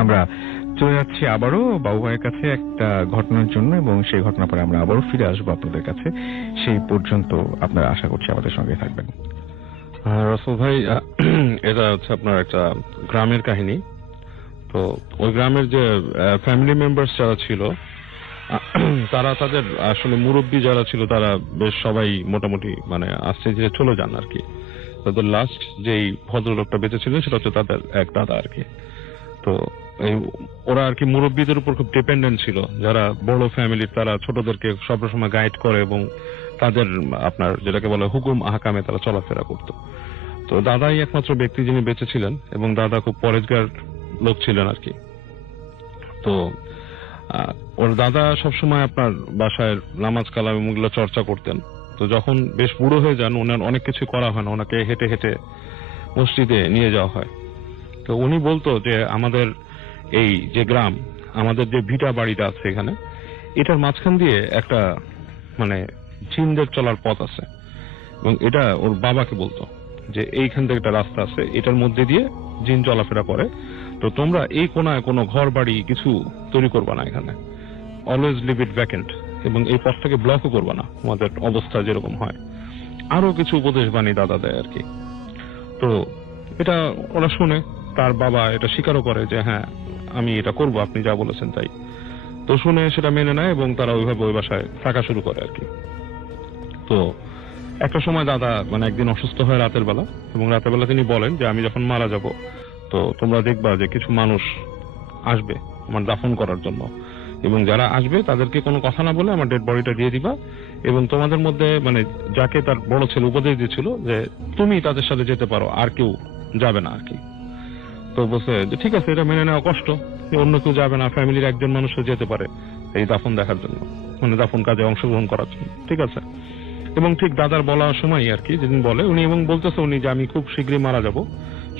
আমরা চলে যাচ্ছি আবারও বাবু ভাইয়ের কাছে একটা ঘটনার জন্য, এবং সেই ঘটনার পরে আমরা আবারও ফিরে আসবো আপনাদের কাছে। সেই পর্যন্ত আপনারা আশা করছি আমাদের সঙ্গে থাকবেন। রসুল ভাই, এটা হচ্ছে আপনার একটা গ্রামের কাহিনী। তো ওই গ্রামের যে ফ্যামিলি মেম্বার্স যারা ছিল, তারা তাদের আসলে মুরব্বী যারা ছিল তারা বেশ সবাই মোটামুটি মানে আস্তে ধীরে চলে যান আর কি। তাদের লাস্ট যেই ভদ্রলোকটা বেঁচে ছিল সেটা হচ্ছে তাদের এক দাদা আর কি। তো এই ওরা আর কি মুরব্বীদের উপর খুব ডিপেন্ডেন্ট ছিল, যারা বড় ফ্যামিলির, তারা ছোটদেরকে সবসময় গাইড করে এবং তাদের আপনার যেটাকে বলে হুকুম আহকামে তারা চলাফেরা করত। তো দাদাই একমাত্র ব্যক্তি যিনি বেঁচে ছিলেন, এবং দাদা খুব পরেজগার লোক ছিলেন আর কি। তো ওর দাদা সবসময় আপনার বাসায় নামাজ কালাম এগুলো চর্চা করতেন। তো যখন বেশ বুড়ো হয়ে যান, ওনার অনেক কিছু করা হয় না, ওনাকে হেঁটে হেঁটে মসজিদে নিয়ে যাওয়া হয়। তো উনি বলতো যে আমাদের এই যে গ্রাম, আমাদের যে ভিটা বাড়িটা আছে এখানে, এটার মাঝখান দিয়ে একটা মানে জিনদের চলার পথ আছে, এবং এটা ওর বাবাকে বলতো যে এইখান থেকে একটা রাস্তা আছে, এটার মধ্যে দিয়ে জিন চলাফেরা করে। তো তোমরা এই কোনায় কোনো ঘর বাড়ি কিছু তৈরি করবা না, এখানে অলওয়েজ লিভ ইট ভ্যাকেন্ট, এবং এই পথটাকে ব্লকও করবা না, আমাদের অবস্থা যেরকম হয়। আরো কিছু উপদেশ বাণী দাদা দেয় আর কি। তো এটা ওরা শুনে, তার বাবা এটা স্বীকারও করে যে হ্যাঁ আমি এটা করব, আপনি যা বলেছেন তাই। তো শুনে সেটা মেনে নেয় এবং তারা ওইভাবে ওই বাসায় থাকা শুরু করে আর কি। তো একটা সময় দাদা মানে একদিন অসুস্থ হয় রাতের বেলা, এবং রাতের বেলা তিনি বলেন যে আমি যখন মারা যাব, তো তোমরা দেখবা যে কিছু মানুষ আসবে আমার দাফন করার জন্য, এবং যারা আসবে তাদেরকে কোনো কথা না বলে আমার ডেড বডিটা দিয়ে দিবা, এবং তোমাদের মধ্যে মানে যাকে তার বড় ছেলে উপদেশ দিয়েছিল যে তুমি তাদের সাথে যেতে পারো, আর কেউ যাবে না আর কি। তো বলছে যে ঠিক আছে, এটা মেনে নেওয়া কষ্ট, অন্য কেউ যাবে না, ফ্যামিলির একজন মানুষও যেতে পারে এই দাফন দেখার জন্য, মানে দাফন কাজে অংশগ্রহণ করার জন্য, ঠিক আছে। এবং ঠিক দাদার বলার সময় আর কি, যেদিন বলে উনি, এবং বলতেছে উনি যে আমি খুব শীঘ্রই মারা যাব,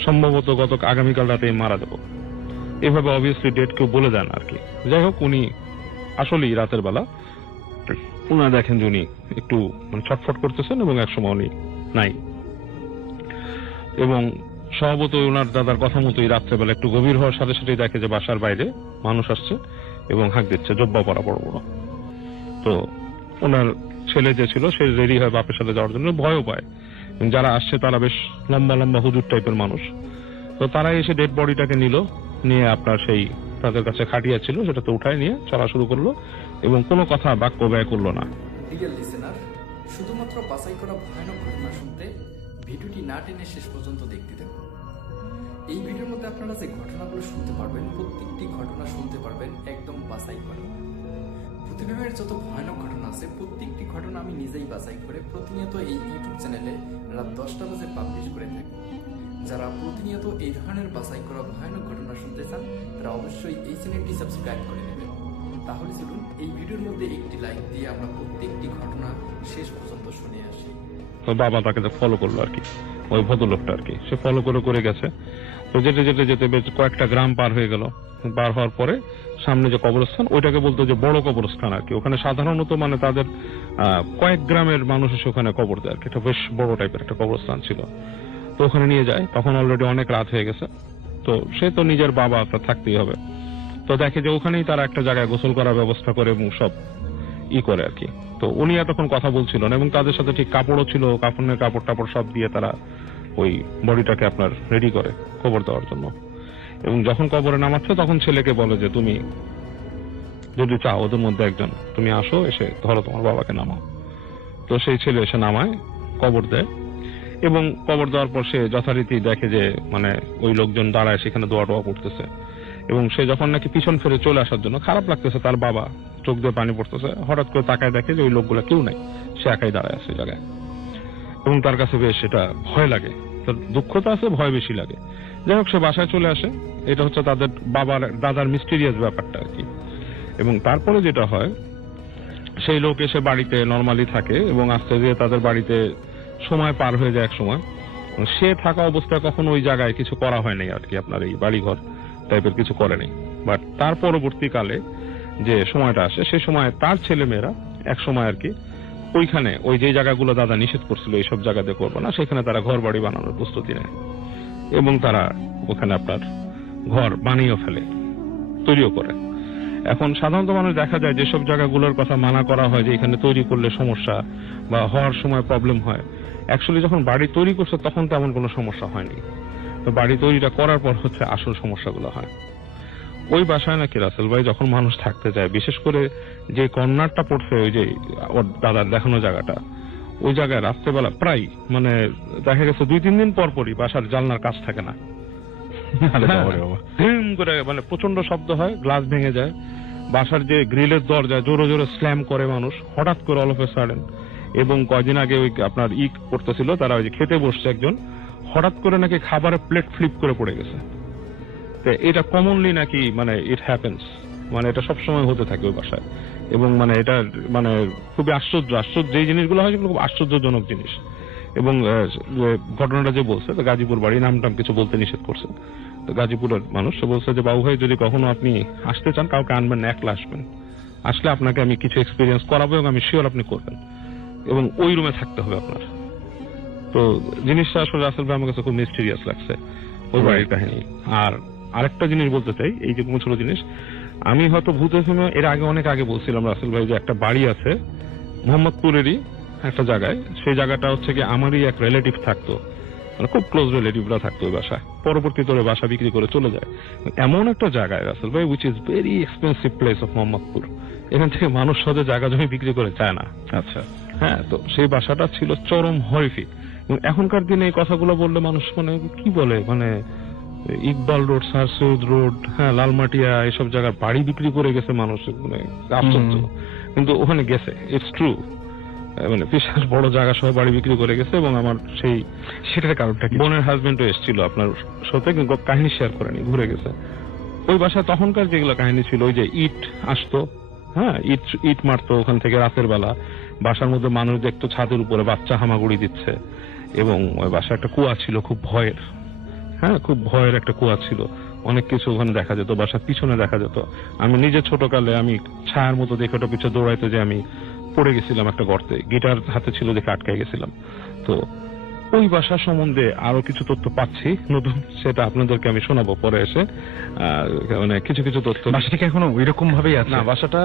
সম্ভবত আগামীকাল রাতে মারা যাব, এভাবে অবভিয়াসলি ডেট কেউ বলে দেন আর কি। যাই হোক, উনি আসলেই রাতের বেলা উনি দেখেন যে উনি একটু মানে ছটফট করতেছেন, এবং একসময় উনি নাই। এবং স্বভাবতই ওনার দাদার কথা মতোই রাত্রেবেলা একটু গভীর হওয়ার সাথে সাথেই দেখে যে বাসার বাইরে মানুষ আসছে এবং হাঁক দিচ্ছে, জব্বা পরা বড় বড়। তো ওনার ছেলে যে ছিল সে রেডি হয় বাপের সাথে যাওয়ার জন্য, ভয়ও পায়। যারা আসছে তারা বেশ লম্বা লম্বা হুজুর টাইপের মানুষ। তো তারা এসে ডেড বডিটাকে নিয়ে আপনার সেই তাদের কাছে খাটিয়া ছিল সেটাতে উঠায় নিয়ে চলা শুরু করলো, এবং কোনো কথা বাক্য ব্যয় করলো না। ডিয়ার লিসেনার, শুধুমাত্র বাছাই করা ভয়ানক ঘটনা শুনতে ভিডিওটি না টেনে শেষ পর্যন্ত দেখতে থাকুন। এই ভিডিওর মধ্যে আপনারা যে ঘটনাগুলো শুনতে পারবেন, প্রত্যেকটি ঘটনা শুনতে পারবেন একদম বাছাই করা। ভূতিবিভাগের যত ভয়ানক ঘটনা আছে, প্রত্যেকটি ঘটনা আমি নিজেই বাছাই করে প্রতিনিয়ত এই ইউটিউব চ্যানেলে রাত 10টা বাজে পাবলিশ করে থাকি। যারা প্রতিনিয়ত এই ধরনের বাছাই করা ভয়ানক ঘটনা শুনতে চান, তারা অবশ্যই এই চ্যানেলটি সাবস্ক্রাইব করে নেবেন। তাহলে চলুন এই ভিডিওর মধ্যে একটি লাইক দিয়ে আমরা প্রত্যেকটি ঘটনা শেষ পর্যন্ত শুনে আসি। তো বাবা তাকে ফলো করলো আর কি, ওই ভদ্রলোকটা আর কি, সে ফলো করে গেছে। তো যেতে যেতে যেতে বেশ কয়েকটা গ্রাম পার হয়ে গেল। পার হওয়ার পরে সামনে যে কবরস্থান, ওইটাকে বলতো যে বড় কবরস্থান আর কি। ওখানে সাধারণত মানে তাদের কয়েক গ্রামের মানুষ এসে ওখানে কবর দেয় আর কি। এটা বেশ বড় টাইপের একটা কবরস্থান ছিল। তো ওখানে নিয়ে যায়, তখন অলরেডি অনেক রাত হয়ে গেছে। তো সে তো নিজের বাবা, তার থাকতেই হবে। তো দেখে যে ওখানেই তারা একটা জায়গায় গোসল করার ব্যবস্থা করে এবং সব করে আর কি। তো উনি এতক্ষণ কথা বলছিল না, এবং তাদের সাথে ঠিক কাপড়ও ছিল, কাফনের কাপড় টাপড় সব দিয়ে তারা ওই বডিটাকে আপনার রেডি করে কবর দেওয়ার জন্য। এবং যখন কবরে নামাচ্ছে তখন ছেলেকে বলে যে তুমি যদি চাও ওদের মধ্যে একজন, তুমি আসো, এসে ধরো তোমার বাবাকে নামাও। তো সেই ছেলে এসে নামায়, কবর দেয়, এবং কবর দেওয়ার পর সে যথারীতি দেখে যে মানে ওই লোকজন দাঁড়ায় সেখানে দোয়া টোয়া পড়তেছে। এবং সে যখন নাকি পিছন ফিরে চলে আসার জন্য, খারাপ লাগতেছে তার বাবা, চোখ দিয়ে পানি পড়তেছে, হঠাৎ করে তাকায় দেখে যে ওই লোকগুলা কেউ নাই, সে একাই দাঁড়ায় আছে জায়গায়। এবং তার কাছে বেশ এটা ভয় লাগে, তার দুঃখ তো আছে, ভয় বেশি লাগে। যাই হোক, সে বাসায় চলে আসে। এটা হচ্ছে তাদের দাদার মিস্টিরিয়াস ব্যাপারটা আর কি। এবং তারপরে যেটা হয়, সেই লোক এসে বাড়িতে নর্মালি থাকে, এবং আস্তে ধীরে তাদের বাড়িতে সময় পার হয়ে যায়। এক সময় সে থাকা অবস্থায় কখনো ওই জায়গায় কিছু করা হয় নাই আর কি, আপনার এই বাড়িঘর টাইপের কিছু করেনি। বাট তার পরবর্তীকালে যে সময়টা আসে, সে সময় তার ছেলে মেয়েরা এক সময় আর কি ওইখানে ওই যে জায়গাগুলো দাদা নিষেধ করছিল এইসব জায়গাতে করবো না, সেখানে তারা ঘর বাড়ি বানানোর প্রস্তুতি নেয়, এবং তারা ওখানে আপনার ঘর বানিয়েও ফেলে। তৈরিও করে। এখন সাধারণত মানুষ দেখা যায় যেসব জায়গাগুলোর কথা মানা করা হয় যে এখানে তৈরি করলে সমস্যা বা হওয়ার সময় প্রবলেম হয়, অ্যাকচুয়ালি যখন বাড়ি তৈরি করছে তখন তেমন কোনো সমস্যা হয়নি। তো বাড়ি তৈরিটা করার পর হচ্ছে আসল সমস্যাগুলো হয়। ওই বাসায় নাকি রাসেল ভাই যখন মানুষ থাকতে যায়, বিশেষ করে যে কর্নারটা পড়ছে ওই যে ওর দাদার দেখানো জায়গাটা, ওই জায়গায় রাত্রেবেলা প্রায় মানে দেখা গেছে 2-3 দিন পর পরই বাসার জানলার কাজ থাকে না, করে মানে প্রচন্ড শব্দ হয়, গ্লাস ভেঙে যায়, বাসার যে গ্রিলের দরজা জোরে জোরে স্ল্যাম করে মানুষ হঠাৎ করে অল অফ এ সাডেন। এবং কয়দিন আগে ওই আপনার করতেছিল, তারা ওই যে খেতে বসছে একজন, হঠাৎ করে নাকি খাবারের প্লেট ফ্লিপ করে পড়ে গেছে। তো এটা কমনলি নাকি মানে ইট হ্যাপেন্স, মানে এটা সবসময় হতে থাকে ওই বাসায়। এবং মানে এটা মানে খুবই আশ্চর্য যেই জিনিসগুলো হয় সেগুলো খুব আশ্চর্যজনক জিনিস। এবং ঘটনাটা যে বলছে, তো গাজীপুর বাড়ি, নামটাম কিছু বলতে নিষেধ করছে। তো গাজীপুরের মানুষ বলছে যে বাবু ভাই যদি কখনো আপনি আসতে চান কাউকে আনবেন না, একলা আসবেন, আসলে আপনাকে আমি কিছু এক্সপিরিয়েন্স করাবো এবং আমি শিওর আপনি করবেন, এবং ওই রুমে থাকতে হবে আপনার। তো জিনিসটা আসলে রাসেল ভাই আমার কাছে খুব মিস্টেরিয়াস লাগছে ওই বাড়ির কাহিনী। আর আরেকটা জিনিস বলতে চাই, এই যে ছোট জিনিস, আমি হয়তো ভূত এফএমে এর আগে অনেক আগে বলছিলাম রাসেল ভাই যে একটা বাড়ি আছে মোহাম্মদপুরেরই একটা জায়গায়, সেই জায়গাটা হচ্ছে কি আমারই এক রিলেটিভ থাকতো, মানে খুব ক্লোজ রিলেটিভরা থাকতো ওই বাসায়, পরবর্তীতে ওই বাসা বিক্রি করে চলে যায়। এমন একটা জায়গায় রাসেল ভাই which is very expensive place of Mohammadpur, এখান থেকে মানুষ সহজে জায়গা জমি বিক্রি করে চায় না। আচ্ছা, হ্যাঁ, তো সেই বাসাটা ছিল চরম হরিফিক। এখনকার দিনে এই কথাগুলো বললে মানুষ মানে কি বলে, মানে Iqbal road, sir Syed road, হ্যাঁ লালমাটিয়া, এসব জায়গার বাড়ি বিক্রি করে গেছে মানুষ, মানে আশ্চর্য। কিন্তু ওখানে গেছে, ইটস ট্রু, মানে বিশাল বড় জায়গা সহ বাড়ি বিক্রি করে গেছে। এবং আমার সেই সেটার কারণটা কি? বোনের হাজবেন্ডও এসেছিল আপনার সাথে, কিন্তু কাহিনী শেয়ার করেনি, ঘুরে গেছে। ওই বাসায় তখনকার যেগুলো কাহিনী ছিল, ওই যে ইট আসতো, হ্যাঁ ইট মারতো ওখান থেকে রাতের বেলা, বাসার মধ্যে মানুষ দেখতো ছাদের উপরে বাচ্চা হামাগুড়ি দিচ্ছে। এবং ওই বাসায় একটা কুয়া ছিল খুব ভয়ের, হ্যাঁ খুব ভয়ের একটা কুয়া ছিল, অনেক কিছু ওখানে দেখা যেত, বাসার পিছনে দেখা যেত। আমি নিজে ছোটকালে আমি ছায়ার মতো দেখে ওটা পিছনে দৌড়াইতে যে আমি পড়ে গেছিলাম একটা গর্তে, গিটার হাতে ছিল দেখে আটকে গেছিলাম। তো ওই বাসা সম্বন্ধে আরো কিছু তথ্য পাচ্ছি নতুন, সেটা আপনাদেরকে আমি শোনাবো পরে এসে। মানে কিছু কিছু তথ্য। বাসাটা কি এখনো ওই রকম ভাবেই আছে? না, বাসাটা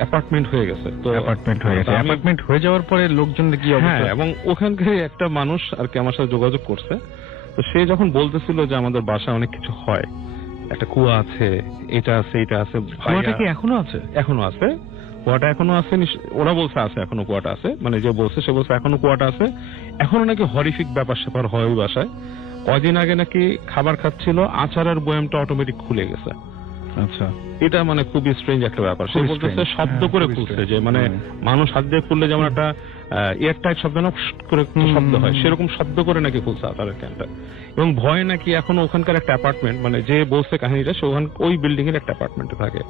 অ্যাপার্টমেন্ট হয়ে গেছে। তো অ্যাপার্টমেন্ট হয়ে গেছে, অ্যাপার্টমেন্ট হয়ে যাওয়ার পরে লোকজনের কি অবস্থা? এবং ওখানকার একটা মানুষ আর কি আমার সাথে যোগাযোগ করছে, তো সে যখন বলতেছিল যে আমাদের বাসায় অনেক কিছু হয়, একটা কুয়া আছে, এটা আছে, এটা আছে। কুয়াটা কি এখনো আছে? এখনো আছে, কুয়াটা এখনো আছে। ওরা বলছে আছে, এখনো কুয়াটা আছে, মানে যে বলছে সে বলছে এখনো কুয়াটা আছে। এখনো নাকি হরিফিক ব্যাপার স্যাপার হয় ওই বাসায়। কদিন আগে নাকি খাবার খাচ্ছিল, আচারের বয়ামটা অটোমেটিক খুলে গেছে। আচ্ছা, এটা মানে খুবই স্ট্রেঞ্জ একটা ব্যাপার। সে বলতেছে শব্দ করে খুলছে, যে মানে মানুষ হাত দিয়ে খুললে যেমন একটা এয়ার টাইট শব্দ না করে শব্দ হয়, সেরকম শব্দ করে নাকি খুলছে আচারের ক্যানটা। এবং ভয় নাকি এখনো ওখানকার একটা অ্যাপার্টমেন্ট, মানে যে বলছে কাহিনীটা সে ওই বিল্ডিং এর একটা অ্যাপার্টমেন্টে থাকে,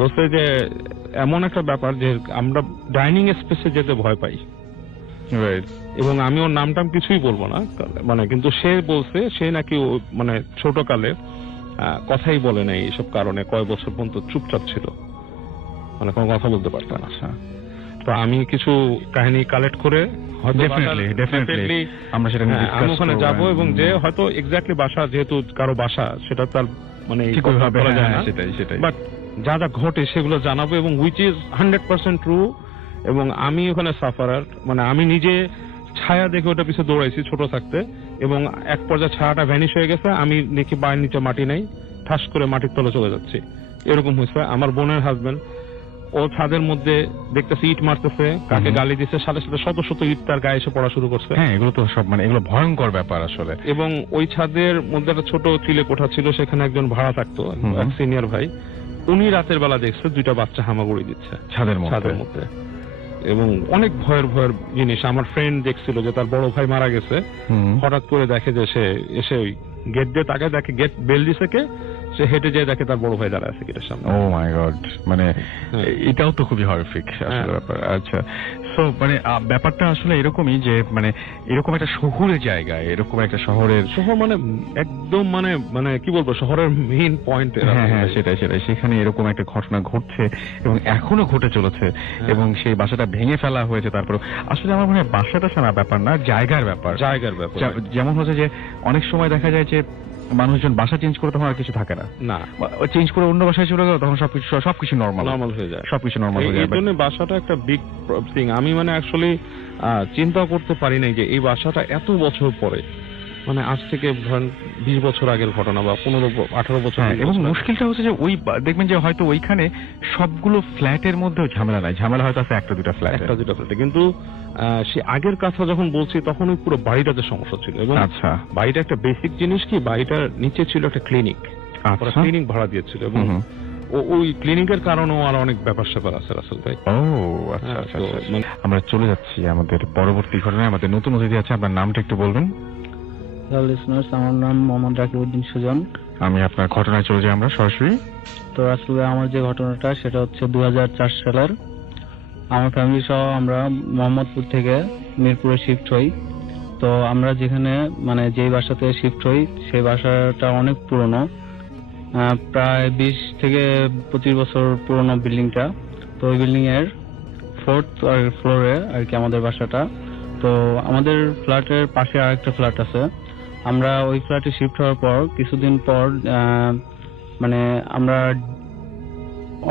বলছে যে এমন একটা ব্যাপার যে আমরা ডাইনিং স্পেসে যেতে ভয় পাই। এবং আমি ওর নামটাম কিছুই বলবো না, মানে কিন্তু সে বলছে সে নাকি মানে ছোটকালে কথাই বলে নাই এইসব কারণে, কয় বছর পর্যন্ত চুপচাপ ছিল, মানে কোনো কথা বলতে পারতো না। তো আমি কিছু কাহিনী কালেক্ট করে ডেফিনেটলি আমরা সেটা নিয়ে আমি ওখানে যাবো, এবং যে হয়তো এক্স্যাক্টলি বাসা, যেহেতু কারো বাসা সেটা তার মানে বলা যায় না, সেটাই, বাট যা যা ঘটে সেগুলো জানাবো, এবং উইচ ইজ 100% ট্রু। এবং আমি ওখানে সাফারার, মানে আমি নিজে ছায়া দেখে ওটা পিছনে দৌড়াইছি ছোট থাকতে, এবং এক পর্যায়ে ছায়াটা ভ্যানিশ হয়ে গেছে, আমি দেখি পায়ের নিচে মাটি নাই, ঠাস করে মাটির তলে চলে যাচ্ছি, এরকম হয়েছে। আমার বোনের হাজবেন্ড, ও ছাদের মধ্যে দেখতেছে ইট মারতেছে, কাকে গালি দিচ্ছে, সাথে সাথে শত শত ইট তার গায়ে এসে পড়া শুরু করছে। হ্যাঁ, এগুলো তো সব মানে এগুলো ভয়ঙ্কর ব্যাপার আসলে। এবং ওই ছাদের মধ্যে একটা ছোট চিলে কোঠা ছিল, সেখানে একজন ভাড়া থাকতো, এক সিনিয়র ভাই, উনি রাতের বেলা দেখছে 2টা বাচ্চা হামাগুড়ি দিচ্ছে ছাদের মধ্যে। এবং অনেক ভয়ের জিনিস। আমার ফ্রেন্ড দেখছিল যে তার বড় ভাই মারা গেছে, হঠাৎ করে দেখে যে সে এসে ওই গেট দিয়ে তাকে দেখে, গেট বেল দিছে কে, সে হেঁটে যেয়ে দেখে তার বড় ভাই দাঁড়া আছে গেটের সামনে। ও মাই গড, মানে এটাও তো খুবই হরিফিক আসলে ব্যাপার। আচ্ছা, সো মানে ব্যাপারটা আসলে এরকমই যে মানে এরকম একটা শহুরে জায়গায়, এরকম একটা শহর মানে একদম মানে কি বলবো, শহরের মেইন পয়েন্ট। হ্যাঁ, সেটাই, সেখানে এরকম একটা ঘটনা ঘটছে এবং এখনো ঘটে চলেছে, এবং সেই বাসাটা ভেঙে ফেলা হয়েছে। তারপর আসলে আমার মনে হয় বাসাটা সারা ব্যাপার না, জায়গার ব্যাপার। যেমন হচ্ছে যে অনেক সময় দেখা যায় যে মানুষজন বাসা চেঞ্জ করে তখন আর কিছু থাকে না, না চেঞ্জ করে অন্য বাসায় চলে গেল তখন সবকিছু নর্মাল নর্মাল হয়ে যায়। সবকিছু নর্মাল হয়ে যায়। এই জন্য বাসাটা একটা বিগ থিং। আমি মানে অ্যাকচুয়ালি চিন্তা করতে পারি নাই যে এই বাসাটা এত বছর পরে, মানে আজ থেকে ধরেন 20 বছর আগের ঘটনা বা 15-18 বছর। এবং মুশকিলটা হচ্ছে যে ওই দেখবেন যে হয়তো ওইখানে সবগুলো ফ্ল্যাটের মধ্যেও ঝামেলা নাই, ঝামেলা হয়তো আছে একটা দুটা ফ্ল্যাটে, কিন্তু সে আগের কথা যখন বলছি তখন ওই পুরো বাড়িটাতে সমস্যা ছিল। এবং আচ্ছা, বাড়িটা একটা বেসিক জিনিস কি, বাড়িটার নিচে ছিল একটা ক্লিনিক, ক্লিনিক ভাড়া দিয়েছিল এবং ওই ক্লিনিকের কারণেও আর অনেক ব্যাপার স্যাপার আছে রাসেল ভাই। ও আচ্ছা আচ্ছা, আমরা চলে যাচ্ছি আমাদের পরবর্তী ঘটনায়। আমাদের নতুন অতিথি আছে, আপনার নামটা একটু বলবেন? লিসনার্স, আমার নাম মোহাম্মদ রাকিবউদ্দিন সুজন। আমি আপনার ঘটনায় চলে যাই আমরা সরাসরি। তো আসলে আমার যে ঘটনাটা সেটা হচ্ছে 2004 সালের। আমার ফ্যামিলি সহ আমরা মোহাম্মদপুর থেকে মিরপুরে শিফট হই। তো আমরা যেখানে মানে যেই বাসাতে শিফট হই সেই বাসাটা অনেক পুরনো, প্রায় 20 থেকে 25 বছর পুরনো বিল্ডিংটা। তো ওই বিল্ডিং এর 4th ফ্লোরে আর কি আমাদের বাসাটা। তো আমাদের ফ্ল্যাটের পাশে আরেকটা ফ্ল্যাট আছে। আমরা ওই ফ্ল্যাটে শিফট হওয়ার পর কিছুদিন পর মানে আমরা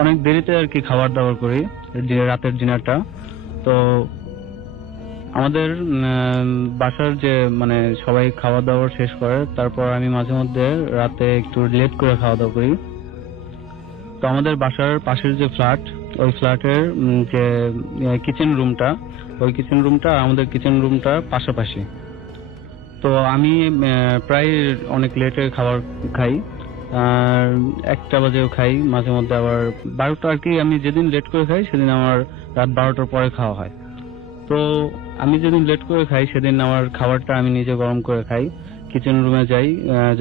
অনেক দেরিতে আর কি খাবার দাবার করি, রাতের ডিনারটা। তো আমাদের বাসার যে মানে সবাই খাওয়া দাওয়া শেষ করে, তারপর আমি মাঝে মধ্যে রাতে একটু লেট করে খাওয়া দাওয়া করি। তো আমাদের বাসার পাশের যে ফ্ল্যাট, ওই ফ্ল্যাটের যে কিচেন রুমটা, ওই কিচেন রুমটা আমাদের কিচেন রুমটা পাশাপাশি। তো আমি প্রায় অনেক লেটে খাবার খাই, আর 1টা বাজেও খাই, মাঝে মধ্যে আবার 12টা আর কি। আমি যেদিন লেট করে খাই সেদিন আমার রাত 12টার পরে খাওয়া হয়। তো আমি যেদিন লেট করে খাই সেদিন আমার খাবারটা আমি নিজে গরম করে খাই। কিচেন রুমে যাই,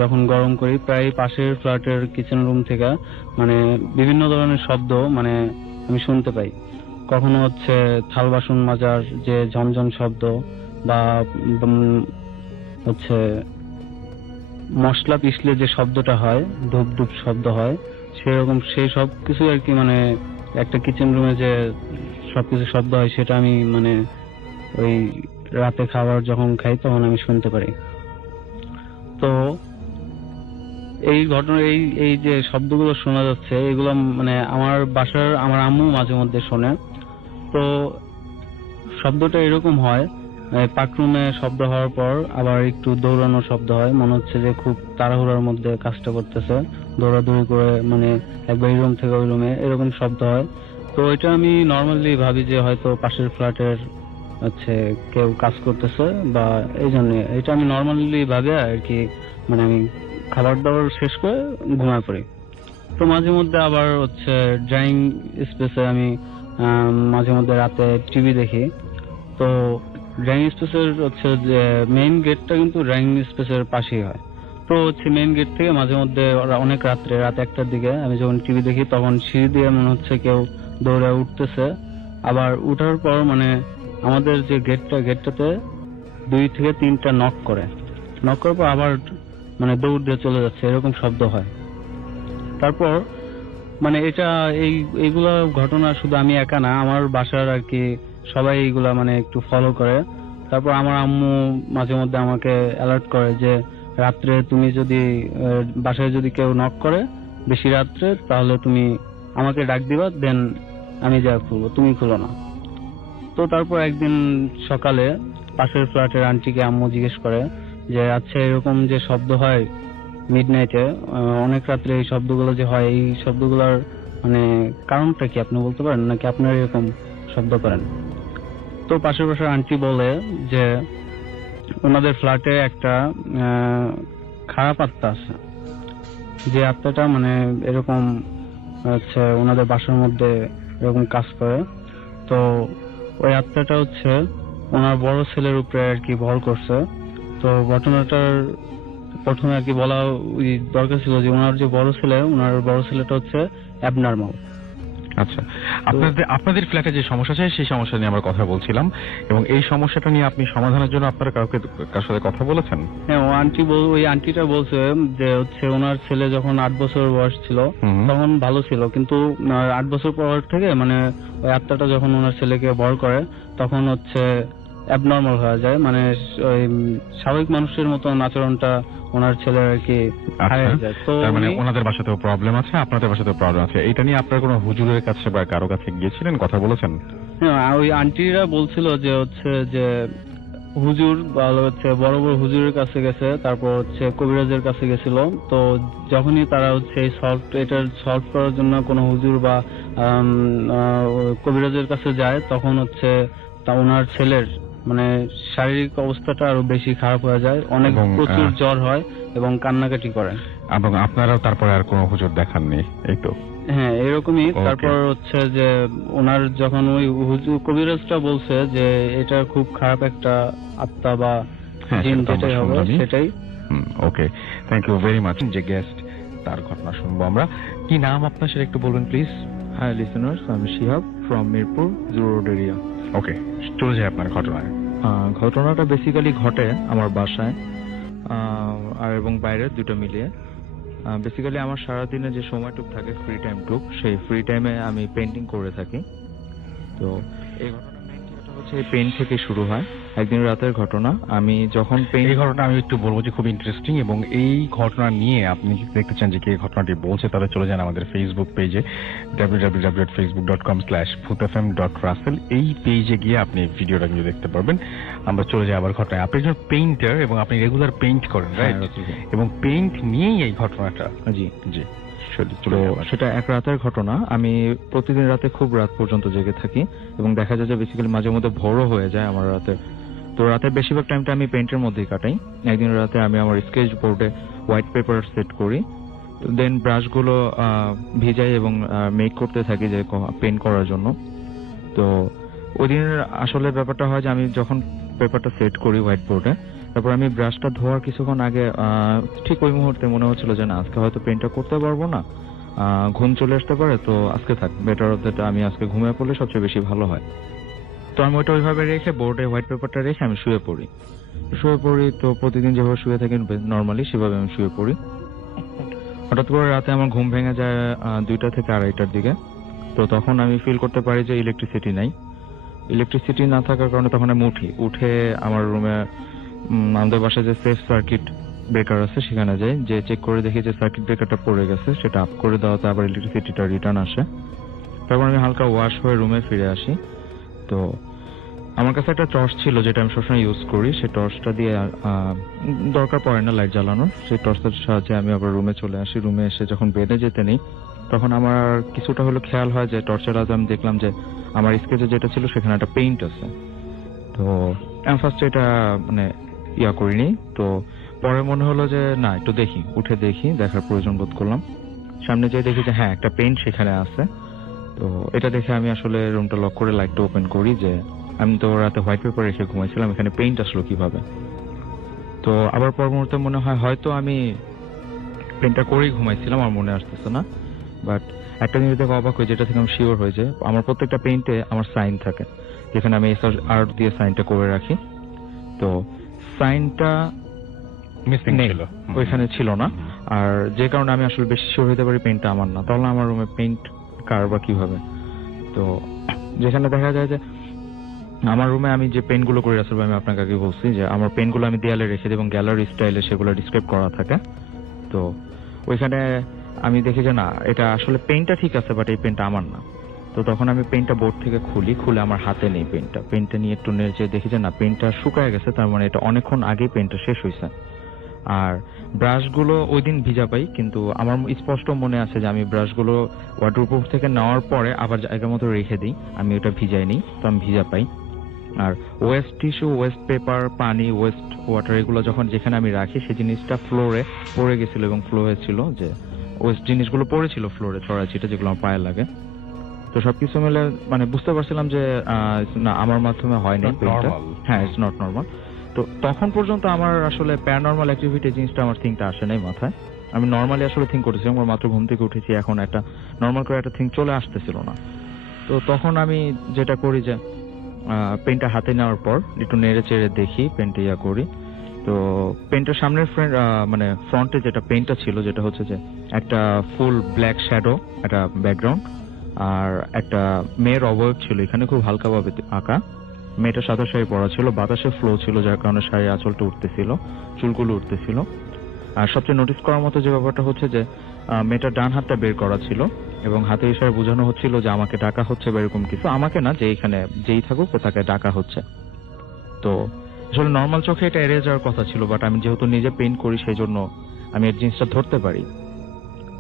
যখন গরম করি প্রায় পাশের ফ্ল্যাটের কিচেন রুম থেকে মানে বিভিন্ন ধরনের শব্দ মানে আমি শুনতে পাই। কখনো হচ্ছে থাল বাসন মাজার যে ঝনঝন শব্দ, বা হচ্ছে মশলা পিষলে যে শব্দটা হয়, ধূপ ধূপ শব্দ হয়, সেরকম সেই সব কিছু আর কি। মানে একটা কিচেন রুমে যে সবকিছু শব্দ হয় সেটা আমি মানে ওই রাতে খাবার যখন খাই তখন আমি শুনতে পারি। তো এই ঘটনা এই যে শব্দগুলো শোনা যাচ্ছে, এগুলো মানে আমার বাসার আমার আম্মু মাঝে মধ্যে শোনে। তো শব্দটা এরকম হয়, পাকরুমে শব্দ হওয়ার পর আবার একটু দৌড়ানোর শব্দ হয়, মনে হচ্ছে যে খুব তাড়াহুড়ার মধ্যে কাজটা করতেছে, দৌড়াদৌড়ি করে মানে একবার এই রুম থেকে ওই রুমে, এরকম শব্দ হয়। তো এটা আমি নর্মালি ভাবি যে হয়তো পাশের ফ্ল্যাটের হচ্ছে কেউ কাজ করতেছে, বা এই জন্য এটা আমি নর্মালি ভাবে আর কি। মানে আমি খাবার দাবার শেষ করে ঘুমায় পড়ি। তো মাঝে মধ্যে আবার হচ্ছে ড্রয়িং স্পেসে আমি মাঝে মধ্যে রাতে টিভি দেখি। তো ড্রয়িং স্পেসের হচ্ছে যে মেইন গেটটা কিন্তু ড্রয়িং স্পেসের পাশেই হয়। তো হচ্ছে মেইন গেট থেকে মাঝে মধ্যে অনেক রাত 1টার দিকে আমি যখন টিভি দেখি তখন সিঁড়ি দিয়ে মনে হচ্ছে কেউ দৌড়ে উঠতেছে। আবার উঠার পর মানে আমাদের যে গেটটাতে 2 থেকে 3টা নক করার পর আবার মানে দৌড় দিয়ে চলে যাচ্ছে, এরকম শব্দ হয়। তারপর মানে এটা এইগুলা ঘটনা শুধু আমি একা না, আমার বাসার আর কি সবাই এইগুলা মানে একটু ফলো করে। তারপর আমার আম্মু মাঝে মধ্যে আমাকে অ্যালার্ট করে যে রাত্রে তুমি যদি বাসায় যদি কেউ নক করে বেশি রাত্রে, তাহলে তুমি আমাকে ডাক দিবা, দেন আমি যা খুলবো, তুমি খুলো না। তো তারপর একদিন সকালে পাশের ফ্ল্যাটের আন্টিকে আম্মু জিজ্ঞেস করে যে আচ্ছা এরকম যে শব্দ হয় মিডনাইটে, অনেক রাত্রে এই শব্দগুলো যে হয়, এই শব্দগুলোর মানে কারণটা কি আপনি বলতে পারেন, নাকি আপনারা এরকম শব্দ করেন? তো পাশের আন্টি বলে যে ওনাদের ফ্ল্যাটে একটা খারাপ আত্মা আছে, যে আত্মাটা মানে এরকম হচ্ছে ওনাদের বাসার মধ্যে এরকম কাজ করে। তো ওই আত্মাটা হচ্ছে ওনার বড় ছেলের উপরে আর কি ভর করছে। তো ঘটনাটার প্রথমে আর কি বলা দরকার ছিল যে ওনার যে বড় ছেলেটা হচ্ছে অ্যাবনর্মাল। আচ্ছা, আপনাদের ফ্ল্যাটে যে সমস্যা আছে সেই সমস্যা নিয়ে আমরা কথা বলছিলাম, এবং এই সমস্যাটা নিয়ে আপনি সমাধানের জন্য আপনারা কার সাথে কথা বলেছেন? হ্যাঁ, ওই আন্টিটা বলছে যে হচ্ছে ওনার ছেলে যখন 8 বছর বয়স ছিল তখন ভালো ছিল, কিন্তু 8 বছর পর থেকে মানে ওই আত্মাটা যখন ওনার ছেলেকে বড় করে তখন হচ্ছে অ্যাবনর্মাল হয়ে যায়, মানে ওই স্বাভাবিক মানুষের মতো আচরণটা ওনার ছেলের আর কি হারিয়ে যায়। তো তার মানে উনি- ওনাদের বাসাতেও প্রবলেম আছে, আপনাদের বাসাতেও প্রবলেম আছে। এটা নিয়ে আপনার কোনো হুজুরের কাছে বা কারো কাছে গিয়েছিলেন, কথা বলেছেন? হ্যাঁ, ওই আন্টিরা বলছিল যে হচ্ছে যে হুজুর বা হচ্ছে বড় বড় হুজুরের কাছে গেছে, তারপর হচ্ছে কবিরাজের কাছে গেছিল। তো যখনই তারা হচ্ছে এই এটার সলভ করার জন্য কোনো হুজুর বা কবিরাজের কাছে যায়, তখন হচ্ছে তা ওনার ছেলের মানে শারীরিক অবস্থাটা আরো বেশি খারাপ হয়ে যায়, অনেক এবং, প্রচুর জ্বর হয় এবং কান্নাকাটি করে। এবং আপনারাও তারপরে আর কোনো হুজুর দেখাননি, এই তো? হ্যাঁ, এরকমই। Okay. তারপর হচ্ছে যে ওনার যখন ওই হুজুর কবিরাজটা বলছে যে এটা খুব খারাপ একটা আত্মা বা হ্যাঁ, জিন, সেটা তো আমরা যেটাই হবে শুনলামই। সেটাই। ওকে, থ্যাংক ইউ ভেরি মাচ। যে গেস্ট, তার ঘটনা শুনবো আমরা। কি নাম আপনার সেটা একটু বলবেন please? Hi listeners, I'm Shihab from Mirpur, Zoo Road area. ওকে, চলে যায় আপনার ঘটনায়। ঘটনাটা বেসিক্যালি ঘটে আমার বাসায় আর এবং বাইরে দুটো মিলিয়ে। বেসিক্যালি আমার সারাদিনে যে সময়টুক থাকে, ফ্রি টাইমটুক, সেই ফ্রি টাইমে আমি পেন্টিং করে থাকি। তো এই ঘটনাটা হচ্ছে এই পেইন্ট থেকে শুরু হয়। একদিন রাতের ঘটনা, আমি যখন এই ঘটনা আমি একটু বলবো যে খুব ইন্টারেস্টিং, এবং এই ঘটনা নিয়ে আপনি যদি দেখতে চান যে কে ঘটনাটি বলছে, তাহলে চলে যান আমাদের ফেসবুক পেজে www.facebook.com/bhutfm.russell। এই পেজে গিয়ে আপনি ভিডিওটা কিন্তু দেখতে পারবেন। আমরা চলে যাই আবার ঘটনায়। আপনি একজন পেইন্টার এবং আপনি রেগুলার পেইন্ট করেন, রাইট? এবং পেইন্ট নিয়েই এই ঘটনাটা। জি জি, তো সেটা এক রাতের ঘটনা। আমি প্রতিদিন রাতে খুব রাত পর্যন্ত জেগে থাকি এবং দেখা যায় যে বেসিক্যালি মাঝে মধ্যে ভোরও হয়ে যায় আমার রাতে। তো রাতের বেশিরভাগ টাইমটা আমি পেইন্টের মধ্যেই কাটাই। একদিন রাতে আমি আমার স্কেচ বোর্ডে হোয়াইট পেপার সেট করি, দেন ব্রাশগুলো ভিজাই এবং মেক করতে থাকি যে পেইন্ট করার জন্য। তো ওই দিনের আসলে ব্যাপারটা হয় যে আমি যখন পেপারটা সেট করি হোয়াইট বোর্ডে, তারপর আমি ব্রাশটা ধোয়ার কিছুক্ষণ আগে ঠিক ওই মুহূর্তে মনে হচ্ছিল যে না, আজকে হয়তো পেইন্টটা করতে পারবো না, ঘুম চলে আসতে পারে, তো আজকে থাক, বেটার হতে আমি আজকে ঘুমিয়ে পড়লে সবচেয়ে বেশি ভালো হয়। তো আমি ওইটা ওইভাবে রেখে বোর্ডে হোয়াইট পেপারটা রেখে আমি শুয়ে পড়ি। তো প্রতিদিন যেভাবে শুয়ে থাকি নর্মালি সেভাবে আমি শুয়ে পড়ি। হঠাৎ করে রাতে আমার ঘুম ভেঙে যায় 2টা থেকে 2:30টার দিকে। তো তখন আমি ফিল করতে পারি যে ইলেকট্রিসিটি নাই। ইলেকট্রিসিটি না থাকার কারণে তখন আমি উঠে আমার রুমে আমাদের বাসায় যে সেফ সার্কিট ব্রেকার আছে সেখানে যাই, যে চেক করে দেখি যে সার্কিট ব্রেকারটা পড়ে গেছে, সেটা আপ করে দেওয়াতে আবার ইলেকট্রিসিটিটা রিটার্ন আসে। তারপর আমি হালকা ওয়াশ হয়ে রুমে ফিরে আসি। তো আমার কাছে একটা টর্চ ছিল যেটা আমি সবসময় ইউজ করি। সেই টর্চটা দিয়ে দরকার পড়ে না লাইট জ্বালানোর, সেই টর্চটার সাহায্যে আমি আবার রুমে চলে আসি। রুমে এসে যখন বেডে যেতে নেই, তখন আমার কিছুটা হলো খেয়াল হয় যে টর্চের আলোতে আমি দেখলাম যে আমার স্কেচে যেটা ছিল সেখানে একটা পেইন্ট আছে। তো আমি ফার্স্টে এটা মানে করিনি। তো পরে মনে হলো যে না, একটু দেখি, উঠে দেখি, দেখার প্রয়োজন বোধ করলাম। সামনে যেয়ে দেখি যে হ্যাঁ, একটা পেইন্ট সেখানে আছে। তো এটা দেখে আমি আসলে রুমটা লক করে লাইটটা ওপেন করি যে আমি তো রাতে হোয়াইট পেপার রেখে ঘুমাইছিলাম, এখানে পেইন্ট আসলো কিভাবে। তো আবার পর মুহূর্তে মনে হয় হয়তো আমি পেইন্টটা করেই ঘুমাইছিলাম, আমার মনে আসতেছে না। বাট একটা জিনিস দেখে অবাক হয়ে, যেটা থেকে আমি শিওর হয়ে যায়, আমার প্রত্যেকটা পেইন্টে আমার সাইন থাকে, যেখানে আমি আর্ট দিয়ে সাইনটা করে রাখি। তো সাইনটা মিসিং নেই, ছিল, ওইখানে ছিল না। আর যে কারণে আমি আসলে বেশি শিওর হতে পারি পেইন্টটা আমার না। তাহলে আমার রুমে পেইন্ট কার বা কিভাবে? তো যেখানে দেখা যায় যে আমার রুমে আমি যে পেইন্টগুলো করে রাখছি, আমি আপনাকে আগে বলছি যে আমার পেইন্টগুলো আমি দেয়ালে রেখে দিই এবং গ্যালারি স্টাইলে সেগুলো ডিসক্রাইব করা থাকে। তো ওইখানে আমি দেখি যে না, এটা আসলে পেইন্টটা ঠিক আছে, বাট এই পেইন্টটা আমার না। তো তখন আমি পেইন্টটা বোর্ড থেকে খুলে আমার হাতে নেই পেইন্টটা নিয়ে একটু নেড়ে দেখি যে না, পেইন্টটা শুকায় গেছে, তার মানে এটা অনেকক্ষণ আগেই পেইন্টটা শেষ হয়েছে। আর ব্রাশগুলো ওই দিন ভিজা পাই, কিন্তু আমার স্পষ্ট মনে আছে যে আমি ব্রাশগুলো ওয়াটারপ্রুফ থেকে নেওয়ার পরে আবার জায়গার মতো রেখে দিই, আমি ওটা ভিজাইনি, তো আমি ভিজা পাই। আর ওয়েস্ট টিস্যু, ওয়েস্ট পেপার, পানি, ওয়েস্ট ওয়াটার, এগুলো যখন যেখানে আমি রাখি সেই জিনিসটা ফ্লোরে পড়ে গেছিল এবং ফ্লো হয়েছিল, যে ওয়েস্ট জিনিসগুলো পড়েছিল ফ্লোরে ছড়াছিটা, যেগুলো আমার পায়ে লাগে। তো সবকিছু মিলে মানে বুঝতে পারছিলাম যে না, আমার মাধ্যমে হয়নি পেইন্টটা। হ্যাঁ, ইটস নট নর্মাল। তো তখন পর্যন্ত আমার আসলে প্যারানর্মাল অ্যাক্টিভিটি জিনিসটা আমার থিংকটা আসে নাই মাথায়। আমি নর্মালি আসলে থিঙ্ক করতেছিলাম, আমার মাত্র ঘুম থেকে উঠেছি, এখন একটা নর্মাল করে একটা থিঙ্ক চলে আসতেছিল না। তো তখন আমি যেটা করি যে পেনটা হাতে নেওয়ার পর একটু নেড়ে চেড়ে দেখি, পেনটা করি। তো পেনটার সামনের মানে ফ্রন্টে যেটা পেনটা ছিল, যেটা হচ্ছে যে একটা ফুল ব্ল্যাক শ্যাডো, একটা ব্যাকগ্রাউন্ড, আর একটা মেয়ের অবয়ব ছিল এখানে, খুব হালকাভাবে আঁকা। মেয়েটা সাদা শাড়ি পরা ছিল, বাতাসে ফ্লো ছিল, যার কারণে শাড়ির আঁচলটা উঠতেছিল, চুলগুলো উঠতেছিল। আর সবচেয়ে নোটিস করার মতো যে ব্যাপারটা হচ্ছে যে মেয়েটার ডান হাতটা বের করা ছিল এবং হাতের ইশারায় বোঝানো হচ্ছিল যে আমাকে ডাকা হচ্ছে বা এরকম কিছু, আমাকে না, যে এখানে যেই থাকুক তাকে ডাকা হচ্ছে। তো আসলে নর্মাল চোখে এটা এড়িয়ে যাওয়ার কথা ছিল, বাট আমি যেহেতু নিজে পেইন্ট করি সেই জন্য আমি এই জিনিসটা ধরতে পারি।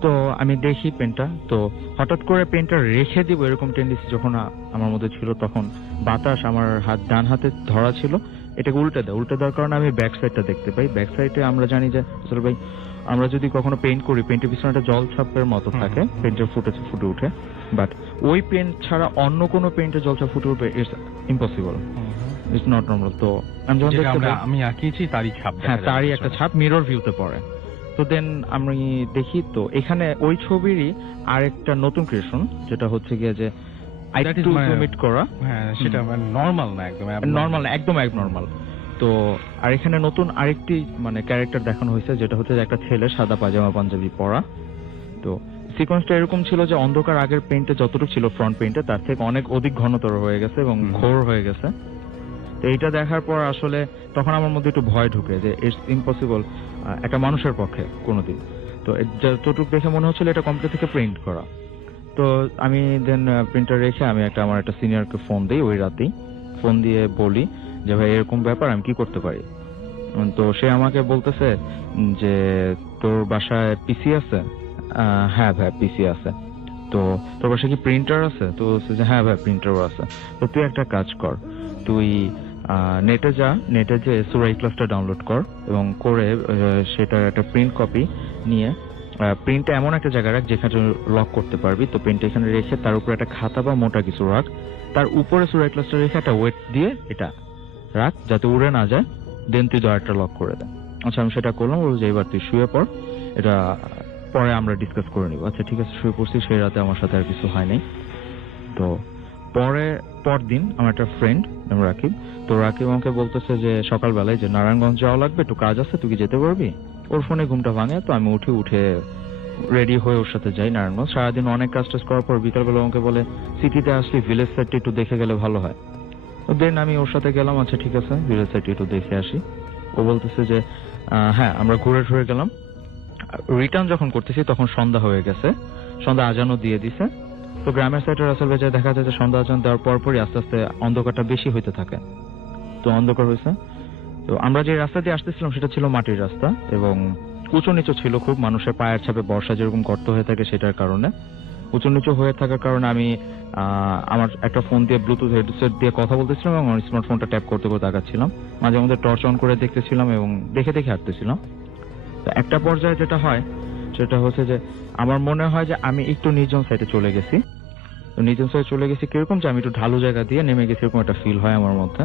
তো আমি দেখি পেনটা, তো হঠাৎ করে পেনটা রেখে দিব এরকম টেন্ডেন্সি যখন আমার মধ্যে ছিল, তখন বাতাস আমার ডান হাতে ধরা ছিল, এটাকে উল্টে দেওয়ার কারণে আমি ব্যাক সাইডটা দেখতে পাই। ব্যাক সাইডে আমরা জানি যে আসলে ভাই আমরা যদি কখনো পেইন্ট করি, পেইন্টের পিছনে একটা জল ছাপের মতো থাকে, পেইন্টের ফুটে উঠে, বাট ওই পেইন্ট ছাড়া অন্য কোনো পেইন্টের জল ছাপ ফুটে উঠবে, it's impossible, it's not normal. তো আমি যখন দেখতে পাই আমি আঁকিয়েছি তারই ছাপ, হ্যাঁ তারই একটা ছাপ মিরর ভিউতে পড়ে। তো দেন আমি দেখি, তো এখানে ওই ছবিরই আরেকটা নতুন ক্রিয়েশন, যেটা হচ্ছে গিয়ে যে একটু জুমিট করা, হ্যাঁ সেটা নরমাল না, একদম অ্যাবনর্মাল। তো আর এখানে নতুন আরেকটি মানে ক্যারেক্টার দেখানো হয়েছে, যেটা হচ্ছে যে একটা ছেলে সাদা পাজামা পাঞ্জাবি পরা। তো সিকোয়েন্সটা এরকম ছিল যে অন্ধকার আগের পেইন্টে যতটুকু ছিল ফ্রন্ট পেইন্টে তার থেকে অনেক অধিক ঘনতর হয়ে গেছে এবং ঘোর হয়ে গেছে। তো এইটা দেখার পর আসলে তখন আমার মধ্যে একটু ভয় ঢুকে যে ইটস ইম্পসিবল একটা মানুষের পক্ষে কোনোদিন। তো যতটুকু দেখে মনে হচ্ছিল এটা কম্পিউটার থেকে প্রিন্ট করা। তো আমি দেন প্রিন্টার রেখে আমি আমার একটা সিনিয়রকে ফোন দিই, ওই রাতেই ফোন দিয়ে বলি যে ভাই এরকম ব্যাপার, আমি কি করতে পারি। তো সে আমাকে বলতেছে যে তোর বাসায় পিসি আছে? হ্যাঁ ভাই পিসি আছে। তো তোর বাসায় কি প্রিন্টার আছে? তো হ্যাঁ ভাই প্রিন্টারও আছে। তো তুই একটা কাজ কর, তুই নেটে যে সূরা ইখলাসটা ডাউনলোড কর এবং করে সেটার একটা প্রিন্ট কপি নিয়ে প্রিন্টটা এমন একটা জায়গায় রাখ যেখানে লক করতে পারবি। তো প্রিন্ট এখানে রেখে তার উপরে একটা খাতা বা মোটা কিছু রাখ, তার উপরে সূরা ইখলাসটা রেখে একটা ওয়েট দিয়ে এটা রাখ যাতে উড়ে না যায়, দেন তুই দরজাটা লক করে দে। আচ্ছা আমি সেটা করলাম, বলল যে এবার তুই শুয়ে পড়, এটা পরে আমরা ডিসকাস করে নিব। আচ্ছা ঠিক আছে, শুয়ে পড়ছি। সেই রাতে আমার সাথে আর কিছু হয় নাই। তো পরদিন আমার একটা ফ্রেন্ড রাকিব, তো রাকিব আমাকে বলতেছে যে সকালবেলায় যে নারায়ণগঞ্জ যাওয়া লাগবে, একটু কাজ আছে, তুই কি যেতে পারবি? ওর ফোনে ঘুমটা ভাঙে, তো আমি উঠে রেডি হয়ে ওর সাথে যাই নারায়ণগঞ্জ। সারাদিন অনেক কাজ টাজ করার পর বিকালবেলা আমাকে বলে সিটিতে আসলে ভিলেজ সাইডটা একটু দেখে গেলে ভালো হয়। তো দেন আমি ওর সাথে গেলাম। আচ্ছা ঠিক আছে, ভিলেজ সাইডটা একটু দেখে আসি। ও বলতেছে যে হ্যাঁ আমরা ঘুরে গেলাম। রিটার্ন যখন করতেছি তখন সন্ধ্যা হয়ে গেছে, সন্ধ্যা আজানও দিয়ে দিছে। তো গ্রামের সাইডে রাসেল ভাই দেখা যায় যে সন্ধ্যা আজান দেওয়ার পরপরই আস্তে আস্তে অন্ধকারটা বেশি হইতে থাকে। তো অন্ধকার হয়েছে। তো আমরা যে রাস্তা দিয়ে আসতেছিলাম সেটা ছিল মাটির রাস্তা এবং উঁচু নিচু ছিল খুব, মানুষের পায়ের ছাপে বর্ষা যেরকম গর্ত হয়ে থাকে সেটার কারণে, উঁচু নিচু হয়ে থাকার কারণে আমি আমার একটা ফোন দিয়ে ব্লুটুথ হেডসেট দিয়ে কথা বলতেছিলাম এবং আমার স্মার্টফোনটা ট্যাপ করতে তাকাচ্ছিলাম, মাঝে মধ্যে টর্চ অন করে দেখতেছিলাম এবং দেখে হাঁটতেছিলাম। তো একটা পর্যায়ে যেটা হয় সেটা হচ্ছে যে আমার মনে হয় যে আমি একটু নির্জন সাইডে চলে গেছি। তো নির্জন সাইডে চলে গেছি কিরকম, যে আমি একটু ঢালু জায়গা দিয়ে নেমে গেছি এরকম একটা ফিল হয় আমার মধ্যে।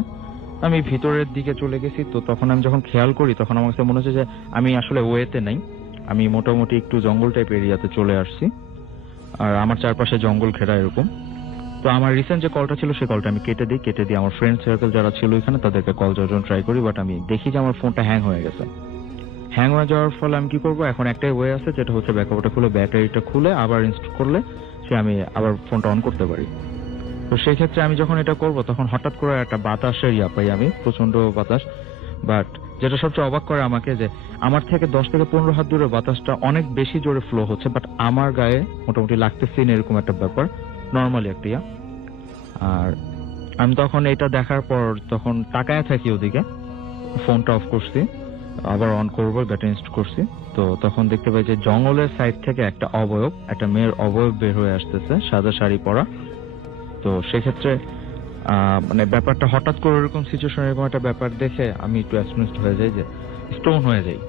আমি ভিতরের দিকে চলে গেছি। তো তখন আমি যখন খেয়াল করি তখন আমার কাছে মনে হচ্ছে যে আমি আসলে ওয়েতে নাই, আমি মোটামুটি একটু জঙ্গল টাইপ এরিয়াতে চলে আসছি আর আমার চারপাশে জঙ্গল ঘেরা এরকম। তো আমার রিসেন্ট যে কলটা ছিল সেই কলটা আমি কেটে দিই আমার ফ্রেন্ড সার্কেল যারা ছিল এখানে তাদেরকে কল দেওয়ার জন্য ট্রাই করি, বাট আমি দেখি যে আমার ফোনটা হ্যাং হয়ে গেছে। হ্যাং হয়ে যাওয়ার ফলে আমি কি করবো, এখন একটাই ওয়ে আছে, যেটা হচ্ছে ব্যাকআপটা খুলে ব্যাটারিটা খুলে আবার ইনস্টল করলে আমি আবার ফোনটা অন করতে পারি। তো সেই ক্ষেত্রে আমি যখন এটা করব তখন হঠাৎ করে একটা বাতাসের পাই আমি, প্রচন্ড বাতাস। বাট যেটা সবচেয়ে অবাক করে আমাকে, যে আমার থেকে 10 থেকে 15 হাত দূরে বাতাসটা অনেক বেশি জোরে ফ্লো হচ্ছে, বাট আমার গায়ে মোটামুটি লাগতেছে না এরকম একটা ব্যাপার, নর্মালি একটা আর আমি তখন এটা দেখার পর তখন তাকায় থাকি ওদিকে, ফোনটা অফ করছি, আবার অন করবো, ব্যাটারি ইনস্টল করছি। তো তখন দেখতে পাই যে জঙ্গলের সাইড থেকে একটা মেয়ের অবয়ব বের হয়ে আসতেছে, সাদা শাড়ি পরা। তো সেক্ষেত্রে মানে ব্যাপারটা হঠাৎ করে এরকম সিচুয়েশন, এরকম একটা ব্যাপার দেখে আমি একটু অ্যাস্টনিশড হয়ে যাই, যে স্টোন হয়ে যাই।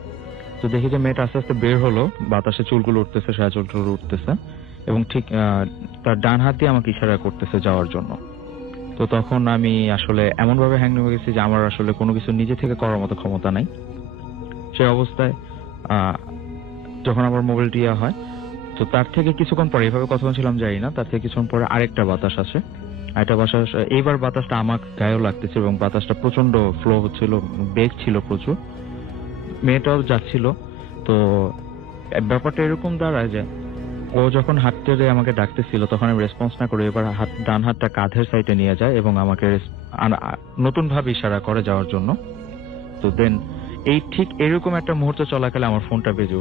তো দেখি যে মেয়েটা আস্তে আস্তে বের হলো, বাতাসে চুলগুলো উঠতেছে, সাদা চুলগুলো উঠতেছে এবং ঠিক তার ডান হাত দিয়ে আমাকে ইশারা করতেছে যাওয়ার জন্য। তো তখন আমি আসলে এমন ভাবে হ্যাং হয়ে গেছি যে আমার আসলে কোনো কিছু নিজে থেকে করার মতো ক্ষমতা নাই। সেই অবস্থায় যখন আমার মোবাইলটি হয়, তো তার থেকে কিছুক্ষণ পরে, এইভাবে কথা বলছিলাম জানি না, তার থেকে কিছুক্ষণ পরে আরেকটা বাতাস আসে। এইবার বাতাসটা আমার গায়েও লাগতেছে এবং বাতাসটা প্রচন্ড ফ্লো হচ্ছিল, বেগ ছিল প্রচুর, মেয়েটাও যাচ্ছিল। তো ব্যাপারটা এরকম দাঁড়ায় যে ও যখন হাঁটতে যেয়ে আমাকে ডাকতেছিল তখন আমি রেসপন্স না করে এবার ডান হাতটা কাঁধের সাইডে নিয়ে যায় এবং আমাকে নতুন ভাবে ইশারা করে যাওয়ার জন্য। তো দেন এই ঠিক এরকম একটা মুহূর্ত চলাকালে আমার ফোনটা বেজে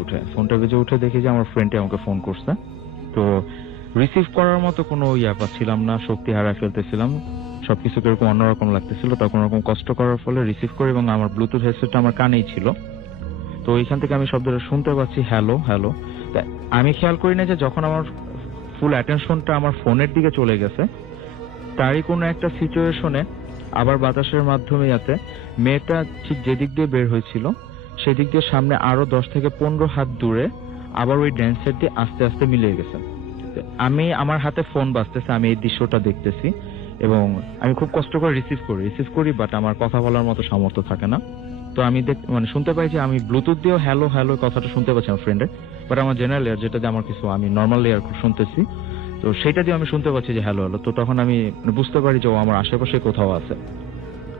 উঠে দেখি যে আমার ফ্রেন্ডে আমাকে ফোন করছে। তো রিসিভ করার মতো কোনো পাচ্ছিলাম না, শক্তি হারায় ফেলতেছিলাম, সবকিছু কিরকম অন্যরকম লাগতেছিল। তখন ওরকম কষ্ট করার ফলে রিসিভ করি এবং আমার ব্লুটুথ হেডসেটটা আমার কানেই ছিল। তো ওইখান থেকে আমি শব্দটা শুনতে পাচ্ছি, হ্যালো হ্যালো। আমি খেয়াল করি না যে যখন আমার ফুল অ্যাটেনশনটা আমার ফোনের দিকে চলে গেছে, তারই কোনো একটা সিচুয়েশনে আবার বাতাসের মাধ্যমে যাতে মেয়েটা ঠিক যেদিক দিয়ে বের হয়েছিল সেদিক দিয়ে সামনে আরো 10 থেকে 15 হাত দূরে আবার ওই ড্যান্স সেট দিয়ে আস্তে আস্তে মিলিয়ে গেছে। আমি আমার হাতে ফোন বাজতেছে, আমি এই দৃশ্যটা দেখতেছি এবং আমি খুব কষ্ট করে রিসিভ করি বাট আমার কথা বলার মতো সামর্থ্য থাকে না। তো আমি শুনতে পাই যে আমি ব্লুটুথ দিয়েও হ্যালো হ্যালো কথাটা শুনতে পাচ্ছি আমার ফ্রেন্ডের, বাট আমার জেনারেল লেয়ার যেটা দিয়ে আমার কিছু আমি নর্মাল লেয়ার শুনতেছি, তো সেটা দিয়ে আমি শুনতে পাচ্ছি যে হ্যালো হ্যালো। তো তখন আমি বুঝতে পারি যে ও আমার আশেপাশে কোথাও আছে।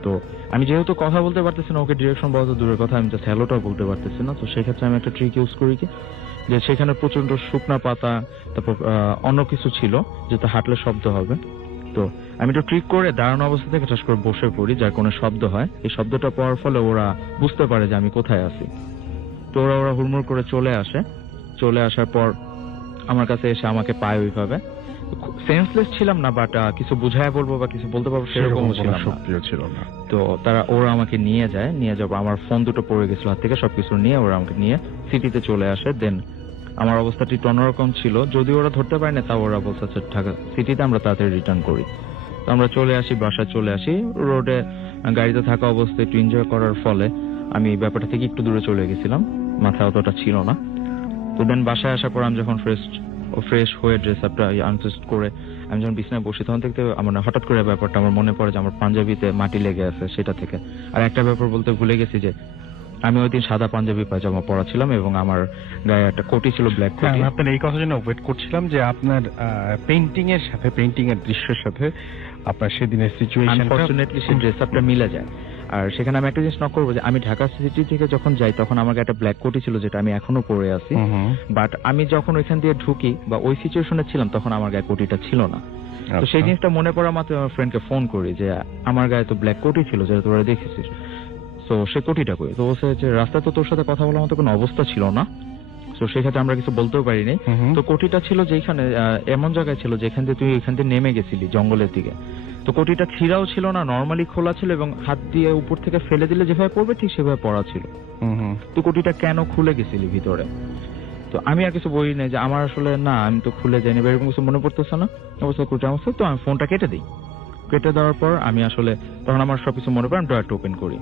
তো আমি যেহেতু কথা বলতে পারতেছি না, ওকে ডিরেকশন বলা তো দূরের কথা, আমি জাস্ট হ্যালোটাও বলতে পারতেছি না। তো সেক্ষেত্রে আমি একটা ট্রিক ইউজ করি কি, যে সেখানে প্রচন্ড শুকনা পাতা তারপর অন্য কিছু ছিল যেটা হাঁটলে শব্দ হবে। তো আমি তো ট্রিক করে দাঁড়ানো অবস্থা থেকে ঠাস করে বসে পড়ি, যার কোনো শব্দ হয়। এই শব্দটা পাওয়ার ফলে ওরা বুঝতে পারে যে আমি কোথায় আছি। তো ওরা হুড়মুড় করে চলে আসার পর আমার কাছে এসে আমাকে পায় ওইভাবে। সেন্সলেস ছিলাম না, বাট কিছু বুঝায় বলবো বা কিছু বলতে পারবো সেরকম শক্তিও ছিল না। তো ওরা আমাকে নিয়ে যাবো, আমার ফোন দুটো পড়ে গেছিল হাত থেকে, সবকিছু নিয়ে ওরা আমাকে নিয়ে সিটিতে চলে আসে। দেন আমার অবস্থাটি একটু অন্যরকম ছিল, যদি ওরা ধরতে পারে না তাও ওরা বলছে ঢাকা সিটিতে আমরা তাড়াতাড়ি রিটার্ন করি। তো আমরা বাসায় চলে আসি। রোডে গাড়িতে থাকা অবস্থায় একটু এনজয় করার ফলে আমি ব্যাপারটা থেকে একটু দূরে চলে গেছিলাম, মাথায় অতটা ছিল না। তো দেন বাসায় আসার পর আমি যখন ফ্রেশ হয়ে ড্রেস আপটা আনফেস্ট করে আমি যখন বিছানায় বসি, তখন থেকে আমার হঠাৎ করে ব্যাপারটা আমার মনে পড়ে যে আমার পাঞ্জাবিতে মাটি লেগে আছে সেটা থেকে। আর একটা ব্যাপার বলতে ভুলে গেছি যে আমি ওই দিন সাদা পাঞ্জাবি পায়জামা পরা ছিলাম এবং আমার গায়ে একটা কোটি ছিল, ব্ল্যাক কোটি। আপনার এই কথা জন্য ওয়েট করছিলাম যে আপনার পেইন্টিং এর দৃশ্যের সাথে আপনার সেদিনের সিচুয়েশন, আনফরচুনেটলি সেই ড্রেস আপটা মিলে যায়। আর সেখানে আমি একটা জিনিস নক করবো যে আমি ঢাকা সিটি থেকে যখন যাই তখন আমার একটা ব্ল্যাক কোটি ছিল যেটা আমি এখনো পরে আছি, বাট আমি যখন ওইখান দিয়ে ঢুকি বা ওই সিচুয়েশনে ছিলাম তখন আমার গায়ে কোটিটা ছিল না। তো সেই জিনিসটা মনে পড়া মাত্র আমার ফ্রেন্ডকে ফোন করি যে আমার গায়ে তো ব্ল্যাক কোটি ছিল যেটা তোরা দেখেছিস, তো সে কোটিটা কই? তো বলছে যে রাস্তা তো তোর সাথে কথা বলার মতো কোনো অবস্থা ছিল না, তো সেক্ষেত্রে আমরা কিছু বলতেও পারিনি। তো কোটিটা ছিল যেখানে এমন জায়গায় ছিল যেখান দিয়ে তুই এখান দিয়ে নেমে গেছিলি জঙ্গলের দিকে। তো কোটিটা ছিঁড়াও ছিল না, নর্মালি খোলা ছিল এবং হাত দিয়ে উপর থেকে ফেলে দিলে যেভাবে পড়বে ঠিক সেভাবে পড়া ছিল। তুই কোটিটা কেন খুলে গেছিলি ভিতরে? তো আমি আর কিছু বলি নাই যে আমার আসলে না, আমি তো খুলে যাইনি বা এরকম কিছু মনে পড়তেছে না অবশ্যই কোটি আমার। তো আমি ফোনটা কেটে দেওয়ার পর আমি আসলে তখন আমার সবকিছু মনে পড়ে, আমি ড্রয়ারটা ওপেন করি।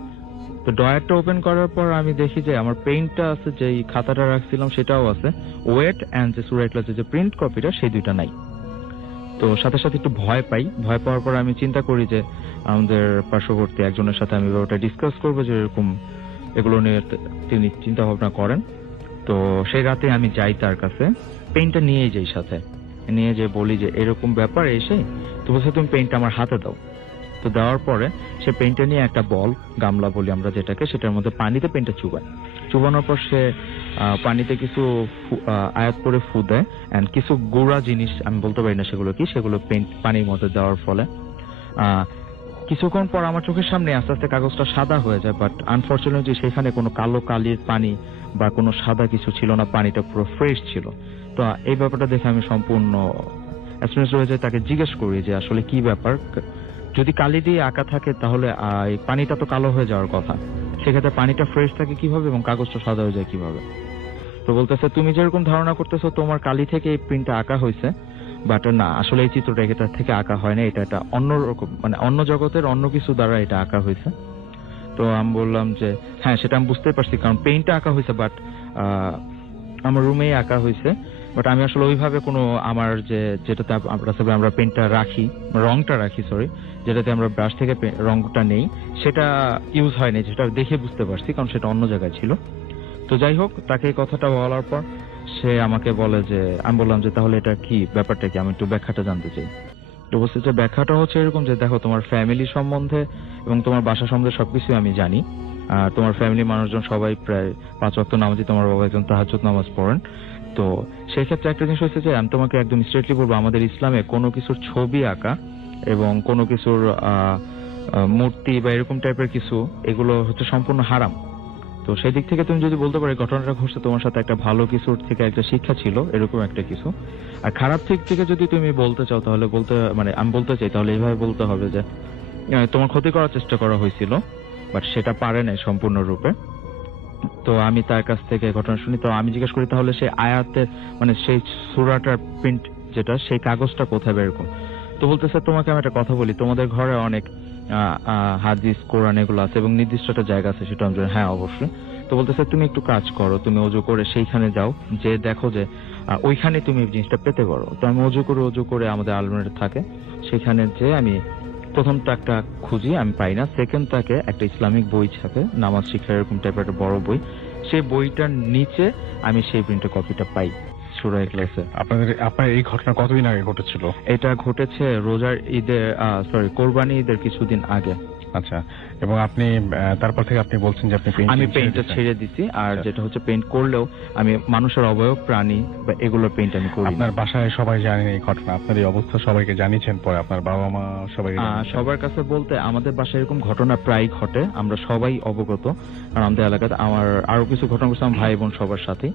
তো ড্রয়ারটা ওপেন করার পর আমি দেখি যে আমার পেইন্টটা আছে, যে খাতাটা রাখছিলাম সেটাও আছে, ওয়েট অ্যান্ড যে সুরাই ক্লাসের যে প্রিন্ট কপিটা সেই দুইটা নাই। তো সাথে সাথে একটু ভয় পাওয়ার পর আমি চিন্তা করি যে আমাদের পার্শ্ববর্তী একজনের সাথে আমি ব্যাপারটা ডিসকাস করবো যে এরকম এগুলো নিয়ে তিনি চিন্তা ভাবনা করেন। তো সেই রাতে আমি যাই তার কাছে, পেইন্টটা নিয়ে যাই সাথে, নিয়ে যে বলি যে এরকম ব্যাপার এসে, তো বলছে তুমি পেইন্টটা আমার হাতে দাও। তো দেওয়ার পরে সে পেইন্টটা নিয়ে একটা বল, গামলা বলি আমরা যেটাকে, সেটার মধ্যে পানিতে পেইন্টটা চুবানোর পর সে পানিতে কিছু আয়াত করে ফু দেয় এন্ড কিছু গুঁড়া জিনিস, আমি বলতে পারি না সেগুলো কি, সেগুলো পেইন্ট পানির মধ্যে দেওয়ার ফলে কিছুক্ষণ পর আমার চোখের সামনে আস্তে আস্তে কাগজটা সাদা হয়ে যায়। বাট আনফরচুনেটলি সেখানে কোনো কালো কালির পানি বা কোনো সাদা কিছু ছিল না, পানিটা পুরো ফ্রেশ ছিল। তো এই ব্যাপারটা দেখে আমি সম্পূর্ণ অ্যাসমেস হয়ে যায়, তাকে জিজ্ঞেস করি যে আসলে কি ব্যাপার, যদি কালি দিয়ে আঁকা থাকে তাহলে এই পানিটা তো কালো হয়ে যাওয়ার কথা, সেক্ষেত্রে পানিটা ফ্রেশ থাকে কিভাবে এবং কাগজটা সাদা হয়ে যায় কিভাবে? তো বলতেছে তুমি যেরকম ধারণা করতেছো তোমার কালি থেকে এই প্রিন্টটা আঁকা হয়েছে, বাট না, আসলে এই চিত্রটা এটা থেকে আঁকা হয় না, এটা একটা অন্যরকম মানে অন্য জগতের অন্য কিছু দ্বারা এটা আঁকা হয়েছে। তো আমি বললাম যে হ্যাঁ সেটা আমি বুঝতে পারছি, কারণ পেইন্টটা আঁকা হয়েছে বাট আমার রুমেই আঁকা হয়েছে, বাট আমি আসলে ওইভাবে কোনো আমার যেটাতে আমরা পেইন্টটা রাখি, রংটা রাখি সরি, যেটাতে আমরা ব্রাশ থেকে রংটা নেই সেটা ইউজ হয়নি, যেটা দেখে বুঝতে পারছি কারণ সেটা অন্য জায়গায় ছিল। তো যাই হোক, তাকে এই কথাটা বলার পর সে আমাকে বলে যে, আমি বললাম যে তাহলে এটা কি ব্যাপারটা কি, আমি একটু ব্যাখ্যাটা জানতে চাই। তো বলছে যে ব্যাখ্যাটা হচ্ছে এরকম যে দেখো তোমার ফ্যামিলি সম্বন্ধে এবং তোমার বাসা সম্বন্ধে সবকিছু আমি জানি, আর তোমার ফ্যামিলির মানুষজন সবাই প্রায় 5 ওয়াক্ত নামাজি, তোমার বাবা একজন তাহাজ্জুদ নামাজ পড়েন। তো সেই ক্ষেত্রে একটা জিনিস হচ্ছে যে আমি তোমাকে একদম স্ট্রেটলি বলবো, আমাদের ইসলামে কোনো কিছুর ছবি আঁকা এবং কোনো কিছুর মূর্তি বা এরকম টাইপের কিছু, এগুলো হচ্ছে সম্পূর্ণ হারাম। তো সেই দিক থেকে তুমি যদি বলতে পারো এই ঘটনাটা ঘটছে তোমার সাথে একটা ভালো কিছুর থেকে একটা শিক্ষা ছিল, এরকম একটা কিছু। আর খারাপ দিক থেকে যদি তুমি বলতে চাও তাহলে আমি বলতে চাই তাহলে এইভাবে বলতে হবে যে তোমার ক্ষতি করার চেষ্টা করা হয়েছিল, বাট সেটা পারে নাই সম্পূর্ণরূপে। তো আমি তার কাছ থেকে ঘটনা শুনি, তো আমি জিজ্ঞেস করি তাহলে সেই আয়াতের সেই সূরাটার প্রিন্ট যেটা, সেই কাগজটা কোথায় বের করো? তো বলতেছে তোমাকে আমি একটা কথা বলি, তোমাদের ঘরে অনেক হাদিস কোরআন এগুলো আছে এবং নির্দিষ্ট একটা জায়গা আছে, সেটা আমি জানি। হ্যাঁ অবশ্যই। তো বলতেছে তুমি একটু কাজ করো, তুমি অজু করে সেইখানে যাও, যে দেখো যে ওইখানে তুমি জিনিসটা পেতে পারো। তো আমি অজু করে আমাদের আলমারিতে থাকে, সেখানে যে আমি প্রথম তাকটা খুঁজি, আমি পাই না। সেকেন্ড তাকে একটা ইসলামিক বই ছাপে, নামাজ শিক্ষা এরকম টাইপের একটা বড় বই, সেই বইটার নিচে আমি সেই প্রিন্টের কপিটা পাই সূরা ইখলাসে। আপনার এই ঘটনা কতদিন আগে ঘটেছিল? এটা ঘটেছে রোজার ঈদের কোরবানি ঈদের কিছুদিন আগে। আচ্ছা, এবং আপনি তারপর থেকে আপনি বলছেন যে আমি পেইন্টটা ছেড়ে দিছি, আর যেটা হচ্ছে পেইন্ট করলেও আমি মানুষের অবয়ব, প্রাণী বা এগুলোর পেইন্ট আমি করি। আপনার বাসায় সবাই জানেন এই ঘটনা? আপনার এই অবস্থা সবাইকে জানিয়েছেন পরে? আপনার বাবা মা সবাই? সবার কাছে বলতে আমাদের বাসায় এরকম ঘটনা প্রায় ঘটে, আমরা সবাই অবগত। আর আমাদের এলাকাতে আমার আরো কিছু ঘটনা ঘটছে আমার ভাই বোন সবার সাথে।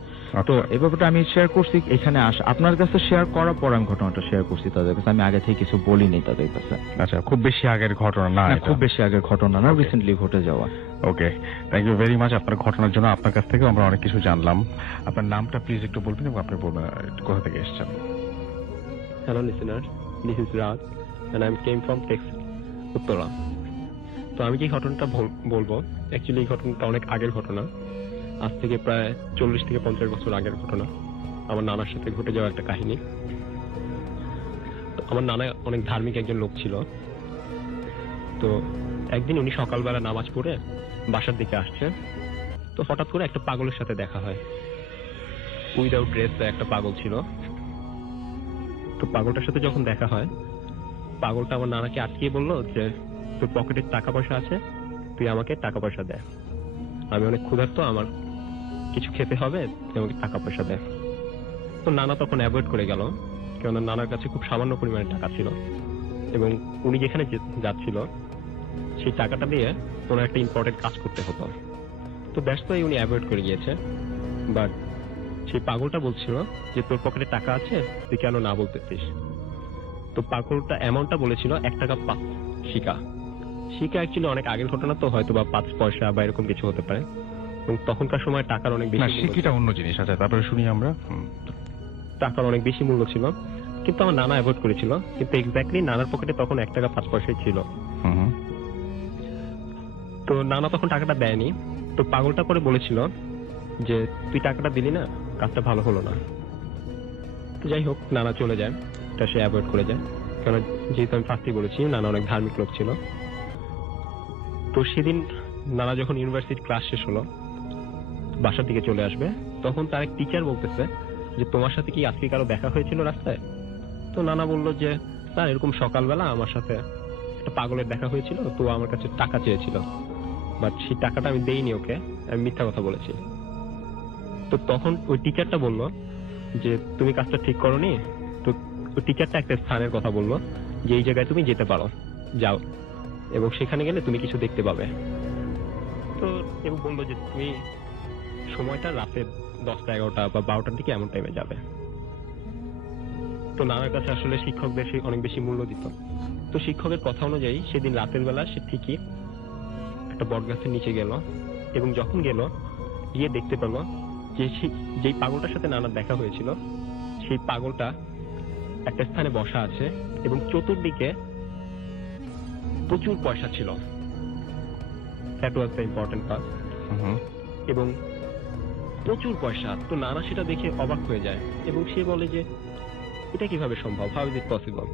তো এই ব্যাপারটা আমি শেয়ার করছি এখানে আপনার কাছে শেয়ার করার পর আমি ঘটনাটা শেয়ার করছি তাদের কাছে, আমি আগে থেকে কিছু বলিনি তাদের কাছে। আচ্ছা, খুব বেশি আগের ঘটনা না? খুব বেশি আগের ঘটনা না, রিসেন্টলি ঘটে যাওয়া। ওকে, থ্যাংক ইউ ভেরি মাচ আপনার ঘটনার জন্য। আপনার কাছ থেকে আমরা অনেক কিছু জানলাম। আপনার নামটা প্লিজ একটু বলবেন এবং আপনি বলবেন কোথা থেকে এসেছেন। Hello listeners, this is Raj and I came from Texas, Uttara. তো আমি যে ঘটনাটা বলবো, অ্যাকচুয়ালি এই ঘটনাটা অনেক আগের ঘটনা, আজ থেকে প্রায় 40 থেকে 50 বছর আগের ঘটনা। আমার নানার সাথে ঘটে যাওয়া একটা কাহিনী। আমার নানা অনেক ধার্মিক একজন লোক ছিল। তো একদিন উনি সকালবেলা নামাজ পড়ে বাসার দিকে আসছে, তো হঠাৎ করে একটা পাগলের সাথে দেখা হয়। উইদাউট ড্রেস একটা পাগল ছিল। তো পাগলটার সাথে যখন দেখা হয়, পাগলটা আমার নানাকে আটকিয়ে বলল যে তোর পকেটে টাকা পয়সা আছে, তুই আমাকে টাকা পয়সা দে, আমি অনেক ক্ষুধার্ত, আমার কিছু খেতে হবে, তুই আমাকে টাকা পয়সা দে। তো নানা তখন অ্যাভয়েড করে গেল, কেননা নানার কাছে খুব সামান্য পরিমাণে টাকা ছিল এবং উনি যেখানে যাচ্ছিল সেই টাকাটা দিয়ে ওনার একটা ইম্পর্টেন্ট কাজ করতে হতো। তো ব্যস্ত হয়ে উনি অ্যাভয়েড করে গিয়েছে। বাট সেই পাগলটা বলছিল যে তোর পকেটে টাকা আছে, তুই কেন না বলতেছিস? তো পাগলটা অ্যামাউন্টটা বলেছিল 1 টাকা শিকা। শিকা অ্যাকচুয়ালি অনেক আগের ঘটনা, তো হয়তো বা 5 পয়সা বা এরকম কিছু হতে পারে, এবং তখনকার সময় টাকার অনেক বেশি। শিকিটা অন্য জিনিস। আচ্ছা, তারপরে শুনি আমরা। টাকার অনেক বেশি মূল্য ছিল, কিন্তু আমার নানা অ্যাভয়েড করেছিল। কিন্তু এক্স্যাক্টলি নানার পকেটে তখন 1 টাকা 5 পয়সাই ছিল। তো নানা তখন টাকাটা দেয়নি। তো পাগলটা পরে বলেছিল যে তুই টাকাটা দিলি না, কাজটা ভালো হলো না। তো যাই হোক, নানা চলে যায়, এটা সে অ্যাভয়েড করে যায়, কারণ যেহেতু আমি ফার্স্টেই বলেছি নানা অনেক ধার্মিক লোক ছিল। তো সেদিন নানা যখন ইউনিভার্সিটি ক্লাস শেষ হলো, বাসার দিকে চলে আসবে, তখন তার এক টিচার বলতেছে যে তোমার সাথে কি আজকে কারো দেখা হয়েছিল রাস্তায়? তো নানা বললো যে স্যার, এরকম সকালবেলা আমার সাথে একটা পাগলের দেখা হয়েছিল, তো আমার কাছে টাকা চেয়েছিল, বাট সেই টাকাটা আমি দেইনি ওকে, আমি মিথ্যা কথা বলেছি। তো তখন ওই টিচারটা বলল যে তুমি কাজটা ঠিক করোনি। তো ওই টিচারটা একটা স্থানের কথা বললো যে এই জায়গায় তুমি যেতে পারো, যাও, এবং সেখানে গেলে তুমি কিছু দেখতে পাবে। তো এবং বললো যে তুমি সময়টা রাতে 10টা 11টা বা 12টার দিকে এমন টাইমে যাবে। তো নানার কাছে আসলে শিক্ষকদের অনেক বেশি মূল্য দিত। তো শিক্ষকের কথা অনুযায়ী সেদিন রাতের বেলা সে ঠিকই একটা বট গাছের নিচে গেল, এবং যখন গেল গিয়ে দেখতে পেল যে যেই পাগলটার সাথে নানার দেখা হয়েছিল সেই পাগলটা একটা স্থানে বসা আছে এবং চতুর্দিকে প্রচুর পয়সা ছিল। That was the important part. এবং প্রচুর পয়সা। তো নানা সেটা দেখে অবাক হয়ে যায় এবং সে বলে যে এটা কিভাবে সম্ভব, হাউ ইজ ইট পসিবল?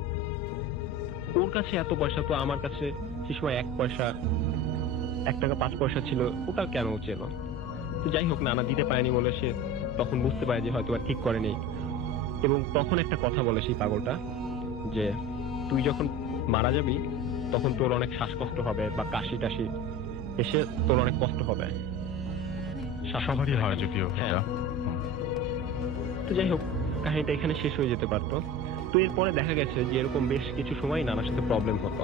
ওর কাছে এত পয়সা, তো আমার কাছে সে সময় 1 পয়সা 1 টাকা 5 পয়সা ছিল, ওটা কেন চেল? তো যাই হোক, নানা দিতে পারেনি বলে সে তখন বুঝতে পারে যে হয়তো আর ঠিক করেনি। এবং তখন একটা কথা বলে সেই পাগলটা যে তুই যখন মারা যাবি তখন তোর অনেক শ্বাসকষ্ট হবে বা কাশি টাশি এসে তোর অনেক কষ্ট হবে। সবারই হয় যদিও। তো যাই হোক, কাহিনীটা এখানে শেষ হয়ে যেতে পারতো। তো এরপরে দেখা গেছে যে এরকম বেশ কিছু সময় নানার সাথে প্রবলেম হতো।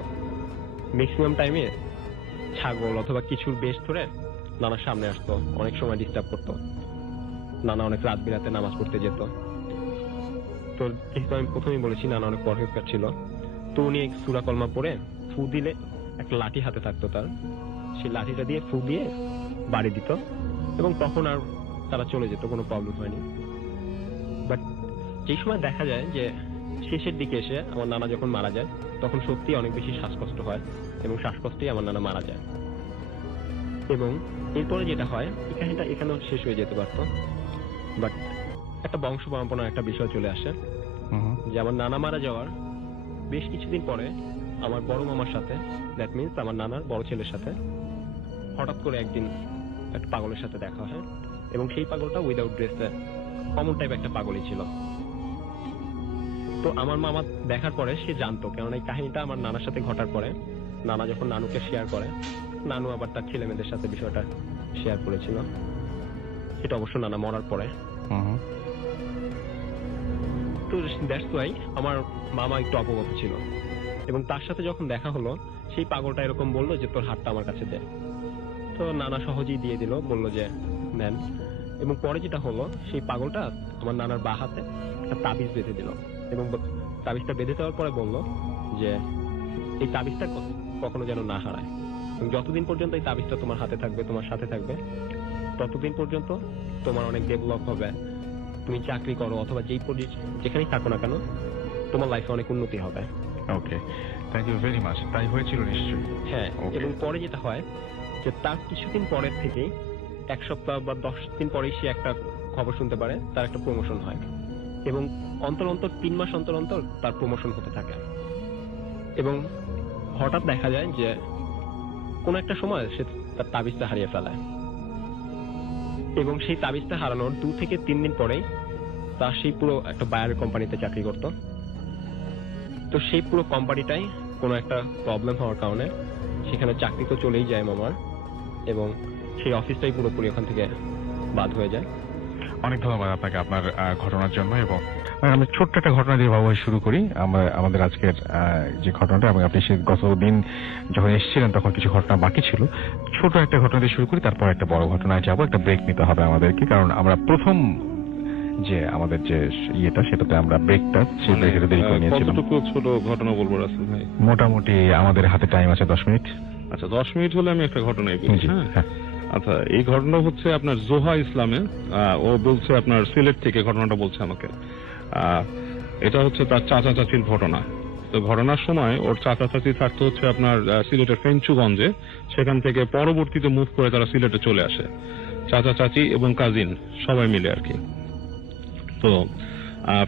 ম্যাক্সিমাম টাইমে ছাগল অথবা কিছুর বেশ ধরে নানার সামনে আসতো, অনেক সময় ডিস্টার্ব করতো। নানা অনেক রাত বিরাতে নামাজ পড়তে যেত। তো যেহেতু আমি প্রথমেই বলেছি নানা অনেক পরহেজগার ছিল, তো উনি সূরা কলমা পড়ে ফু দিলে একটা লাঠি হাতে থাকতো তার, সেই লাঠিটা দিয়ে ফু দিয়ে বাড়ি দিত এবং তখন আর তারা চলে যেত, কোনো প্রবলেম হয়নি। বাট যে সময় দেখা যায় যে শেষের দিকে এসে আমার নানা যখন মারা যায়, তখন সত্যি অনেক বেশি শ্বাসকষ্ট হয় এবং শ্বাসকষ্টেই আমার নানা মারা যায়। এবং এরপরে যেটা হয়, এই কাহিনীটা এখানেও শেষ হয়ে যেতে পারতো, বাট একটা বংশ পরম্পরার একটা বিষয় চলে আসে যে আমার নানা মারা যাওয়ার বেশ কিছুদিন পরে আমার বড় মামার সাথে, দ্যাট মিনস আমার নানার বড় ছেলের সাথে হঠাৎ করে একদিন একটা পাগলের সাথে দেখা হয় এবং সেই পাগলটা উইদাউট ড্রেসে কমন টাইপ একটা পাগলই ছিল। তো আমার মামা দেখার পরে সে জানতো, কেননা এই কাহিনীটা আমার নানার সাথে ঘটার পরে নানা যখন নানুকে শেয়ার করে, নানু আবার তার ছেলে মেয়েদের সাথে বিষয়টা শেয়ার করেছিল। এটা অবশ্য নানা মরার পরে। তো দ্যাটস ওয়াই আমার মামা একটু অবগত ছিল এবং তার সাথে যখন দেখা হলো, সেই পাগলটা এরকম বললো যে তোর হাতটা আমার কাছে দে। তো নানা সহজেই দিয়ে দিল, বললো যে নেন। এবং পরে যেটা হলো, সেই পাগলটা আমার নানার বা হাতে একটা তাবিজ বেঁধে দিল এবং তাবিজটা বেঁধে দেওয়ার পরে বলল যে এই তাবিজটা কখনো যেন না হারায় এবং যতদিন পর্যন্ত এই তাবিজটা তোমার হাতে থাকবে, তোমার সাথে থাকবে, ততদিন পর্যন্ত তোমার অনেক ডেভেলপ হবে। তুমি চাকরি করো অথবা যেখানেই থাকো না কেন, তোমার লাইফে অনেক উন্নতি হবে। ওকে, থ্যাংক ইউ ভেরি মাচ। তাই হয়েছিল নিশ্চয়ই? হ্যাঁ। Okay. এবং পরে যেটা হয় যে তার কিছুদিন পরের থেকেই 1 সপ্তাহ বা 10 দিন পরেই সে একটা খবর শুনতে পারে তার একটা প্রমোশন হয় এবং অন্তর 3 মাস অন্তর তার প্রমোশন হতে থাকে। এবং হঠাৎ দেখা যায় যে কোন একটা সময় সে তার তাবিজটা হারিয়ে ফেলায় এবং সেই তাবিজটা হারানোর 2 থেকে 3 দিন পরেই তার সেই পুরো একটা বায়ার কোম্পানিতে চাকরি করত। তো সেই পুরো কোম্পানিটাই কোনো একটা প্রবলেম হওয়ার কারণে সেখানে চাকরি তো চলেই যায় মামার এবং সেই অফিসটাই পুরোপুরি ওখান থেকে বাদ হয়ে যায়। অনেক ধন্যবাদ আপনাকে আপনার ঘটনার জন্য। এবং আমি ছোট্ট একটা ঘটনা দিয়ে বাবু শুরু করি। আমরা আমাদের আজকের যে ঘটনাটা, এবং আপনি সে গতদিন যখন এসেছিলেন তখন কিছু ঘটনা বাকি ছিল, ছোট একটা ঘটনা দিয়ে শুরু করি, তারপর একটা বড় ঘটনায় যাবো। একটা ব্রেক নিতে হবে আমাদেরকে, কারণ আমরা প্রথম যে আমাদের যে ইয়েটা, সেটাতে আমরা ব্রেকটা সেই ব্রেকের দেরি করে নিয়েছিলাম। কতটুকু ছোট ঘটনা বলবো রাসেল ভাই? মোটামুটি আমাদের হাতে টাইম আছে 10 মিনিট। আচ্ছা, 10 মিনিট হলে আমি একটা ঘটনাই বলছি। হ্যাঁ, আচ্ছা, এই ঘটনা হচ্ছে আপনার জোহা ইসলামে। ও বলছে আপনার সিলেট থেকে ঘটনাটা বলছে আমাকে। এটা হচ্ছে তার চাচা চাচির ঘটনা। তো ঘটনার সময় ওর চাচা চাচি থাকতো হচ্ছে আপনার সিলেটের ফেঞ্চুগঞ্জে। সেখান থেকে পরবর্তীতে মুভ করে তারা সিলেটে চলে আসে, চাচা চাচি এবং কাজিন সবাই মিলে আর কি। তো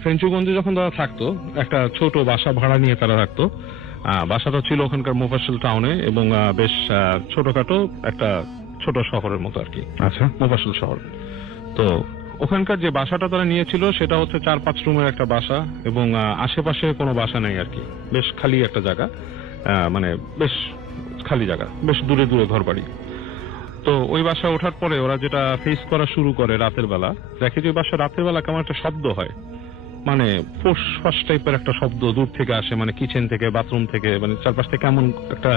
ফেঞ্চুগঞ্জে যখন তারা থাকতো, একটা ছোট বাসা ভাড়া নিয়ে তারা থাকতো। বাসাটা ছিল ওখানকার মোফাসল টাউনে এবং বেশ ছোটখাটো একটা ছোট শহরের মতো আর কি। আচ্ছা, মোফাসল শহর। তো ওখানকার যে বাসাটা তারা নিয়েছিল সেটা হচ্ছে 4-5 রুমের একটা বাসা এবং আশেপাশে কোনো বাসা নেই আর কি। বেশ খালি একটা জায়গা, মানে বেশ খালি জায়গা, বেশ দূরে দূরে ঘর বাড়ি। তো ওই বাসা ওঠার পরে ওরা যেটা ফেস করা শুরু করে রাতের বেলা, দেখে যে বাসা রাতের বেলা কেমন একটা শব্দ হয়, মানে ফোস ফাস টাইপের একটা শব্দ দূর থেকে আসে, মানে কিচেন থেকে, বাথরুম থেকে, মানে চারপাশ থেকে কেমন একটা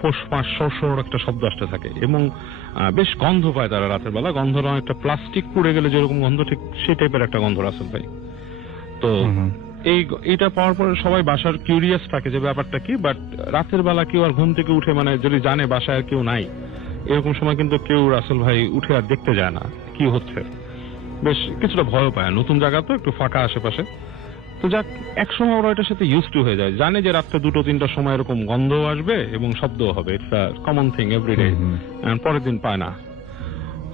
ফোস ফাঁস সর একটা শব্দ আসতে থাকে এবং বেশ গন্ধ পায় তারা রাতের বেলা। গন্ধটা একটা প্লাস্টিক পুড়ে গেলে যেরকম গন্ধ, ঠিক সেই টাইপের একটা গন্ধ রাসেল ভাই। তো এইটা পাওয়ার পরে সবাই বাসার কিউরিয়াস থাকে যে ব্যাপারটা কি। বাট রাতের বেলা কেউ আর ঘুম থেকে উঠে, মানে যদি জানে বাসায় আর কেউ নাই, এরকম সময় কিন্তু কেউ রাসেল ভাই উঠে আর দেখতে যায় না কি হচ্ছে। বেশ কিছুটা ভয় পায়, নতুন জায়গা তো, একটু ফাঁকা আশেপাশে। তো যাক, এক সময় ওরা এটার সাথে ইউজ টু হয়ে যায়, জানে যে রাত্রে 2-3টার সময় এরকম গন্ধ আসবে এবং শব্দও হবে। It's a common thing everyday. পরের দিন পায় না।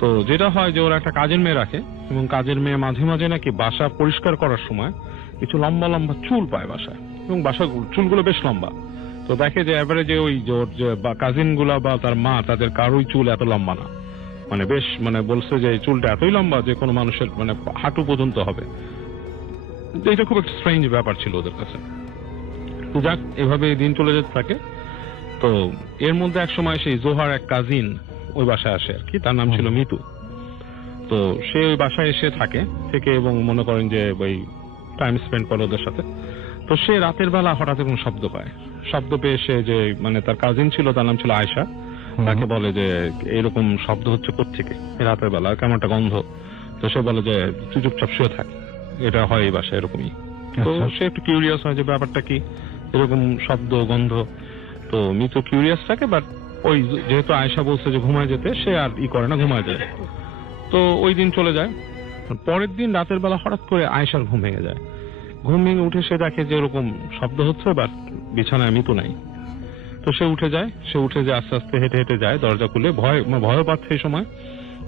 তো যেটা হয় যে ওরা একটা কাজের মেয়ে রাখে এবং কাজের মেয়ে মাঝে মাঝে নাকি বাসা পরিষ্কার করার সময় কিছু লম্বা লম্বা চুল পায় বাসায়, এবং বাসা চুলগুলো বেশ লম্বা। তো দেখে যে এভারেজে ওই যে কাজিন গুলা বা তার মা, তাদের কারোই চুল এত লম্বা না, মানে বেশ, মানে বলছে যে চুলটা এতই লম্বা যে কোনো মানুষের মানে হাঁটু পর্যন্ত হবে। এটা খুব একটা স্ট্রেঞ্জ ব্যাপার ছিল ওদের কাছে। তো যাক, এভাবে দিন চলে যেতে থাকে। তো এর মধ্যে এক সময় সেই জোহার এক কাজিন ওই বাসায় আসে আর কি, তার নাম ছিল মিতু। তো সে ওই বাসায় এসে থেকে এবং মনে করেন যে ওই টাইম স্পেন্ড করে ওদের সাথে। তো সে রাতের বেলা হঠাৎ এরকম শব্দ পায়। শব্দ পেয়ে সে যে, মানে তার কাজিন ছিল, তার নাম ছিল আয়েশা, তাকে বলে যে এরকম শব্দ হচ্ছে কোত্থেকে রাতের বেলা, কেমন একটা গন্ধ। তো সে বলে যে তুই চুপচাপ শুয়ে থাক, এটা হয় এই বাসায় এরকমই। তো সে একটু কিউরিয়াস হয় যে ব্যাপারটা কি, এরকম শব্দ গন্ধ। তো মিতু কিউরিয়াস থাকে, বাট ওই যেহেতু আয়েশা বলছে যে ঘুমায় যেতে, সে আর করে না, ঘুমায় যায়। তো ওই দিন চলে যায়। পরের দিন রাতের বেলা হঠাৎ করে আয়েশার ঘুম ভেঙে যায়। ঘুম ভেঙে উঠে সে দেখে যে এরকম শব্দ হচ্ছে, বাট বিছানায় মিতু নাই। তো সে উঠে যায় আস্তে আস্তে হেঁটে হেঁটে যায়, দরজা খুলে ভয় পাচ্ছে এই সময়।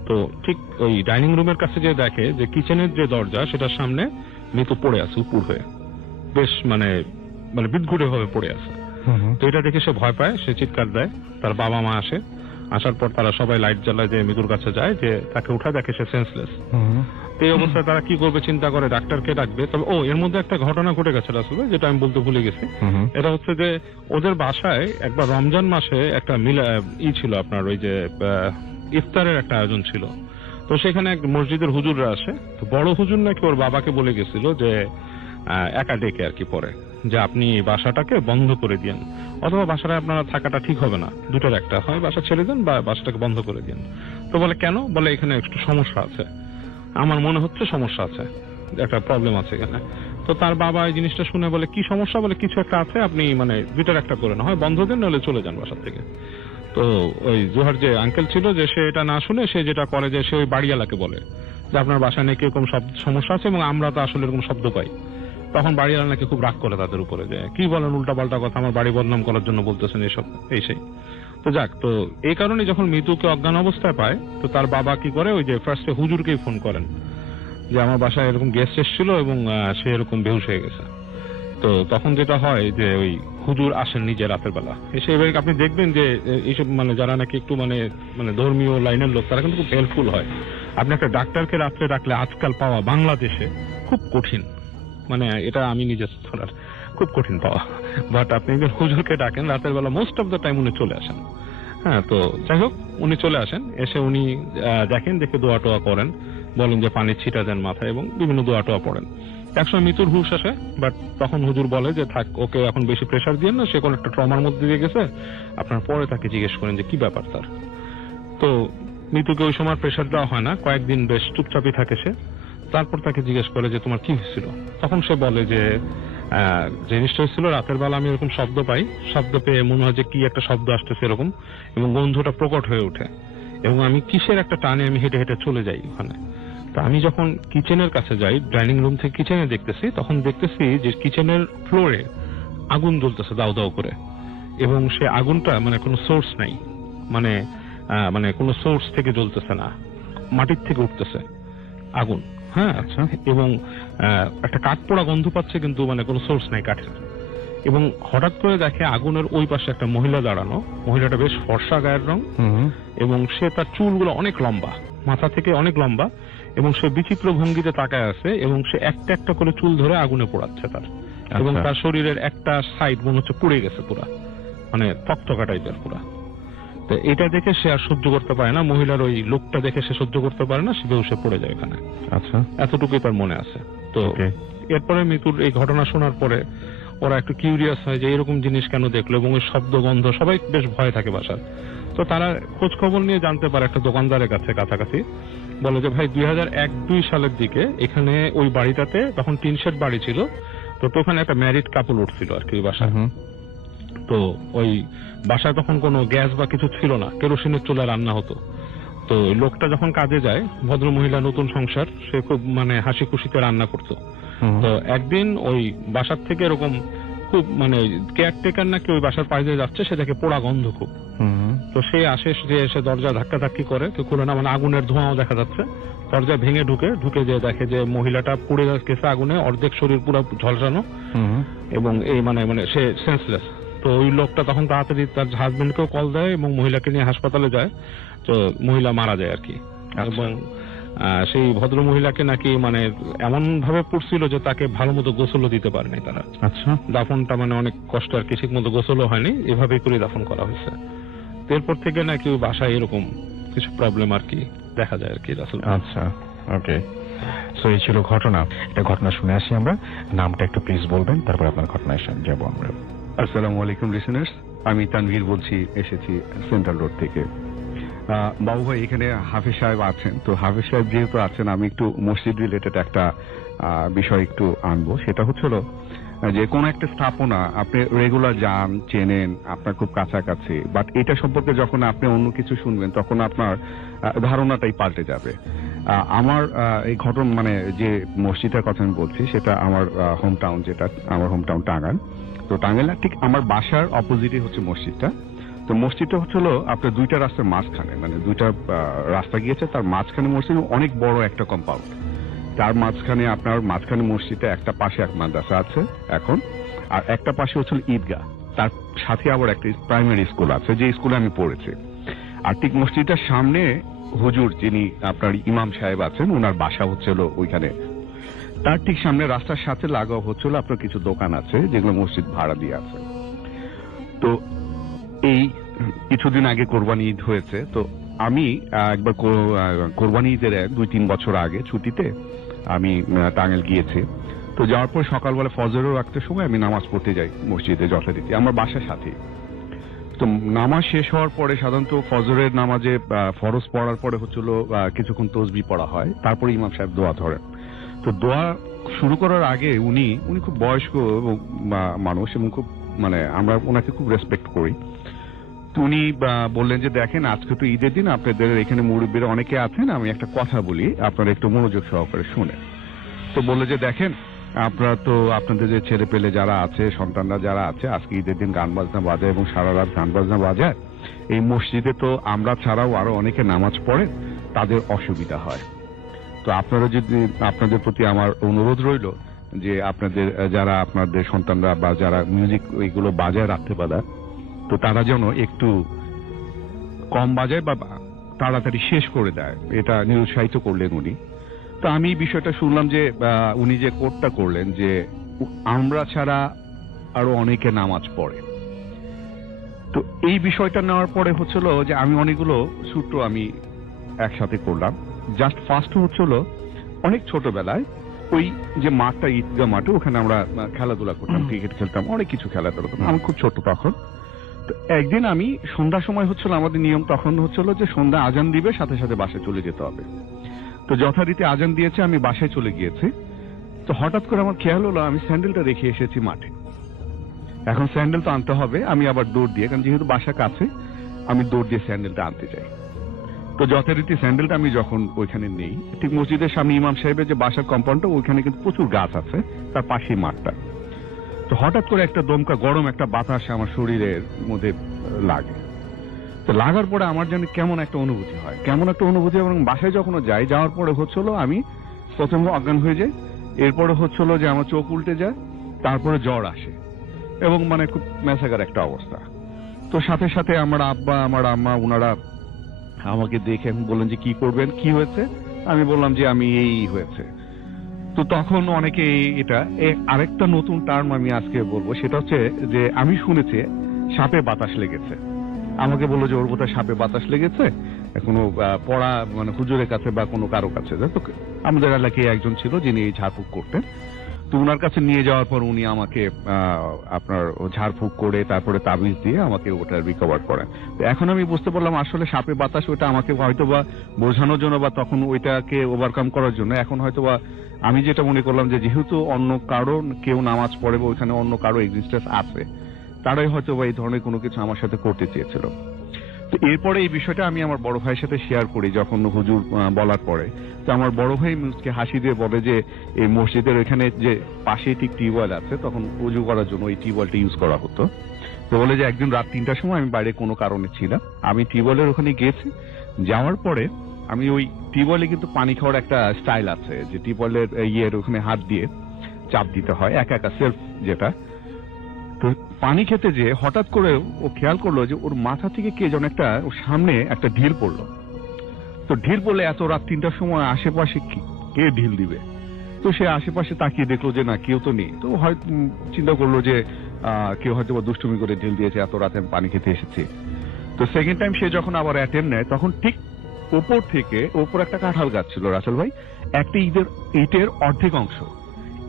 তো ঠিক ওই ডাইনিং রুমের কাছে যে দেখে যে কিচেনের যে দরজা সেটার সামনে মিতু পড়ে আছে উপুর হয়ে, বেশ মানে বিদঘুটে ভাবে পড়ে আছে। তো এটা দেখে সে ভয় পায়, সে চিৎকার দেয়। তার বাবা মা আসে, আসার পর তারা সবাই লাইট জ্বালায়, যে মিতুর কাছে যায়, যে তাকে উঠায়, দেখে সে সেন্সলেস। এই অবস্থায় তারা কি করবে চিন্তা করে, ডাক্তারকে ডাকবে। তবে এর মধ্যে একটা ঘটনা ঘটে গেছে রাসূল ভাই, যেটা আমি বলতে ভুলে গেছি। এটা হচ্ছে যে ওদের বাসায় একবার রমজান মাসে একটা ছিল আপনার, ওই যে ইফতারের একটা আয়োজন ছিল। তো সেখানে এক মসজিদের হুজুররা আসে। তো বড় হুজুর নাকি ওর বাবাকে বলে গেছিল যে একা ডেকে আর কি পরে, যে আপনি বাসাটাকে বন্ধ করে দিয়েন, অথবা বাসায় আপনারা থাকাটা ঠিক হবে না, দুটোর একটা, হয় বাসা ছেড়ে দেন বা বাসাটাকে বন্ধ করে দিন। তো বলে কেন? বলে এখানে একটু সমস্যা আছে, আমার মনে হচ্ছে সমস্যা আছে, একটা প্রবলেম আছে এখানে। তো তার বাবা এই জিনিসটা শুনে বলে কি সমস্যা? বলে কিছু একটা আছে, আপনি দুইটার একটা করে না, হয় বন্ধ দেন নাহলে চলে যান বাসার থেকে। তো ওই জোহার যে আঙ্কেল ছিল, যে সে এটা না শুনে সে যেটা করে, যে সে ওই বাড়িওয়ালাকে বলে যে আপনার বাসায় নাকি এরকম সমস্যা আছে এবং আমরা তো আসলে এরকম শব্দ পাই। তখন বাড়িওয়ালা নাকি খুব রাগ করে তাদের উপরে, যে কি বলেন উল্টা পাল্টা কথা, আমার বাড়ি বদনাম করার জন্য বলতেছেন এইসব এই সেই। তো যাক, তো এই কারণে যখন মিতুকে অজ্ঞান অবস্থায় পায়, তো তার বাবা কি করে, ওই যে ফার্স্টে হুজুরকেই ফোন করেন যে আমার বাসায় এরকম গেস্ট এসেছিল এবং সে এরকম বেহুশ হয়ে গেছে। তো তখন যেটা হয় যে ওই হুজুর আসেন নিজে রাতের বেলা এসে। এবার আপনি দেখবেন যে এইসব যারা নাকি একটু ধর্মীয় লাইনের লোক, তারা কিন্তু খুব হেল্পফুল হয়। আপনি একটা ডাক্তারকে রাত্রে ডাকলে আজকাল পাওয়া বাংলাদেশে খুব কঠিন, এটা আমি নিজে ধরার খুব কঠিন পাওয়া। বাট আপনি হুজুরকে ডাকেন রাতের বেলা, মোস্ট অফ দ্য টাইম উনি চলে আসেন। হ্যাঁ, তো যাই হোক, উনি চলে আসেন, এসে উনি দেখেন, দেখে দোয়া টোয়া করেন, বলেন যে পানি ছিটা দেন মাথায় এবং বিভিন্ন দোয়া টোয়া পড়েন। একসময় মিতুর হুশ আসে, বাট তখন হুজুর বলে যে থাক, ওকে এখন বেশি প্রেশার দিয়ে না, সে কোন একটা ট্রমার মধ্যে দিয়ে গেছে, আপনার পরে তাকে জিজ্ঞেস করেন যে কি ব্যাপার তার। তো মিতুকে ওই সময় প্রেশার দেওয়া হয় না, কয়েকদিন বেশ চুপচাপই থাকে সে। তারপর তাকে জিজ্ঞেস করে যে তোমার কি হয়েছিল। তখন সে বলে যে জিনিসটা হয়েছিল রাতের বেলা আমি এরকম শব্দ পাই, শব্দ পেয়ে মনে হয় যে কি একটা শব্দ আসতেছে এরকম, এবং গন্ধটা প্রকট হয়ে ওঠে, এবং আমি কিসের একটা টানে আমি হেঁটে হেঁটে চলে যাই ওখানে। তো আমি যখন কিচেনের কাছে যাই, ডাইনিং রুম থেকে কিচেনে দেখতেছি, তখন দেখতেছি যে কিচেনের ফ্লোরে আগুন জ্বলতেছে দাউ দাউ করে, এবং সে আগুনটা কোনো সোর্স নাই, কোনো সোর্স থেকে জ্বলতেছে না, মাটির থেকে উঠতেছে আগুন। হ্যাঁ, আচ্ছা। এবং একটা কাঠ পোড়া গন্ধ পাচ্ছে, কিন্তু কোনো সোর্স নাই কাঠের। এবং হঠাৎ করে দেখে আগুনের ওই পাশে একটা মহিলা দাঁড়ানো। মহিলাটা বেশ ফর্সা গায়ের রং, এবং সে তার চুলগুলো অনেক লম্বা, মাথা থেকে অনেক লম্বা, এবং সে বিচিত্র ভঙ্গিতে তাকায় আছে, এবং সে একটা একটা করে চুল ধরে আগুনে পোড়াচ্ছে তার। এবং তার শরীরের একটা সাইড মনে হচ্ছে পুড়ে গেছে পুরা, তকতকা টাইপের পুরা। তো এটা দেখে সে আর সহ্য করতে পারে না, মহিলার ওই লোকটা দেখে সে সহ্য করতে পারে না, সে বেহুশে পড়ে যায় ওখানে। আচ্ছা, এতটুকুই তার মনে আছে। তো এরপরে মিতুর এই ঘটনা শোনার পরে ওরা একটু কিউরিয়াস হয় যে এরকম জিনিস কেন দেখলো, এবং ওই শব্দ গন্ধ, সবাই বেশ ভয় থাকে বাসার। তো তারা খোঁজ খবর নিয়ে জানতে পারে একটা দোকানদারের কাছে কাছাকাছি, বলে যে ভাই 2001-2 সালের দিকে এখানে ওই বাড়িটাতে, তখন টিন শেড বাড়ি ছিল, তো ওখানে একটা ম্যারিড কাপল উঠছিল আর কি বাসায়। তো ওই বাসায় তখন কোনো গ্যাস বা কিছু ছিল না, কেরোসিনের চুলায় রান্না হতো। তো লোকটা যখন কাজে যায়, ভদ্র মহিলা, নতুন সংসার, সে খুব হাসি খুশিতে রান্না করতো। তো একদিন ওই বাসার থেকে এরকম খুব কেয়ারটেকার নাকি ওই বাসার পাশে যাচ্ছে, সে দেখে পোড়া গন্ধ খুব। তো সে আসে, যে এসে দরজা ধাক্কা ধাক্কি করে, কেউ খুলে না, আগুনের ধোঁয়াও দেখা যাচ্ছে। দরজা ভেঙে ঢুকে যে দেখে যে মহিলাটা পুড়ে গেছে আগুনে, অর্ধেক শরীর পুরো ঝলসানো, এবং এই সে সেন্সলেস। তো ওই লোকটা তখন তাড়াতাড়ি তার হাজবেন্ডকেও কল দেয় এবং মহিলাকে নিয়ে হাসপাতালে যায়। তো মহিলা মারা যায় আর কি। এবং সেই ভদ্র মহিলাকে নাকি এমন ভাবে পুড়ছিল যে তাকে ভালো মতো গোসলও দিতে পারেনি তারা। আচ্ছা, দাফনটা অনেক কষ্ট আর কি, ঠিক মতো গোসলও হয়নি, এভাবেই করে দাফন করা হয়েছে। এরপর থেকে নাকি ওই বাসায় এরকম কিছু প্রবলেম আর কি দেখা যায় আর কি রাসূল। আচ্ছা, ওকে। সো এই ছিল ঘটনা। এটা ঘটনা শুনে আসি আমরা। নামটা একটু প্লিজ বলবেন, তারপর আপনার ঘটনায় যাব আমরা। আসসালামু আলাইকুম লিসেনার্স, আমি তানভীর বলছি, এসেছি সেন্ট্রাল রোড থেকে। বাবু ভাই, এখানে হাফেজ সাহেব আছেন, তো হাফেজ সাহেব যেহেতু আছেন আমি একটু মসজিদ রিলেটেড একটা বিষয় একটু আনবো। সেটা হচ্ছিল যে কোন একটা স্থাপনা আপনি রেগুলার যান, চেনেন, আপনার খুব কাছাকাছি, বাট এটা সম্পর্কে যখন আপনি অন্য কিছু শুনবেন তখন আপনার ধারণাটাই পাল্টে যাবে। আমার এই ঘটনা মানে যে মসজিদের কথা আমি বলছি সেটা আমার হোম টাউন, যেটা আমার হোম টাউন টাঙ্গাইল। তো টাঙ্গাইলের ঠিক আমার বাসার অপোজিটে হচ্ছে মসজিদটা। তো মসজিদটা হচ্ছিল আপনার দুইটা রাস্তার মাঝখানে, মানে দুইটা রাস্তা গিয়েছে, তার মাঝখানে মসজিদ, অনেক বড় একটা কম্পাউন্ড। তার মাঝখানে আপনার মাঝখানে মসজিদে একটা পাশে এক মাদ্রাসা আছে এখন, আর একটা পাশে হচ্ছিল ঈদগাহ, তার সাথে আবার একটা প্রাইমারি স্কুল আছে, যে স্কুলে আমি পড়েছি। আর ঠিক মসজিদটার সামনে হুজুর যিনি আপনার ইমাম সাহেব আছেন, ওনার বাসা হচ্ছিল ওইখানে। তার ঠিক সামনে রাস্তার সাথে লাগা হচ্ছিল আপনার কিছু দোকান আছে যেগুলো মসজিদ ভাড়া দিয়ে আছে। তো এই কিছুদিন আগে কোরবানি ঈদ হয়েছে, তো আমি একবার কোরবানি ঈদের 2-3 বছর আগে ছুটিতে আমি টাঙ্গাইল গিয়েছি। তো যাওয়ার পর সকালবেলা ফজরের রাখতে সময় আমি নামাজ পড়তে যাই মসজিদে যথারীতি, আমার বাসার সাথেই। তো নামাজ শেষ হওয়ার পরে সাধারণত ফজরের নামাজে ফরজ পড়ার পরে হচ্ছিল কিছুক্ষণ তসবিহ পড়া হয়, তারপরে ইমাম সাহেব দোয়া ধরেন। তো দোয়া শুরু করার আগে উনি খুব বয়স্ক এবং মানুষ, এবং খুব মানে আমরা ওনাকে খুব রেসপেক্ট করি। তো উনি বললেন যে দেখেন, আজকে তো ঈদের দিন, আপনাদের এখানে মুরব্বীরা অনেকে আছেন, আমি একটা কথা বলি, আপনারা একটু মনোযোগ সহকারে শুনে। তো বললে যে দেখেন, আপনারা তো আপনাদের যে ছেলে পেলে যারা আছে, সন্তানরা যারা আছে, আজকে ঈদের দিন গান বাজনা বাজায় এবং সারা রাত গান বাজনা বাজায়, এই মসজিদে তো আমরা ছাড়াও আরো অনেকে নামাজ পড়ে, তাদের অসুবিধা হয়। তো আপনারা যদি, আপনাদের প্রতি আমার অনুরোধ রইল যে আপনাদের যারা আপনাদের সন্তানরা বা যারা মিউজিক এইগুলো বাজায় রাখতে পারে, তো তারা যেন একটু কম বাজায় বা তাড়াতাড়ি শেষ করে দেয়, এটা নিরুৎসাহিত করলেন উনি। তো আমি বিষয়টা শুনলাম যে উনি যে কোটটা করলেন যে আমরা ছাড়া আরো অনেকে নামাজ পড়ে। তো এই বিষয়টা নেওয়ার পরে হচ্ছিল যে আমি অনেকগুলো সূত্র আমি একসাথে করলাম। জাস্ট ফার্স্ট হচ্ছিল অনেক ছোটবেলায় ওই যে মাঠটা, ঈদগাহ মাঠে, ওখানে আমরা খেলাধুলা করতাম, ক্রিকেট খেলতাম, অনেক কিছু খেলাধুলা করতাম, আমি খুব ছোট তখন। তো একদিন আমি সন্ধ্যার সময় হচ্ছিল, আমাদের নিয়ম তখন হচ্ছিল যে সন্ধ্যা আজান দিবে, সাথে সাথে বাসায় চলে যেতে হবে। তো যথারীতি আজান দিয়েছে, আমি বাসায় চলে গিয়েছি। তো হঠাৎ করে আমার খেয়াল হলো আমি স্যান্ডেলটা রেখে এসেছি মাঠে। এখন স্যান্ডেল তো আনতে হবে, আমি আবার দৌড় দিয়ে, কারণ যেহেতু বাসা কাছে, আমি দৌড় দিয়ে স্যান্ডেলটা আনতে যাই। তো যথারীতি স্যান্ডেলটা আমি যখন ওইখানে নেই, ঠিক মসজিদের সামনে ইমাম সাহেবের যে বাসার কম্পাউন্ডটা, ওইখানে কিন্তু প্রচুর গাছ আছে, তার পাশেই মাঠটা। তো হঠাৎ করে একটা দমকা গরম একটা বাতাস আমার শরীরের মধ্যে লাগে। তো লাগার পরে আমার যেন কেমন একটা অনুভূতি হয়, এবং বাসায় যখন যাই, যাওয়ার পরে হচ্ছিল আমি প্রথমে অজ্ঞান হয়ে যাই, এরপরে হচ্ছিল যে আমার চোখ উল্টে যায়, তারপরে জ্বর আসে, এবং মানে খুব মেসাগার একটা অবস্থা। তো সাথে সাথে আমার আব্বা, আমার আম্মা, ওনারা আমাকে দেখে বললেন যে কি করবেন, কি হয়েছে। আমি বললাম যে আমি এই হয়েছে। তো তখন অনেকে এটা আরেকটা নতুন টার্ম আমি আজকে বলবো, সেটা হচ্ছে যে আমি শুনেছি সাপে বাতাস লেগেছে। আমাকে বললো যে ওর বোধহয় সাপে বাতাস লেগেছে, কোনো পড়া মানে হুজুরের কাছে বা কোনো কারো কাছে। তো আমাদের এলাকায় একজন ছিল যিনি এই ঝাড়ফুঁক করতেন। তো ওনার কাছে নিয়ে যাওয়ার পর উনি আমাকে আপনার ঝাড়ফুঁক করে তারপরে তাবিজ দিয়ে আমাকে ওটা রিকভার করেন। তো এখন আমি বুঝতে পারলাম আসলে সাপে বাতাস ওটা আমাকে হয়তো বা বোঝানোর জন্য বা তখন ওইটাকে ওভারকাম করার জন্য। এখন হয়তো বা আমি যেটা মনে করলাম যে যেহেতু অন্য কারো কেউ নামাজ পড়ে বা ওইখানে অন্য কারো এক্সিস্টেন্স আছে, তারাই হয়তো বা এই ধরনের কোনো কিছু আমার সাথে করতে চেয়েছিল। তো এরপরে এই বিষয়টা আমি আমার বড় ভাইয়ের সাথে শেয়ার করি যখন হুজুর বলার পরে। তো আমার বড় ভাই মুসকে হাসি দিয়ে বলে যে এই মসজিদের ওইখানে যে পাশে ঠিক টিউবওয়েল আছে, তখন উজু করার জন্য ওই টিউবওয়েলটা ইউজ করা হতো। তো বলে যে একদিন রাত 3টার সময় আমি বাইরে কোনো কারণে ছিলাম, আমি টিউবওয়েলের ওখানে গিয়েছি। যাওয়ার পরে আমি ওই টিউবওয়েলে কিন্তু পানি খাওয়ার একটা স্টাইল আছে, যে টিউবওয়েলের ইয়ের ওখানে হাত দিয়ে চাপ দিতে হয় একা একা, সেলফ যেটা। তো পানি খেতে যে হঠাৎ করে ও খেয়াল করলো যে ওর মাথা থেকে কে যেন একটা, ওর সামনে একটা ঢিল পড়লো। তো ঢিল পড়লে এত রাত 3টার সময় আশেপাশে কে ঢিল দিবে? তো সে আশেপাশে তাকিয়ে দেখলো যে না, কেউ তো নেই। তো হয়তো চিন্তা করলো যে কেউ হয়তো বা দুষ্টুমি করে ঢিল দিয়েছে, এত রাতে আমি পানি খেতে এসেছি। তো সেকেন্ড টাইম সে যখন আবার অ্যাটেম্প নেয়, তখন ঠিক ওপর থেকে, ওপর একটা কাঁঠাল গাছ ছিল রাসেল ভাই, একটা ইটের অর্ধেক অংশ,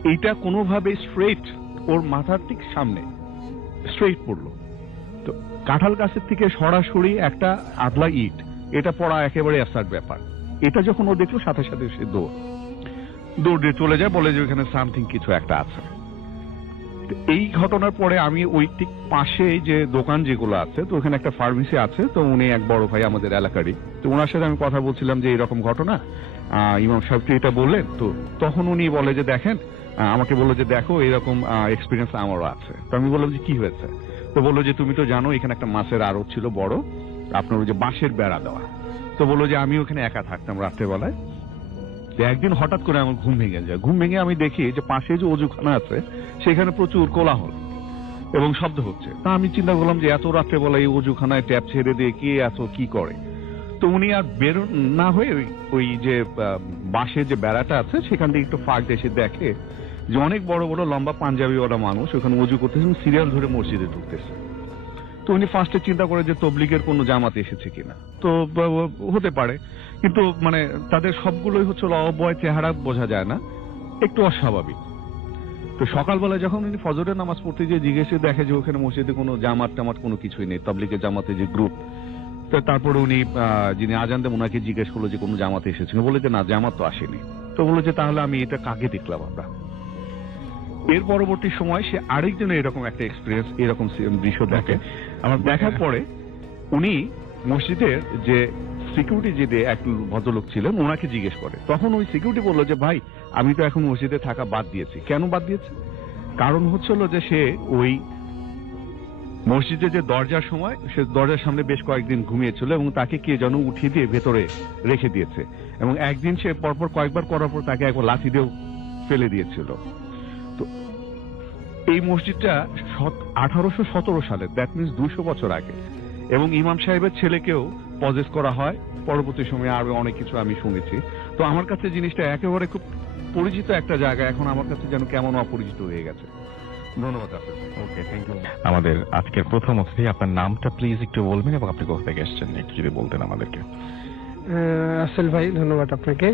এইটা কোনোভাবে স্ট্রেট ওর মাথার ঠিক সামনে স্ট্রেইট পড়লো। তো কাঁঠাল গাছের থেকে সরাসরি একটা আদলা ইট, এটা পড়া একেবারে অ্যাবসার্ড ব্যাপার। এটা যখন ও দেখলো সাথে সাথে সে দৌড় দিয়ে চলে যায়, বলে যে ওখানে সামথিং কিছু একটা আছে। তো এই ঘটনার পরে আমি ওই ঠিক পাশে যে দোকান যেগুলো আছে, তো ওখানে একটা ফার্মেসি আছে, তো উনি এক বড় ভাই আমাদের এলাকারই, তো ওনার সাথে আমি কথা বলছিলাম যে এরকম ঘটনা, ইমাম সাহেব এটা বললেন। তো তখন উনি বলে যে দেখেন, আমাকে বললো যে দেখো এরকম এক্সপিরিয়েন্স আমারও আছে। তো আমি বললাম যে কি হয়েছে? তো বললো যে তুমি তো জানো এখানে একটা মাছের আড়ত ছিল বড়, আপনার ওই যে বাঁশের বেড়া দেওয়া। তো বললো যে আমি ওখানে একা থাকতাম রাত্রেবেলায়, একদিন হঠাৎ করে আমার ঘুম ভেঙে যায়। ঘুম ভেঙে আমি দেখি যে পাশে যে অজুখানা আছে সেখানে প্রচুর কোলাহল এবং শব্দ হচ্ছে। তা আমি চিন্তা করলাম যে এত রাত্রেবেলা এই অজুখানায় ট্যাপ ছেড়ে দিয়ে কে এত কি করে। তো উনি আর বের না হয়ে ওই যে বাঁশের যে বেড়াটা আছে সেখান থেকে একটু ফাঁক এসে দেখে যে অনেক বড় বড় লম্বা পাঞ্জাবিওয়ালা মানুষ ওখানে অজু করতেছে, সিরিয়াল ধরে মসজিদে ঢুকতেছে। তো উনি ফার্স্টে চিন্তা করে যে তবলিগের কোনো জামাত এসেছে কিনা, তো হতে পারে, কিন্তু মানে তাদের সবগুলোই হচ্ছে অবয়, চেহারা বোঝা যায় না, একটু অস্বাভাবিক। তো সকালবেলা যখন উনি ফজরের নামাজ পড়তে গিয়ে জিজ্ঞেসে দেখে যে ওখানে মসজিদে কোনো জামাত টামাত কোনো কিছুই নেই, তবলিগের জামাতে যে গ্রুপ। তো তারপরে উনি যিনি আজান দেন ওনাকে জিজ্ঞেস করলো যে কোনো জামাতে এসেছিল, বলে যে না জামাত তো আসেনি। তো বললো যে তাহলে আমি এটা কাকে দেখলাম আমরা। এর পরবর্তী সময় সে আরেকজনের এরকম একটা এক্সপিরিয়েন্স, এরকম দৃশ্য দেখে। আমার দেখার পরে উনি মসজিদের যে সিকিউরিটি যে এক ভদ্রলোক ছিলেন ওনাকে জিজ্ঞেস করে। তখন ওই সিকিউরিটি বললো যে ভাই আমি তো এখন মসজিদে থাকা বাদ দিয়েছি। কেন বাদ দিয়েছে? কারণ হচ্ছিল যে সে ওই মসজিদে যে দরজার সময় সে দরজার সামনে বেশ কয়েকদিন ঘুমিয়েছিল এবং তাকে কে যেন উঠিয়ে দিয়ে ভেতরে রেখে দিয়েছে, এবং একদিন সে পরপর কয়েকবার করার পর তাকে একবার লাথি দিয়েও ফেলে দিয়েছিল। তো এই মসজিদটা 1817 সালে, দ্যাট মিনস 200 বছর আগে, এবং ইমাম সাহেবের ছেলেকেও পজেস করা হয় পরবর্তী সময়ে, আরো অনেক কিছু আমি শুনেছি। তো আমার কাছে জিনিসটা একেবারে খুব পরিচিত একটা জায়গা, এখন আমার কাছে যেন কেমন অপরিচিত হয়ে গেছে। ধন্যবাদ আপনাকে। ওকে, থ্যাংক ইউ। আমাদের আজকের প্রথম অতিথি, আপনার নামটা প্লিজ একটু বলবেন এবং আপনি কোথা থেকে এসেছেন একটু যদি বলতেন আমাদেরকে। আসল ভাই, ধন্যবাদ আপনাকে।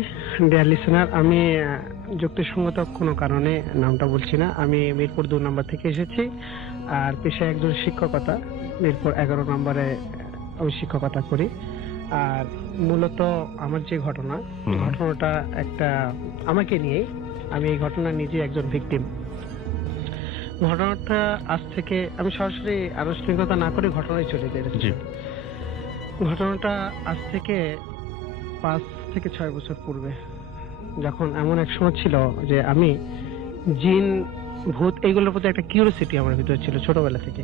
ডিয়ার লিসেনার, আমি যুক্তিসঙ্গত কোনো কারণে নামটা বলছি না। আমি মিরপুর 2 নম্বর থেকে এসেছি, আর পেশায় একজন শিক্ষকতা। মিরপুর 11 নম্বরে আমি শিক্ষকতা করি। আর মূলত আমার যে ঘটনাটা একটা আমাকে নিয়ে, আমি এই ঘটনা নিজে একজন ভিকটিম। ঘটনাটা আজ থেকে আমি সরাসরি আনুষ্ঠানিকতা না করে ঘটনায় চলে যাই। ঘটনাটা আজ থেকে 5 থেকে 6 বছর পূর্বে, যখন এমন এক সময় ছিল যে আমি জিন, ভূত এগুলোর প্রতি একটা কিউরিওসিটি আমার ভিতরে ছিল ছোটবেলা থেকে।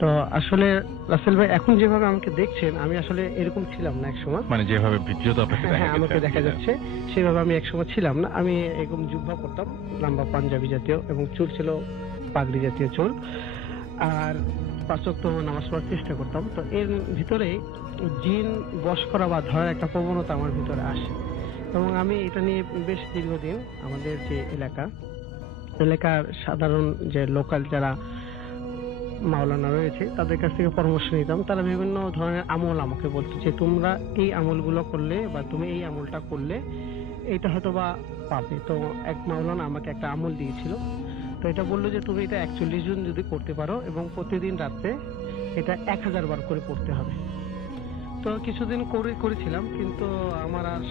তো আসলে রাসেল ভাই এখন যেভাবে আমাকে দেখছেন, আমি আসলে এরকম ছিলাম না এক সময়। মানে যেভাবে ভিডিওতে আপনাকে দেখা যাচ্ছে, আমাকে দেখা যাচ্ছে সেভাবে আমি এক সময় ছিলাম না। আমি এরকম জুব্বা পরতাম, লম্বা পাঞ্জাবি জাতীয়, এবং চুল ছিল পাগড়ি জাতীয় চুল, আর 5 ওয়াক্ত নামাজ পড়ার চেষ্টা করতাম। তো এর ভিতরে জিন বশ করা বা ধরার একটা প্রবণতা আমার ভিতরে আসে, এবং আমি এটা নিয়ে বেশ দীর্ঘদিন আমাদের যে এলাকার সাধারণ যে লোকাল যারা মাওলানা রয়েছে তাদের কাছ থেকে পরামর্শ নিতাম। তারা বিভিন্ন ধরনের আমল আমাকে বলতো যে তোমরা এই আমলগুলো করলে বা তুমি এই আমলটা করলে এইটা হয়তো বা পাবে। তো এক মাওলানা আমাকে একটা আমল দিয়েছিল। তো এটা বললো যে তুমি এটা 41 দিন যদি করতে পারো এবং প্রতিদিন রাতে এটা 1000 বার করে পড়তে হবে। তো কিছুদিন করেছিলাম, কিন্তু আমার আর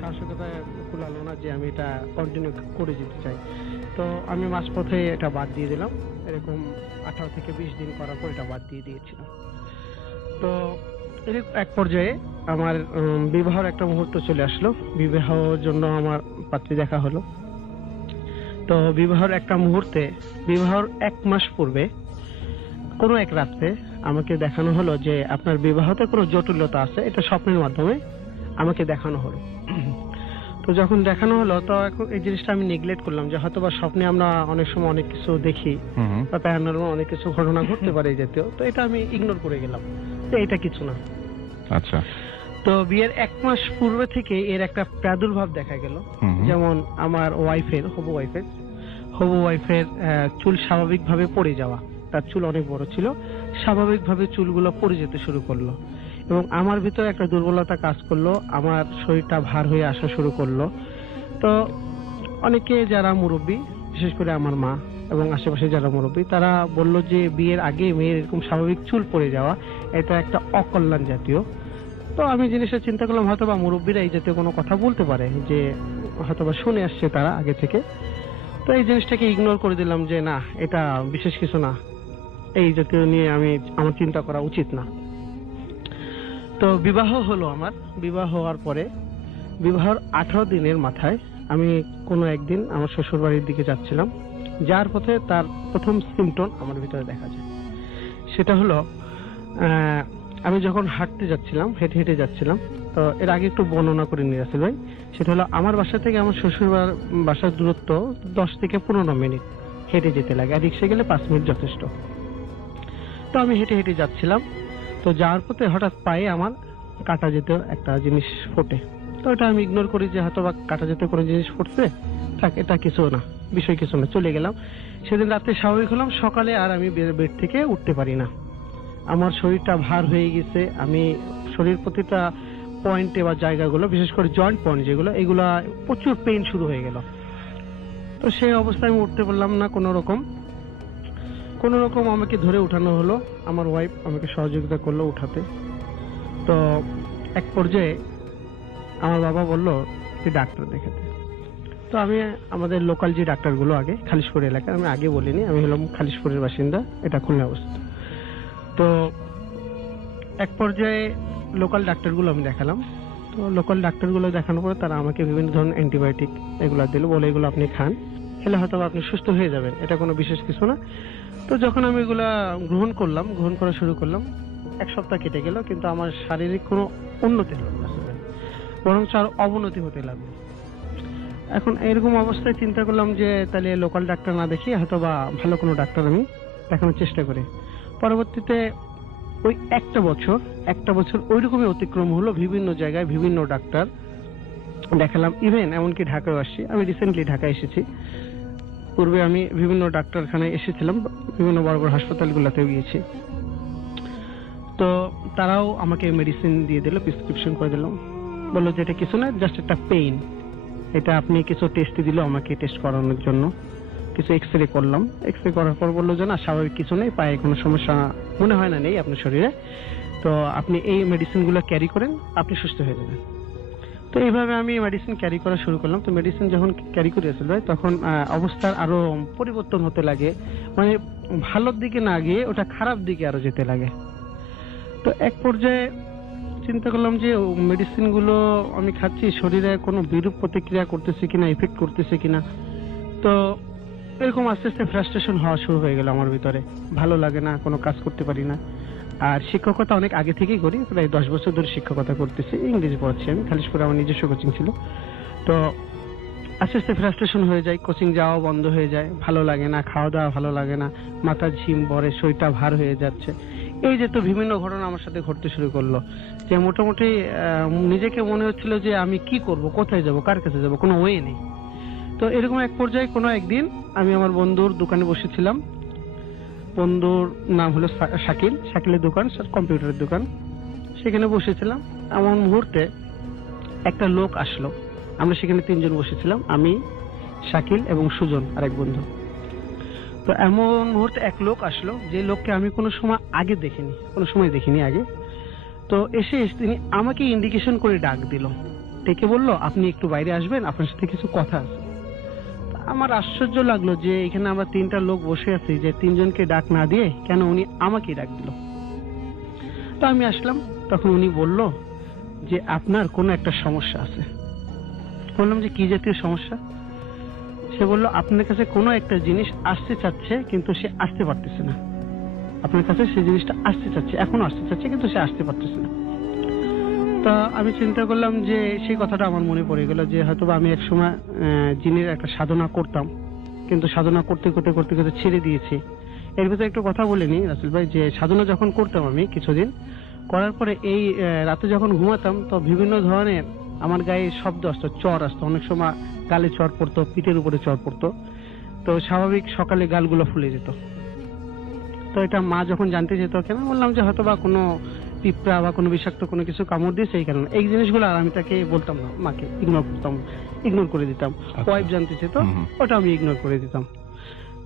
সাহসিকতা কুলালো না যে আমি এটা কন্টিনিউ করে যেতে চাই। তো আমি মাঝপথে এটা বাদ দিয়ে দিলাম। এরকম 18 থেকে 20 দিন করার পর এটা বাদ দিয়ে দিয়েছিলাম। তো এর এক পর্যায়ে আমার বিবাহের একটা মুহূর্ত চলে আসলো। বিবাহের জন্য আমার পাত্রী দেখা হলো। তো বিবাহের একটা মুহূর্তে, বিবাহের 1 মাস পূর্বে কোনো এক রাতে আমাকে দেখানো হলো যে আপনার বিবাহতে কোনো জটিলতা আছে, এটা স্বপ্নের মাধ্যমে আমাকে দেখানো হলো। তো যখন দেখানো হলো, তো এখন এই জিনিসটা আমি নেগলেক্ট করলাম যে হয়তো বা স্বপ্নে আমরা অনেক সময় অনেক কিছু দেখি বা প্যারানর্মাল অনেক কিছু ঘটনা ঘটতে পারে এই জাতীয়। তো এটা আমি ইগনোর করে গেলাম যে এটা কিছু না। আচ্ছা। তো বিয়ের 1 মাস পূর্বে থেকে এর একটা প্রাদুর্ভাব দেখা গেল। যেমন আমার হবু ওয়াইফের চুল স্বাভাবিকভাবে পড়ে যাওয়া। তার চুল অনেক বড় ছিল, স্বাভাবিকভাবে চুলগুলো পড়ে যেতে শুরু করলো, এবং আমার ভিতরে একটা দুর্বলতা কাজ করলো। আমার শরীরটা ভার হয়ে আসা শুরু করলো। তো অনেকে যারা মুরব্বী, বিশেষ করে আমার মা, এবং আশেপাশে যারা মুরব্বী তারা বলল যে বিয়ের আগে মেয়ের এরকম স্বাভাবিক চুল পড়ে যাওয়া এটা একটা অকল্যাণ জাতীয়। তো আমি জিনিসটা চিন্তা করলাম হয়তো বা মুরব্বীরা এই জাতীয় কোনো কথা বলতে পারে, যে হয়তো বা শুনে আসছে তারা আগে থেকে। তো এই জিনিসটাকে ইগনোর করে দিলাম যে না, এটা বিশেষ কিছু না, এই জাতীয় নিয়ে আমার চিন্তা করা উচিত না। তো বিবাহ হলো আমার। বিবাহ হওয়ার পরে বিবাহের 18 দিনের মাথায় আমি কোনো একদিন আমার শ্বশুর বাড়ির দিকে যাচ্ছিলাম, যার পথে তার প্রথম সিমটম আমার ভিতরে দেখা যায়। সেটা হলো আমি যখন হাঁটতে যাচ্ছিলাম, হেঁটে হেঁটে যাচ্ছিলাম, তো এর আগে একটু বর্ণনা করে নিয়ে আসি ভাই। সেটা হলো আমার বাসা থেকে আমার শ্বশুর বাসার দূরত্ব 10 থেকে 15 মিনিট হেঁটে যেতে লাগে, আর রিক্সা গেলে 5 মিনিট যথেষ্ট। তো আমি হেঁটে হেঁটে যাচ্ছিলাম, তো যাওয়ার পথে হঠাৎ পায়ে আমার কাটা যেতে একটা জিনিস ফোটে। তো এটা আমি ইগনোর করি যে হয়তো বা কাটা যেতে কোনো জিনিস ফুটছে, থাক, এটা কিছু না, বিষয় কিছু না, চলে গেলাম। সেদিন রাতে স্বাভাবিক হলাম, সকালে আর আমি বেড থেকে উঠতে পারি না, আমার শরীরটা ভার হয়ে গেছে। আমি শরীর প্রতিটা পয়েন্টে বা জায়গাগুলো, বিশেষ করে জয়েন্ট পয়েন্ট যেগুলো, এগুলা প্রচুর পেইন শুরু হয়ে গেল। তো সেই অবস্থায় আমি উঠতে পারলাম না, কোনো রকম আমাকে ধরে উঠানো হলো। আমার ওয়াইফ আমাকে সহযোগিতা করলো উঠাতে। তো এক পর্যায়ে আমার বাবা বলল যে ডাক্তার দেখাতে। তো আমি আমাদের লোকাল যে ডাক্তারগুলো আগে খালিশপুর এলাকায়, আমি আগে বলিনি, আমি হলাম খালিশপুরের বাসিন্দা, এটা খুলনা অবস্থিত। তো এক পর্যায়ে লোকাল ডাক্তারগুলো আমি দেখালাম। তো লোকাল ডাক্তারগুলো দেখানোর পরে তারা আমাকে বিভিন্ন ধরনের অ্যান্টিবায়োটিক এগুলো দিল, বলে এগুলো আপনি খান, খেলে হয়তো আপনি সুস্থ হয়ে যাবেন, এটা কোনো বিশেষ কিছু না। তো যখন আমি এগুলা গ্রহণ করা শুরু করলাম, 1 সপ্তাহ কেটে গেল, কিন্তু আমার শারীরিক কোনো উন্নতি হলো না, বরং আরো অবনতি হতে লাগলো। এখন এরকম অবস্থায় চিন্তা করলাম যে তাহলে লোকাল ডাক্তার না দেখি হয়তো বা ভালো কোনো ডাক্তার আমি দেখানোর চেষ্টা করি। পরবর্তীতে ওই একটা বছর ওইরকমই অতিক্রম হলো, বিভিন্ন জায়গায় বিভিন্ন ডাক্তার দেখালাম, ইভেন এমনকি ঢাকায় আসছি। আমি রিসেন্টলি ঢাকায় এসেছি, পূর্বে আমি বিভিন্ন ডাক্তারখানায় এসেছিলাম, বিভিন্ন বড় বড় হাসপাতালগুলোতেও গিয়েছি। তো তারাও আমাকে মেডিসিন দিয়ে দিল, প্রেসক্রিপশন করে দিল, বললো যে এটা কিছু না, জাস্ট একটা পেইন, এটা আপনি কিছু টেস্ট দিল আমাকে টেস্ট করানোর জন্য, কিছু এক্সরে করলাম। এক্সরে করার পর বললো যে না, স্বাভাবিক কিছু নেই, পায়ে কোনো সমস্যা মনে হয় না নেই আপনার শরীরে, তো আপনি এই মেডিসিনগুলো ক্যারি করেন, আপনি সুস্থ হয়ে যাবেন। তো এইভাবে আমি মেডিসিন ক্যারি করা শুরু করলাম। তো মেডিসিন যখন ক্যারি করে আসল ভাই, তখন অবস্থার আরো পরিবর্তন হতে লাগে, মানে ভালোর দিকে না গিয়ে ওটা খারাপ দিকে আরো যেতে লাগে। তো এক পর্যায়ে চিন্তা করলাম যে মেডিসিন গুলো আমি খাচ্ছি, শরীরে কোনো বিরূপ প্রতিক্রিয়া করতেছে কিনা, এফেক্ট করতেছে কিনা। তো এরকম আস্তে আস্তে ফ্রাস্ট্রেশন হওয়া শুরু হয়ে গেল আমার ভিতরে, ভালো লাগে না, কোনো কাজ করতে পারি না। আর শিক্ষকতা অনেক আগে থেকেই করি, প্রায় 10 বছর ধরে শিক্ষকতা করতেছি, ইংরেজি পড়াচ্ছি আমি, খালিশপুরে আমার নিজস্ব কোচিং ছিল। তো আস্তে আস্তে ফ্রাস্ট্রেশন হয়ে যায়, কোচিং যাওয়া বন্ধ হয়ে যায়, ভালো লাগে না, খাওয়া দাওয়া ভালো লাগে না, মাথা ঝিম পড়ে, শরীরটা ভার হয়ে যাচ্ছে। এই যে তো বিভিন্ন ঘটনা আমার সাথে ঘটতে শুরু করলো, যে মোটামুটি নিজেকে মনে হচ্ছিল যে আমি কি করব, কোথায় যাব, কার কাছে যাব, কোনো ওয়ে নেই। তো এরকম এক পর্যায়ে কোনো একদিন আমি আমার বন্ধুর দোকানে বসেছিলাম, বন্ধুর নাম হলো শাকিলের দোকান, কম্পিউটারের দোকান, সেখানে বসেছিলাম। এমন মুহূর্তে একটা লোক আসলো, আমরা সেখানে 3 জন বসেছিলাম, আমি, শাকিল এবং সুজন আরেক বন্ধু। তো এমন মুহূর্তে এক লোক আসলো, যে লোককে আমি কোনো সময় দেখিনি আগে। তো এসে তিনি আমাকে ইন্ডিকেশন করে ডাক দিল, ডেকে বলল আপনি একটু বাইরে আসবেন, আপনার সাথে কিছু কথা আছে। আমার আশ্চর্য লাগলো যে এখানে আমরা 3টা লোক বসে আছি, যে 3 জনকে ডাক না দিয়ে কেন উনি আমাকেই ডাক দিল। তো আমি আসলাম, তখন উনি বলল যে আপনার কোনো একটা সমস্যা আছে। বললাম যে কি জাতীয় সমস্যা? সে বলল আপনার কাছে কোনো একটা জিনিস আসতে চাচ্ছে, কিন্তু সে আসতে পারতেছে না। আপনার কাছে সেই জিনিসটা আসতে চাচ্ছে, এখনো আসতে চাচ্ছে, কিন্তু সে আসতে পারতেছে না। তা আমি চিন্তা করলাম যে সেই কথাটা আমার মনে পড়ে গেল, যে হয়তো আমি এক সময় জিনের একটা সাধনা করতাম, কিন্তু সাধনা করতে করতে ছেড়ে দিয়েছি। এর ভিতরে একটু কথা বলে নি রাসেল ভাই, যে সাধনা যখন করতাম আমি কিছুদিন করার পরে, এই রাতে যখন ঘুমাতাম, তো বিভিন্ন ধরনের আমার গায়ে শব্দ আসতো, চর আসতো, অনেক সময় গালে চর পড়তো, পিঠের উপরে চর পড়তো। তো স্বাভাবিক সকালে গালগুলো ফুলে যেত। তো এটা মা যখন জানতে যেত, কেন বললাম যে হয়তো বা কোনো পিঁপড়া বা কোনো বিষাক্ত কোনো কিছু কামড় দিয়েছে, এই কারণে। এই জিনিসগুলো আর আমি তাকে বলতাম না, মাকে ইগনোর করে দিতাম। ওয়াইফ জানতে চেত, ওটা আমি ইগনোর করে দিতাম।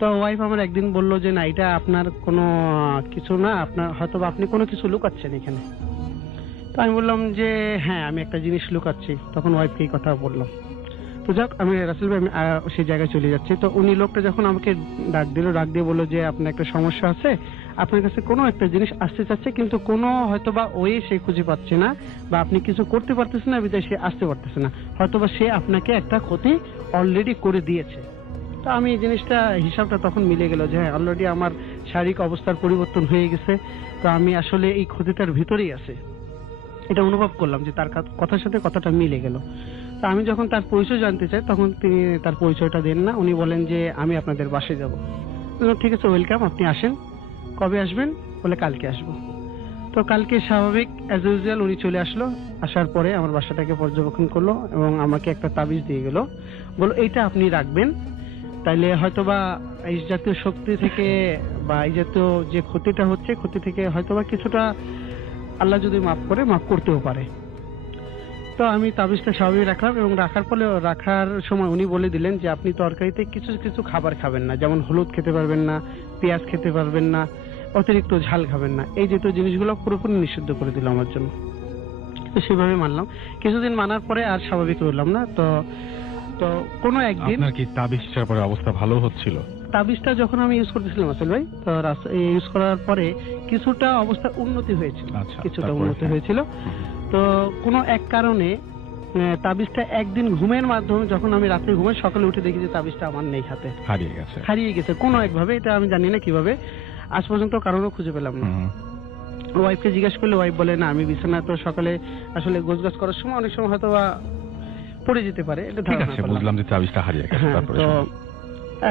তো ওয়াইফ আমার একদিন বলল যে না, এটা আপনার কোনো কিছু না, আপনার হয়তো আপনি কোনো কিছু লুকাচ্ছেন এখানে। তো আমি বললাম যে হ্যাঁ, আমি একটা জিনিস লুকাচ্ছি। তখন ওয়াইফকে এই কথা বললাম। তো যাক, আমি রাসেল ভাই, আমি সেই জায়গায় চলে যাচ্ছি। তো উনি লোকটা যখন আমাকে ডাক দিয়ে বললো যে আপনার একটা সমস্যা আছে, আপনার কাছে কোনো একটা জিনিস আসতে চাচ্ছে, কিন্তু কোনো হয়তোবা ওয়ে সে খুঁজে পাচ্ছে না, বা আপনি কিছু করতে পারতেছেন না, বিদায় সে আসতে পারতেছে না, হয়তোবা সে আপনাকে একটা ক্ষতি অলরেডি করে দিয়েছে। তো আমি এই জিনিসটা হিসাবটা তখন মিলে গেল যে হ্যাঁ, অলরেডি আমার শারীরিক অবস্থার পরিবর্তন হয়ে গেছে। তো আমি আসলে এই ক্ষতিটার ভিতরেই আছি, এটা অনুভব করলাম যে তার কথার সাথে কথাটা মিলে গেল। তো আমি যখন তার পরিচয় জানতে চাই, তখন তিনি তার পরিচয়টা দেন না। উনি বলেন যে আমি আপনাদের বাসায় যাব। ঠিক আছে, ওয়েলকাম, আপনি আসেন। কবে আসবেন? বলে কালকে আসবো। তো কালকে স্বাভাবিক অ্যাজ ইউজুয়াল উনি চলে আসলো। আসার পরে আমার বাসাটাকে পর্যবেক্ষণ করলো এবং আমাকে একটা তাবিজ দিয়ে গেল, বললো এইটা আপনি রাখবেন, তাইলে হয়তোবা এই জাতীয় শক্তি থেকে বা এই জাতীয় যে ক্ষতিটা হচ্ছে, ক্ষতি থেকে হয়তোবা কিছুটা আল্লাহ যদি মাফ করতেও পারে। তো আমি তাবিজটা স্বাভাবিক রাখলাম এবং রাখার সময় উনি বলে দিলেন যে আপনি তরকারিতে কিছু কিছু খাবার খাবেন না, যেমন হলুদ খেতে পারবেন না, পেঁয়াজ খেতে পারবেন না, অতিরিক্ত ঝাল খাবেন না। এই জাতীয় জিনিসগুলো পুরোপুরি নিষিদ্ধ করে দিল আমার জন্য। তো সেভাবে মানলাম। কিছুদিন মানার পরে আর স্বাভাবিক রইলাম না। তো কোনো একদিন আপনার কি তাবিজটার পরে অবস্থা ভালো হচ্ছিল? তাবিজটা যখন আমি ইউজ করতেছিলাম আসল ভাই, তো ইউজ করার পরে কিছুটা অবস্থা উন্নতি হয়েছিল, কিছুটা উন্নতি হয়েছিল। তো কোনো এক কারণে তাবিজটা একদিন ঘুমের মাধ্যমে, যখন আমি রাত্রে ঘুমাই, সকালে উঠে দেখি যে তাবিজটা আমার নেই হাতে, হারিয়ে গেছে কোনো একভাবে। এটা আমি জানি না কিভাবে, আজ পর্যন্ত কারণও খুঁজে পেলাম না। ওয়াইফকে জিজ্ঞেস করলে ওয়াইফ বলে না, আমি বিছানা তো সকালে আসলে গোছগাছ করার সময় অনেক সময় হয়তো পড়ে যেতে পারে, এটা বুঝলাম যে তাবিজটা হারিয়ে গেছে। তো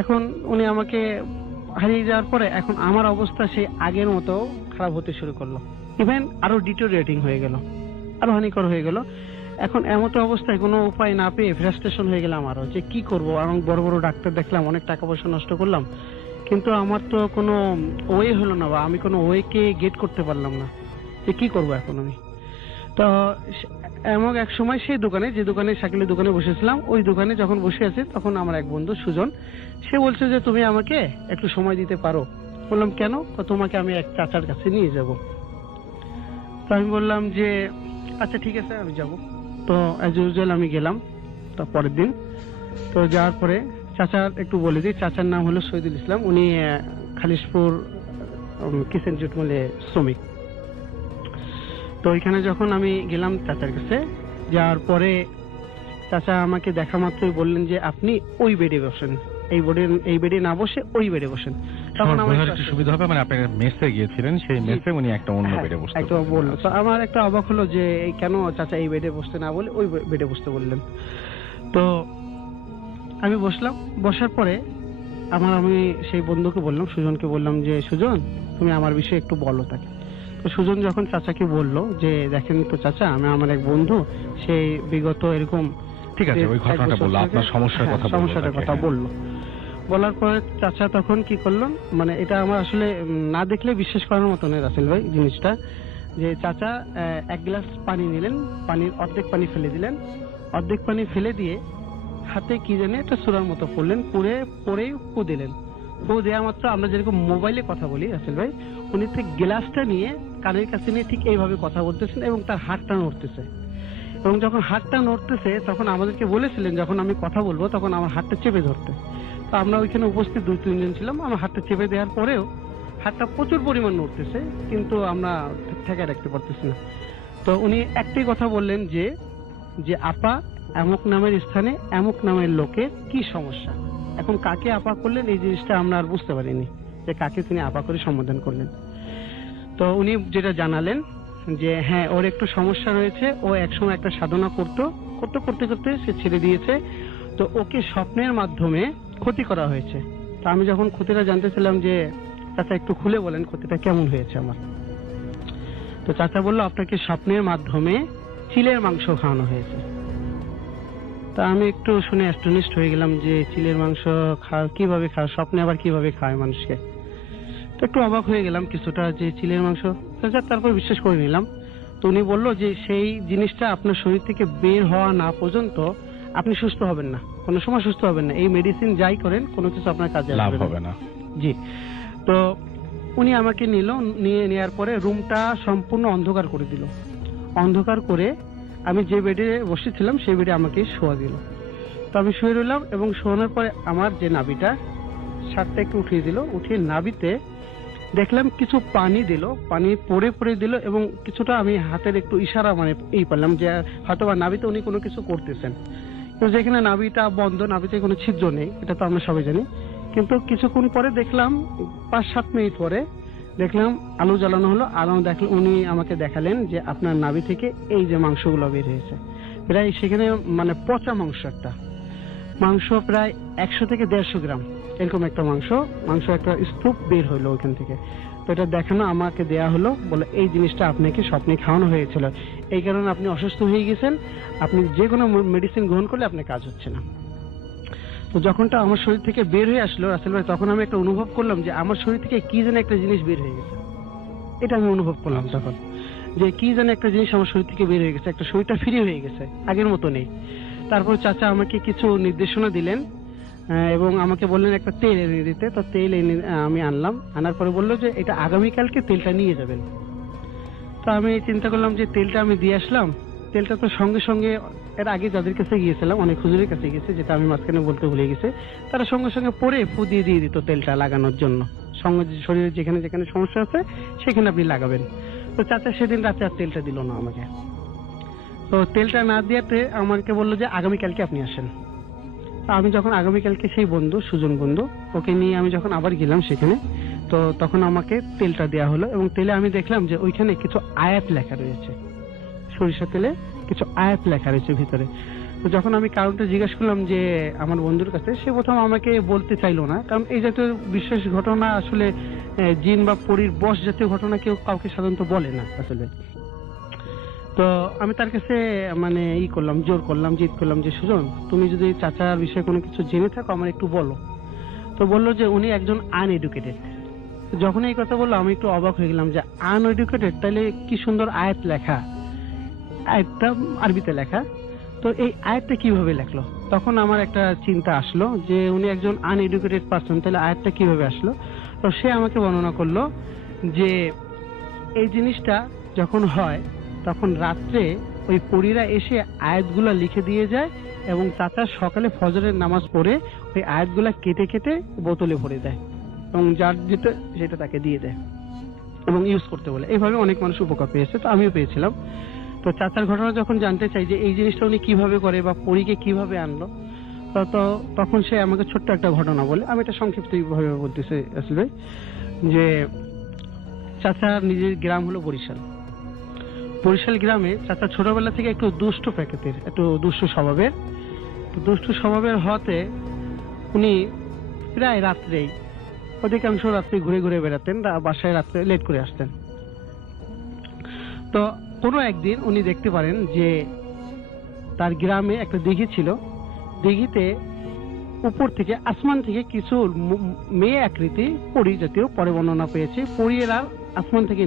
এখন উনি আমাকে হারিয়ে যাওয়ার পরে এখন আমার অবস্থা সেই আগের মতো খারাপ হতে শুরু করলো, ইভেন আরো ডিটোরিয়েটিং হয়ে গেল, আরো হানিকর হয়ে গেল। এখন এমতো অবস্থায় কোনো উপায় না পেয়ে ফ্রাস্ট্রেশন হয়ে গেলাম আরো, যে কি করব। এবং বড় বড় ডাক্তার দেখলাম, অনেক টাকা পয়সা নষ্ট করলাম, কিন্তু আমার তো কোনো ওয়ে হলো না, বা আমি কোনো ওয়েকে গেট করতে পারলাম না যে কি করব এখন আমি। তো এমন এক সময় সেই দোকানে, যে দোকানে শাকিলের দোকানে বসেছিলাম, ওই দোকানে যখন বসে আছি, তখন আমার এক বন্ধু সুজন, সে বলছে যে তুমি আমাকে একটু সময় দিতে পারো। বললাম কেন? তোমাকে আমি এক চাচার কাছে নিয়ে যাব। তো আমি বললাম যে আচ্ছা ঠিক আছে, আমি যাব। তো অ্যাজ ইউজুয়াল আমি গেলাম। তো পরের দিন তো যাওয়ার পরে চাচার একটু বলে দিই, চাচার নাম হলো শহীদুল ইসলাম। উনি খালিশপুর কিচেন জুট মিলে শ্রমিক। তো ওইখানে যখন আমি গেলাম চাচার কাছে, যাওয়ার পরে চাচা আমাকে দেখা মাত্রই বললেন যে আপনি ওই বেডে বসেন, এই বেডে না বসে ওই বেডে বসেন। তখন আমার একটু সুবিধা হবে, মানে আপনি মেসে গিয়েছিলেন, সেই মেসে উনি একটা অন্য বেডে বসতে বললেন। তো আমার একটা অবাক হলো যে কেন চাচা এই বেডে বসতে না বলে ওই বেডে বসতে বললেন। তো আমি বসলাম। বসার পরে আমি সেই বন্ধুকে বললাম, সুজনকে বললাম যে সুজন, তুমি আমার বিষয়ে একটু বলো তাকে। তো সুজন যখন চাচাকে বললো যে দেখেন তো চাচা, আমি আমার এক বন্ধু, সেই বিগত এরকম, ঠিক আছে, ওই ঘটনাটা বললো, আপনার সমস্যাটার কথা বললো। বলার পরে চাচা তখন কি করলো, মানে এটা আমার আসলে না দেখলে বিশ্বাস করার মতো নয় রাসেল ভাই জিনিসটা, যে চাচা এক গ্লাস পানি নিলেন, পানির অর্ধেক পানি ফেলে দিলেন, অর্ধেক পানি ফেলে দিয়ে হাতে কি জানে একটা সূরার মতো পড়লেন, পরেই ফু দিলেন। ফু দেওয়া মাত্র আমরা যেরকম মোবাইলে কথা বলি রাসেল ভাই, উনি ঠিক গ্লাসটা নিয়ে কানের কাছে নিয়ে ঠিক এইভাবে কথা বলতেছেন এবং তার হাতটা নড়তেছে। এবং যখন হাতটা নড়তেছে তখন আমাদেরকে বলেছিলেন যখন আমি কথা বলবো তখন আমার হাতটা চেপে ধরতে। তো আমরা ওইখানে উপস্থিত 2-3 জন ছিলাম, আমার হাতটা চেপে দেওয়ার পরেও হাতটা প্রচুর পরিমাণ নড়তেছে, কিন্তু আমরা ঠেকায় রাখতে পারতেছি না। তো উনি একটাই কথা বললেন যে আপা, এমক নামের স্থানে এমক নামের লোকের কি সমস্যা। এখন কাকে আপা করলেন এই জিনিসটা আমরা আর বুঝতে পারিনি, যে কাকে তিনি আপা করে সম্বোধন করলেন। তো উনি যেটা জানালেন যে হ্যাঁ, ওর একটু সমস্যা রয়েছে, ও একসময় একটা সাধনা করতে করতে সে ছেড়ে দিয়েছে। তো ওকে স্বপ্নের মাধ্যমে ক্ষতি করা হয়েছে। তো আমি যখন ক্ষতিটা জানতেছিলাম যে চাচা একটু খুলে বলেন ক্ষতিটা কেমন হয়েছে আমার। তো চাচা বললো আপনাকে স্বপ্নের মাধ্যমে চিলের মাংস খাওয়ানো হয়েছে। তা আমি একটু শুনে অ্যাস্টনিশড হয়ে গেলাম যে চিলের মাংস কিভাবে খাওয়া, স্বপ্নে আবার কিভাবে খাওয়ায় মানুষকে। তো একটু অবাক হয়ে গেলাম কিছুটা, যে চিলের মাংস। তারপর বিশ্বাস করে নিলাম। তো উনি বললো যে সেই জিনিসটা আপনার শরীর থেকে বের হওয়া না পর্যন্ত আপনি সুস্থ হবেন না। কোনো সময় সুস্থ হবেন না। এই মেডিসিন যাই করেন কোনো কিছু আপনার কাজে লাভ আসবে হবে না। জি। তো উনি আমাকে নিয়ে নেওয়ার পরে রুমটা সম্পূর্ণ অন্ধকার করে দিল। অন্ধকার করে আমি যে বেডে বসেছিলাম সেই বেডে আমাকে শোয়া দিল। তো আমি শুয়ে রইলাম এবং শোয়ানোর পরে আমার যে নাভিটা শার্টটা একটু উঠিয়ে দিল, উঠিয়ে নাভিতে দেখলাম কিছু পানি দিল, পানি পড়ে দিল এবং কিছুটা আমি হাতের একটু ইশারা মানে এই পারলাম যে হয়তো বা নাভিতে উনি কোনো কিছু করতেছেন। তো যেখানে নাভিটা বন্ধ, নাভিতে কোনো ছিদ্র নেই, এটা তো আমরা সবাই জানি। কিন্তু কিছুক্ষণ পরে দেখলাম 5-7 মিনিট পরে দেখলাম আলো জ্বালানো হলো। আলো দেখলাম উনি আমাকে দেখালেন যে আপনার নাভি থেকে এই যে মাংসগুলো বের হয়েছে, প্রায় সেখানে মানে পচা মাংস, একটা মাংস প্রায় 100 থেকে 150 গ্রাম এরকম একটা মাংস একটা স্তূপ বের হলো ওইখান থেকে। তো এটা দেখানো আমাকে দেয়া হলো, বলে এই জিনিসটা আপনাকে স্বপ্নে খাওয়ানো হয়েছিল, এই কারণে আপনি অসুস্থ হয়ে গেছেন, আপনি যে কোনো মেডিসিন গ্রহণ করলে আপনার কাজ হচ্ছে না। তো যখনটা আমার শরীর থেকে বের হয়ে আসলো রাসেল ভাই, তখন আমি একটা অনুভব করলাম যে আমার শরীর থেকে কি যেন একটা জিনিস বের হয়ে গেছে। এটা আমি অনুভব করলাম তখন যে কি যেন একটা জিনিস আমার শরীর থেকে বের হয়ে গেছে, একটা শরীরটা ফ্রি হয়ে গেছে, আগের মতো নেই। তারপর চাচা আমাকে কিছু নির্দেশনা দিলেন এবং আমাকে বললেন একটা তেল এনে দিতে। তো তেল এনে আমি আনলাম, আনার পরে বললো যে এটা আগামীকালকে তেলটা নিয়ে যাবেন। তো আমি চিন্তা করলাম যে তেলটা আমি দিয়ে আসলাম, তেলটা তো সঙ্গে সঙ্গে এর আগে যাদের কাছে গিয়েছিলাম, অনেক হুজুরের কাছে গেছে, যেটা আমি মাঝখানে বলতে ভুলে গেছি, তারা সঙ্গে সঙ্গে পরে ফু দিয়ে দিত তেলটা লাগানোর জন্য, সঙ্গে শরীরে যেখানে যেখানে সমস্যা আছে সেখানে আপনি লাগাবেন। তো চাচা সেদিন রাতে আর তেলটা দিল না আমাকে। তো তেলটা না দিয়াতে আমাকে বললো যে আগামীকালকে আপনি আসেন। আমি যখন আগামীকালকে সেই বন্ধু সুজন বন্ধু ওকে নিয়ে আমি যখন আবার গেলাম সেখানে, তো তখন আমাকে তেলটা দেওয়া হলো এবং তেলে আমি দেখলাম যে ওইখানে কিছু আয়াত লেখা রয়েছে, সরিষা তেলে কিছু আয়াত লেখা রয়েছে ভিতরে। তো যখন আমি কারণটা জিজ্ঞাসা করলাম যে আমার বন্ধুর কাছে, সে প্রথম আমাকে বলতে চাইলো না, কারণ এই জাতীয় বিশেষ ঘটনা আসলে জিন বা পরীর বশ জাতীয় ঘটনা কেউ কাউকে সাধারণত বলে না আসলে। তো আমি তার কাছে মানে জোর করলাম, জিদ করলাম যে সুজন, তুমি যদি চাচার বিষয়ে কোনো কিছু জেনে থাকো আমার একটু বলো। তো বললো যে উনি একজন আনএডুকেটেড। যখন এই কথা বললো আমি একটু অবাক হয়ে গেলাম যে আনএডুকেটেড, তাহলে কি সুন্দর আয়াত লেখা, আয়াতটা আরবিতে লেখা, তো এই আয়াতটা কিভাবে লেখলো? তখন আমার একটা চিন্তা আসলো যে উনি একজন আনএডুকেটেড পারসন, তাহলে আয়াতটা কিভাবে আসলো? তো সে আমাকে বর্ণনা করলো যে এই জিনিসটা যখন হয় তখন রাত্রে ওই পরীরা এসে আয়াতগুলা লিখে দিয়ে যায় এবং চাচা সকালে ফজরের নামাজ পড়ে ওই আয়াতগুলা কেটে কেটে বোতলে ভরে দেয় এবং যার যেটা সেটা তাকে দিয়ে দেয় এবং ইউজ করতে বলে। এইভাবে অনেক মানুষ উপকার পেয়েছে, তো আমিও পেয়েছিলাম। তো চাচার ঘটনা যখন জানতে চাই যে এই জিনিসটা উনি কিভাবে করে বা পরীকে কিভাবে আনলো, তো তখন সে আমাকে ছোট্ট একটা ঘটনা বলে। আমি এটা সংক্ষিপ্ত ভাবে বলতেছি আসলে যে চাচার নিজের গ্রাম হলো বরিশাল গ্রামে চাচা ছোটবেলা থেকে একটু দুষ্ট প্যাকেটের, একটু দুষ্ট স্বভাবের হতে উনি প্রায় রাত্রেই, অধিকাংশ রাত্রে ঘুরে ঘুরে বেড়াতেন, বাসায় রাত্রে লেট করে আসতেন। তো কোনো একদিন উনি দেখতে পারেন যে তার গ্রামে একটা দিঘি ছিল, দিঘিতে উপর থেকে আসমান থেকে কিছু মেয়ে আকৃতি পরী জাতীয়, পরে বর্ণনা পেয়েছে, পরীরা আসমান থেকে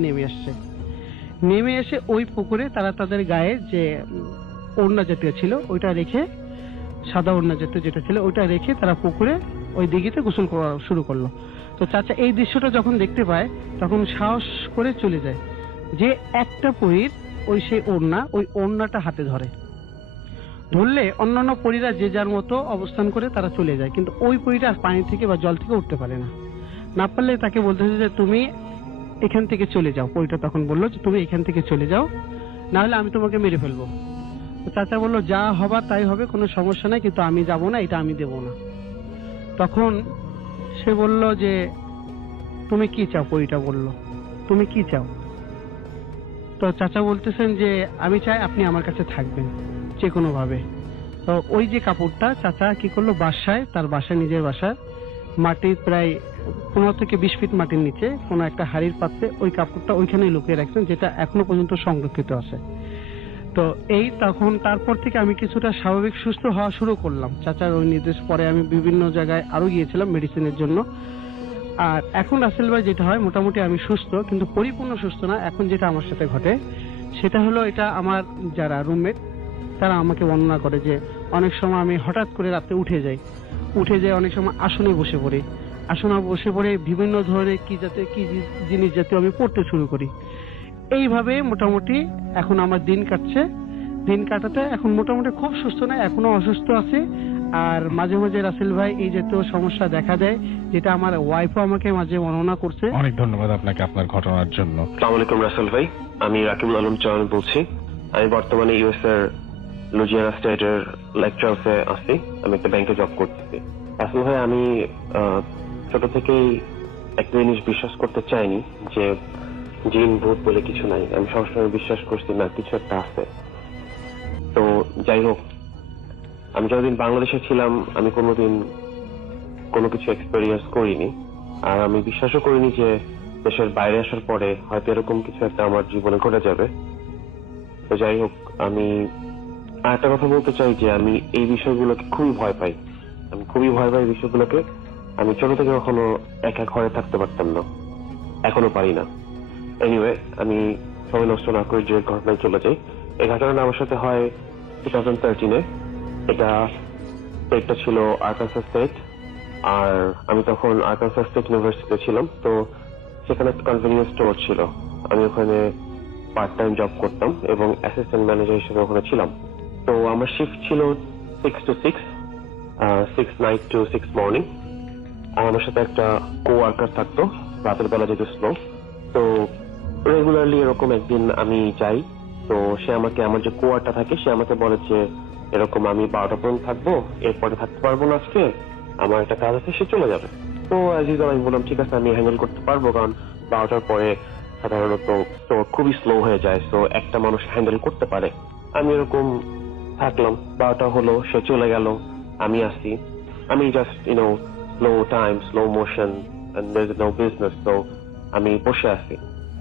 নেমে এসে ওই পুকুরে তারা তাদের গায়ে যে ওড়না জাতীয় ছিল ওইটা রেখে, সাদা ওড়না জাতীয় যেটা ছিল ওইটা রেখে তারা পুকুরে ওই দিঘিতে গোসল করা শুরু করলো। তো চাচা এই দৃশ্যটা যখন দেখতে পায় তখন সাহস করে চলে যায়, যে একটা পরীর ওই ওড়নাটা হাতে ধরলে অন্যান্য পরীরা যে যার মতো অবস্থান করে তারা চলে যায়, কিন্তু ওই পরীটা পানি থেকে বা জল থেকে উঠতে পারে না পারলে তাকে বলতে হচ্ছে যে তুমি এখান থেকে চলে যাও। পরীটা তখন বললো যে তুমি এখান থেকে চলে যাও, না হলে আমি তোমাকে মেরে ফেলবো। তো চাচা বললো যা হবার তাই হবে, কোনো সমস্যা নাই, কিন্তু আমি যাব না, এটা আমি দেব না। তখন সে বলল যে তুমি কি চাও? পরীটা বলল তুমি কি চাও? তো চাচা বলতেছেন যে আমি চাই আপনি আমার কাছে থাকবেন যে কোনো ভাবে। তো ওই যে কাপড়টা চাচা কি করলো, তার বাসায় নিজের বাসায় মাটির প্রায় 15 থেকে 20 ফিট মাটির নিচে কোনো একটা হাড়ির পাত্রে ওই কাপড়টা ওইখানে লুকিয়ে রাখছেন, যেটা এখনো পর্যন্ত সংরক্ষিত আছে। তো তারপর থেকে আমি কিছুটা স্বাভাবিক সুস্থ হওয়া শুরু করলাম। চাচার ওই নির্দেশ পরে আমি বিভিন্ন জায়গায় আরো গিয়েছিলাম মেডিসিনের জন্য। আর এখন রাসেল ভাই যেটা হয়, মোটামুটি আমি সুস্থ, কিন্তু পরিপূর্ণ সুস্থ না। এখন যেটা আমার সাথে ঘটে সেটা হলো, এটা আমার যারা রুমমেট তারা আমাকে বর্ণনা করে যে অনেক সময় আমি হঠাৎ করে রাতে উঠে যাই অনেক সময় আসনে বসে পড়ে বিভিন্ন ধরনের কি জিনিস জাতীয় আমি পড়তে শুরু করি। এইভাবে মোটামুটি এখন আমার দিন কাটাতে এখন মোটামুটি খুব সুস্থ না, এখনো অসুস্থ আছে। আর মাঝে মাঝে রাসেল ভাই এই জাতীয় সমস্যা দেখা দেয়, যেটা আমার ওয়াইফও আমাকে মাঝে বর্ণনা করছে। অনেক ধন্যবাদ আপনাকে আপনার ঘটনার জন্য। আসসালামু আলাইকুম রাসেল ভাই, আমি রাকিবুল আলম চয়ন বলছি। আমি বর্তমানে ইউএস এর লুজিয়ানা স্টেটের লেকচার হাউসে আছি। আমি একটা ব্যাংকে জব করতেছি। রাসেল ভাই, আমি ছোট থেকেই একটা জিনিস বিশ্বাস করতে চাইনি যে জিন ভূত বলে কিছু নাই। আমি সবসময় বিশ্বাস করছি না, কিছু একটা আছে। তো যাই হোক, আমি যতদিন বাংলাদেশে ছিলাম আমি কোনোদিন কোনো কিছু এক্সপেরিয়েন্স করিনি, আর আমি বিশ্বাসও করিনি যে দেশের বাইরে আসার পরে হয়তো এরকম কিছু একটা আমার জীবনে ঘটে যাবে। তো যাই হোক, আমি আরেকটা কথা বলতে চাই যে আমি এই বিষয়গুলোকে খুবই ভয় পাই। বিষয়গুলোকে। আমি ছোট থেকে কখনো একা ঘরে থাকতে পারতাম না, এখনো পারি না। এনিওয়ে, আমি সময় নষ্ট না করে যে ঘটনায় চলে যাই। এই ঘটনাটা আমার সাথে হয় 2013-এ। স্টেটটা ছিল আরকানসাস স্টেট, আর আমি তখন আরকানসাস স্টেট ইউনিভার্সিটিতে ছিলাম। তো সেখানে একটা কনভেনিয়েন্স স্টোর ছিল, আমি ওখানে পার্ট টাইম জব করতাম এবং অ্যাসিস্ট্যান্ট ম্যানেজার হিসেবে ওখানে ছিলাম। তো আমার শিফট ছিল 6 to 6, 6 নাইট টু 6 মর্নিং। আর আমার সাথে একটা কো-ওয়ার্কার থাকতো, রাতের বেলা যেহেতু স্লো। তো রেগুলারলি এরকম একদিন আমি যাই, তো সে আমাকে, আমার যে কো-ওয়ার্কার থাকে, সে আমাকে বলে যে এরকম আমি 12টা পর্যন্ত থাকবো, এরপরে থাকতে পারবো না, আজকে আমার একটা কাজ আছে, সে চলে যাবে। তো আমি বললাম ঠিক আছে, আমি হ্যান্ডেল করতে পারবো, কারণ 12টার পরে সাধারণত স্টোর খুবই স্লো হয়ে যায়, তো একটা মানুষ হ্যান্ডেল করতে পারে। আমি এরকম থাকলাম, 12টা হলো, সে চলে গেল, আমি আসি। আমি just slow time, slow motion, and there is no business. তো আমি বসে আছি।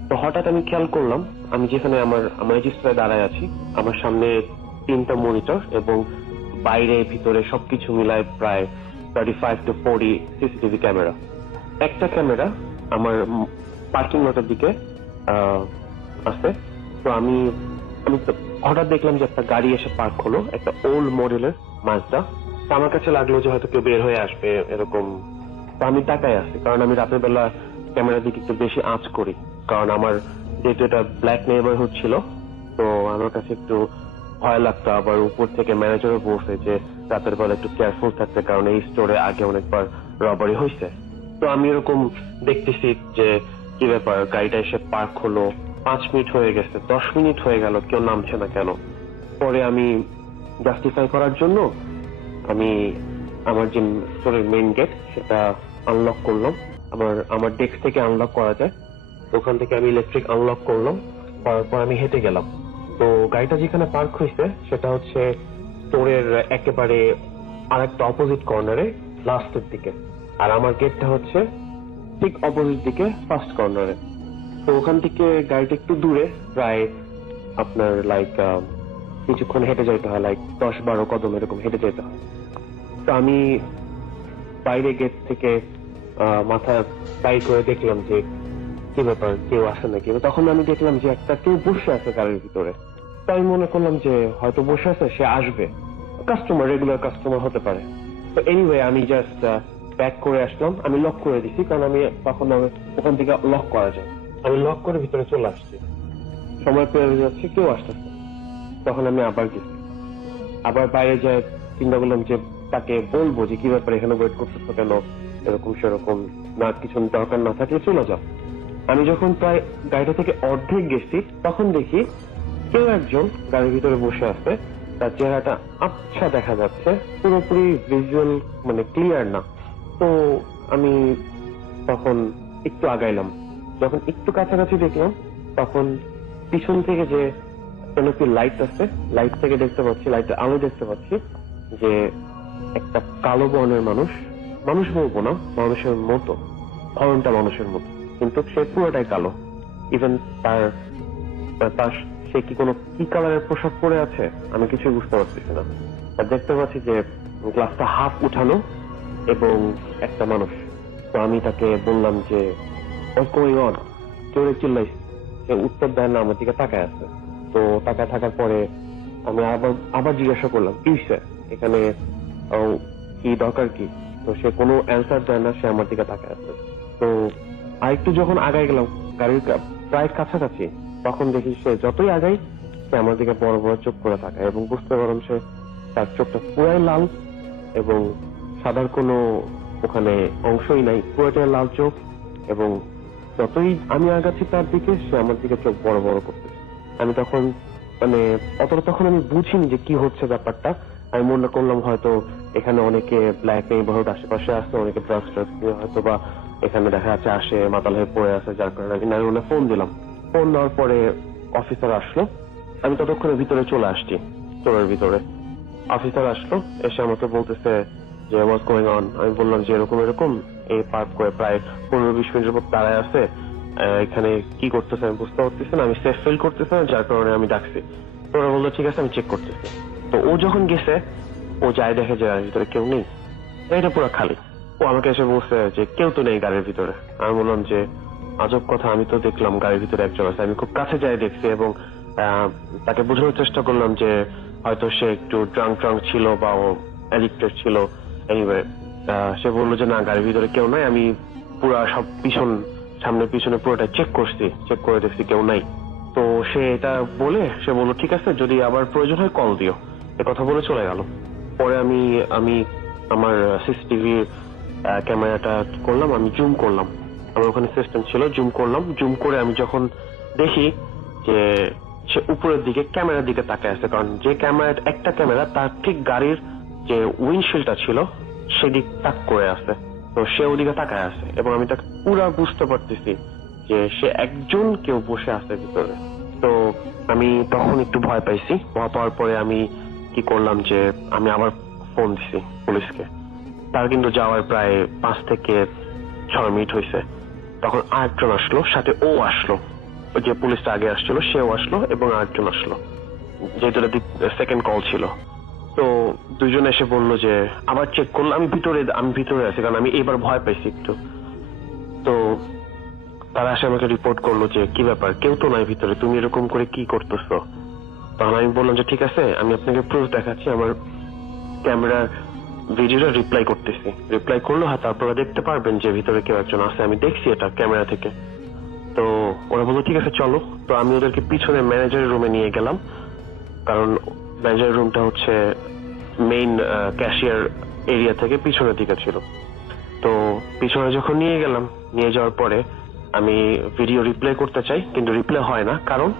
তো হঠাৎ আমি খেয়াল করলাম, আমি যেখানে আমার রেজিস্টারে দাঁড়ায় আছি, আমার সামনে 3টা মনিটর এবং বাইরে ভিতরে সবকিছু মিলায় প্রায় 35 to 40 সিসিটিভি ক্যামেরা। একটা ক্যামেরা আমার পার্কিং লটের দিকে আছে। তো আমি হঠাৎ দেখলাম যে একটা গাড়ি এসে পার্ক হলো, একটা ওল্ড মডেলের মাজদা। তো আমার কাছে লাগলো যে হয়তো কেউ বের হয়ে আসবে এরকম। তো আমি তাকায় আছি, কারণ আমি রাতের বেলা ক্যামেরার দিকে একটু বেশি আঁচ করি, কারণ আমার যেহেতু এটা ব্ল্যাক নেইবারহুড ছিল, তো আমার কাছে একটু ভয় লাগতো। আবার উপর থেকে ম্যানেজারও বলছে যে রাতের বেলা একটু কেয়ারফুল থাকতে, কারণ এই স্টোরে আগে অনেকবার রবারি হয়েছে। তো আমি এরকম দেখতেছি যে কি ব্যাপার, গাড়িটা এসে পার্ক হলো, 5 মিনিট হয়ে গেছে, 10 মিনিট হয়ে গেল, কেউ নামছে না কেন। পরে আমি জাস্টিফাই করার জন্য আমি আমার যে স্টোরের মেইন গেট সেটা আনলক করলাম। আমার ডেস্ক থেকে আনলক করা যায়, ওখান থেকে আমি ইলেকট্রিক আনলক করলাম, তারপর আমি হেঁটে গেলাম। তো গাড়িটা যেখানে পার্ক হয়েছে সেটা হচ্ছে স্টোরের একেবারে আরেকটা অপোজিট কর্নারে লাস্টের দিকে, আর আমার গেটটা হচ্ছে ঠিক অপোজিট দিকে ফার্স্ট কর্নারে। তো ওখান থেকে গাড়িটা একটু দূরে, প্রায় আপনার কিছুক্ষণ হেঁটে যেতে হয়, 10-12 কদম এরকম হেঁটে যেতে হয়। তো আমি বাইরে গেট থেকে মাথা টাই করে দেখলাম যে কি ব্যাপার, কেউ আসে নাকি। তখন আমি দেখলাম যে একটা কেউ বসে আছে গাড়ির ভিতরে। তো আমি মনে করলাম যে হয়তো বসে আছে, সে আসবে, কাস্টমার, রেগুলার কাস্টমার হতে পারে। তো এনিওয়ে, আমি জাস্ট ব্যাক করে আসলাম। আমি লক করে দিছি, কারণ আমি তখন ওখান থেকে লক করা যায়। আমি লক করে ভিতরে চলে আসছি, সময় পেয়ে যাচ্ছে, কেউ আসতেছে। তখন আমি আবার গেছি, আবার বাইরে যায় চিন্তা করলাম যে তাকে বলবো যে কি ব্যাপার, এখানে ওয়েট করতেছো কেন, এরকম সেরকম, না কিছু দরকার না থাকলে চলে যাও। আমি যখন প্রায় গাড়িটা থেকে অর্ধেক গেছি, তখন দেখি কেউ একজন গাড়ির ভিতরে বসে আছে, তার চেহারাটা আচ্ছা দেখা যাচ্ছে, পুরোপুরি ভিজুয়াল, ক্লিয়ার না। তো আমি তখন একটু আগাইলাম, যখন একটু কাছাকাছি দেখলাম, তখন পিছন থেকে যে একটি লাইট আছে, লাইট থেকে দেখতে পাচ্ছি, লাইটের আলো দেখতে পাচ্ছি যে একটা কালো বর্ণের মানুষ বলবো না, মানুষের মতো, ধরনটা মানুষের মতো, কিন্তু সে পুরোটাই কালো। ইভেন সে কি কালারের পোশাক পরে আছে আমি কিছু বুঝতে পারতেছি না। আর দেখতে পাচ্ছি যে গ্লাসটা হাফ উঠানো এবং একটা মানুষ। তো আমি তাকে বললাম যে কেউ চিল্লাইছে, সে উত্তর দেয় না, আমার দিকে তাকায় আছে। তো তাকায় থাকার পরে আমি আবার জিজ্ঞাসা করলাম কি হয়েছে, এখানে কি দরকার কি? তো সে কোনো অ্যান্সার দেয় না, সে আমার দিকে তাকায় আছে। তো আরেকটু যখন আগায় গেলাম গাড়ির প্রায় কাছাকাছি, তখন দেখি সে যতই আগাই সে আমার দিকে বড় বড় চোখ করে তাকায় এবং বুঝতে পারলাম সে তার চোখটা পুরাই লাল এবং সাদার কোনো ওখানে অংশই নাই, পুরোটাই লাল চোখ। এবং যতই আমি আগাচ্ছি তার দিকে সে আমার দিকে চোখ বড় বড় করতেছে। আমি তখন মানে অতটা তখন আমি বুঝিনি যে কি হচ্ছে ব্যাপারটা। আমি মনে করলাম হয়তো এখানে অনেকে ব্ল্যাক নেইবারহুড আশেপাশে আসছে, অনেকে ড্রাগস নিয়ে হয়তো বা এখানে দেখা যাচ্ছে আসে মাতাল হয়ে পড়ে আছে, যার কারণে আমি 911 ফোন দিলাম। ফোন দেওয়ার পরে অফিসার আসলো, আমি ততক্ষণে ভিতরে চলে আসছি, স্টোরের ভিতরে। অফিসার আসলো, এসে আমাকে বলতেছে যে হোয়াটস গোয়িং অন। আমি বললাম যে এরকম এরকম, এই পার্ক করে প্রায় 15-20 মিনিটের মতো দাঁড়ায় আছে, এখানে কি করতেছে আমি বুঝতে পারতেছি না, আমি সেফ ফিল করতেছি না, যার কারণে আমি ডাকছি। তো ওরা বললো ঠিক আছে আমি চেক করতেছি। তো ও যখন গেছে ও যাই দেখে যে গাড়ির ভিতরে কেউ নেই, এটা পুরো খালি। ও আমাকে এসে বলছে যে কেউ তো নেই গাড়ির ভিতরে। আমি বললাম যে আজব কথা, আমি তো দেখলাম গাড়ির ভিতরে একজন আছে। আমি খুব কাছে যাই দেখছি এবং তাকে বোঝানোর চেষ্টা করলাম যে হয়তো সে একটু ড্রাঙ্ক ছিল বা ও অ্যাডিক্টেড ছিল। এনিওয়ে সে বললো যে না, গাড়ির ভিতরে কেউ নাই। আমি পুরা সব সামনে পিছনে পুরোটা চেক করছি, চেক করে দেখছি কেউ নাই। তো সে এটা বলে সে বললো ঠিক আছে, যদি আবার প্রয়োজন হয় কল দিও, এ কথা বলে চলে গেল। পরে আমি আমার সিসিটিভি ক্যামেরাটা করলাম, আমি জুম করলাম, আমার ওখানে সিস্টেম ছিল, জুম করলাম। জুম করে আমি যখন দেখি যে সে উপরের দিকে ক্যামেরার দিকে তাকায় আছে, কারণ যে ক্যামেরা একটা ক্যামেরা তার ঠিক গাড়ির যে উইন্ডশিল্ডটা ছিল সেদিক তাক করে আছে, তো সে ওদিকে তাকায় আছে এবং আমি তাকে পুরো বুঝতে পারতেছি যে সে একজন কেউ বসে আছে ভিতরে। তো আমি তখন একটু ভয় পাইছি। ভয় পাওয়ার পরে আমি কি করলাম যে আমি আবার ফোন দিছি পুলিশকে। তার কিন্তু যাওয়ার প্রায় 5 থেকে 6 মিনিট হয়েছে। তখন আরেকজন আসলো, সাথে ও আসলো, ওই যে পুলিশটা আগে আসছিল সেও আসলো এবং আরেকজন আসলো, যেহেতু সেকেন্ড কল ছিল। তো দুইজন এসে বললো যে আবার চেক করলো। আমি ভিতরে আছি, কারণ আমি এবার ভয় পাইছি একটু। তো তারা এসে আমাকে রিপোর্ট করলো যে কি ব্যাপার, কেউ তো নাই ভিতরে, তুমি এরকম করে কি করতেছো? তখন আমি বললাম যে ঠিক আছে, আমি আপনাকে প্রুফ দেখাচ্ছি, আমার ক্যামেরার ভিডিওটা রিপ্লাই করতেছি। রিপ্লাই করলো, হ্যাঁ তারপরে দেখতে পারবেন যে ভিতরে কেউ একজন আছে, আমি দেখছি এটা ক্যামেরা থেকে। তো ওরা বললো ঠিক আছে চলো। তো আমি ওদেরকে পিছনে ম্যানেজারের রুমে নিয়ে গেলাম, কারণ ম্যানেজারের রুমটা হচ্ছে মেইন ক্যাশিয়ার এরিয়া থেকে পিছনের দিকে ছিল। তো পিছনে যখন নিয়ে গেলাম, নিয়ে যাওয়ার পরে আমি ভিডিও রিপ্লে করতে চাই, কিন্তু রিপ্লে হয় না, কারণ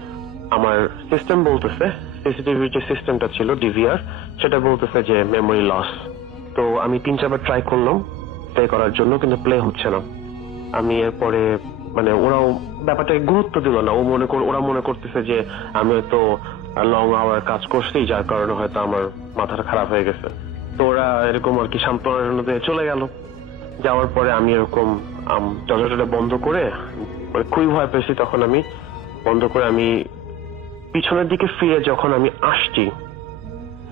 আমার সিস্টেম বলতেছে, সিসিটিভি যে সিস্টেমটা ছিল ডিভিআর, সেটা বলতেছে যে মেমোরি লস। তো আমি 3-4 বার ট্রাই করলাম প্লে করার জন্য, কিন্তু প্লে হচ্ছে না। আমি এরপরে মানে ওরাও ব্যাপারটাকে গুরুত্ব দিল না। ওরা মনে করতেছে যে আমি হয়তো লং আওয়ার কাজ করছি, যার কারণে হয়তো আমার মাথাটা খারাপ হয়ে গেছে। তো ওরা এরকম আর কি সান্ত্বনা দিয়ে চলে গেল। যাওয়ার পরে আমি এরকম দরজাটা বন্ধ করে, খুবই ভয় পেয়েছি তখন, আমি বন্ধ করে আমি পিছনের দিকে ফিরে যখন আমি আসছি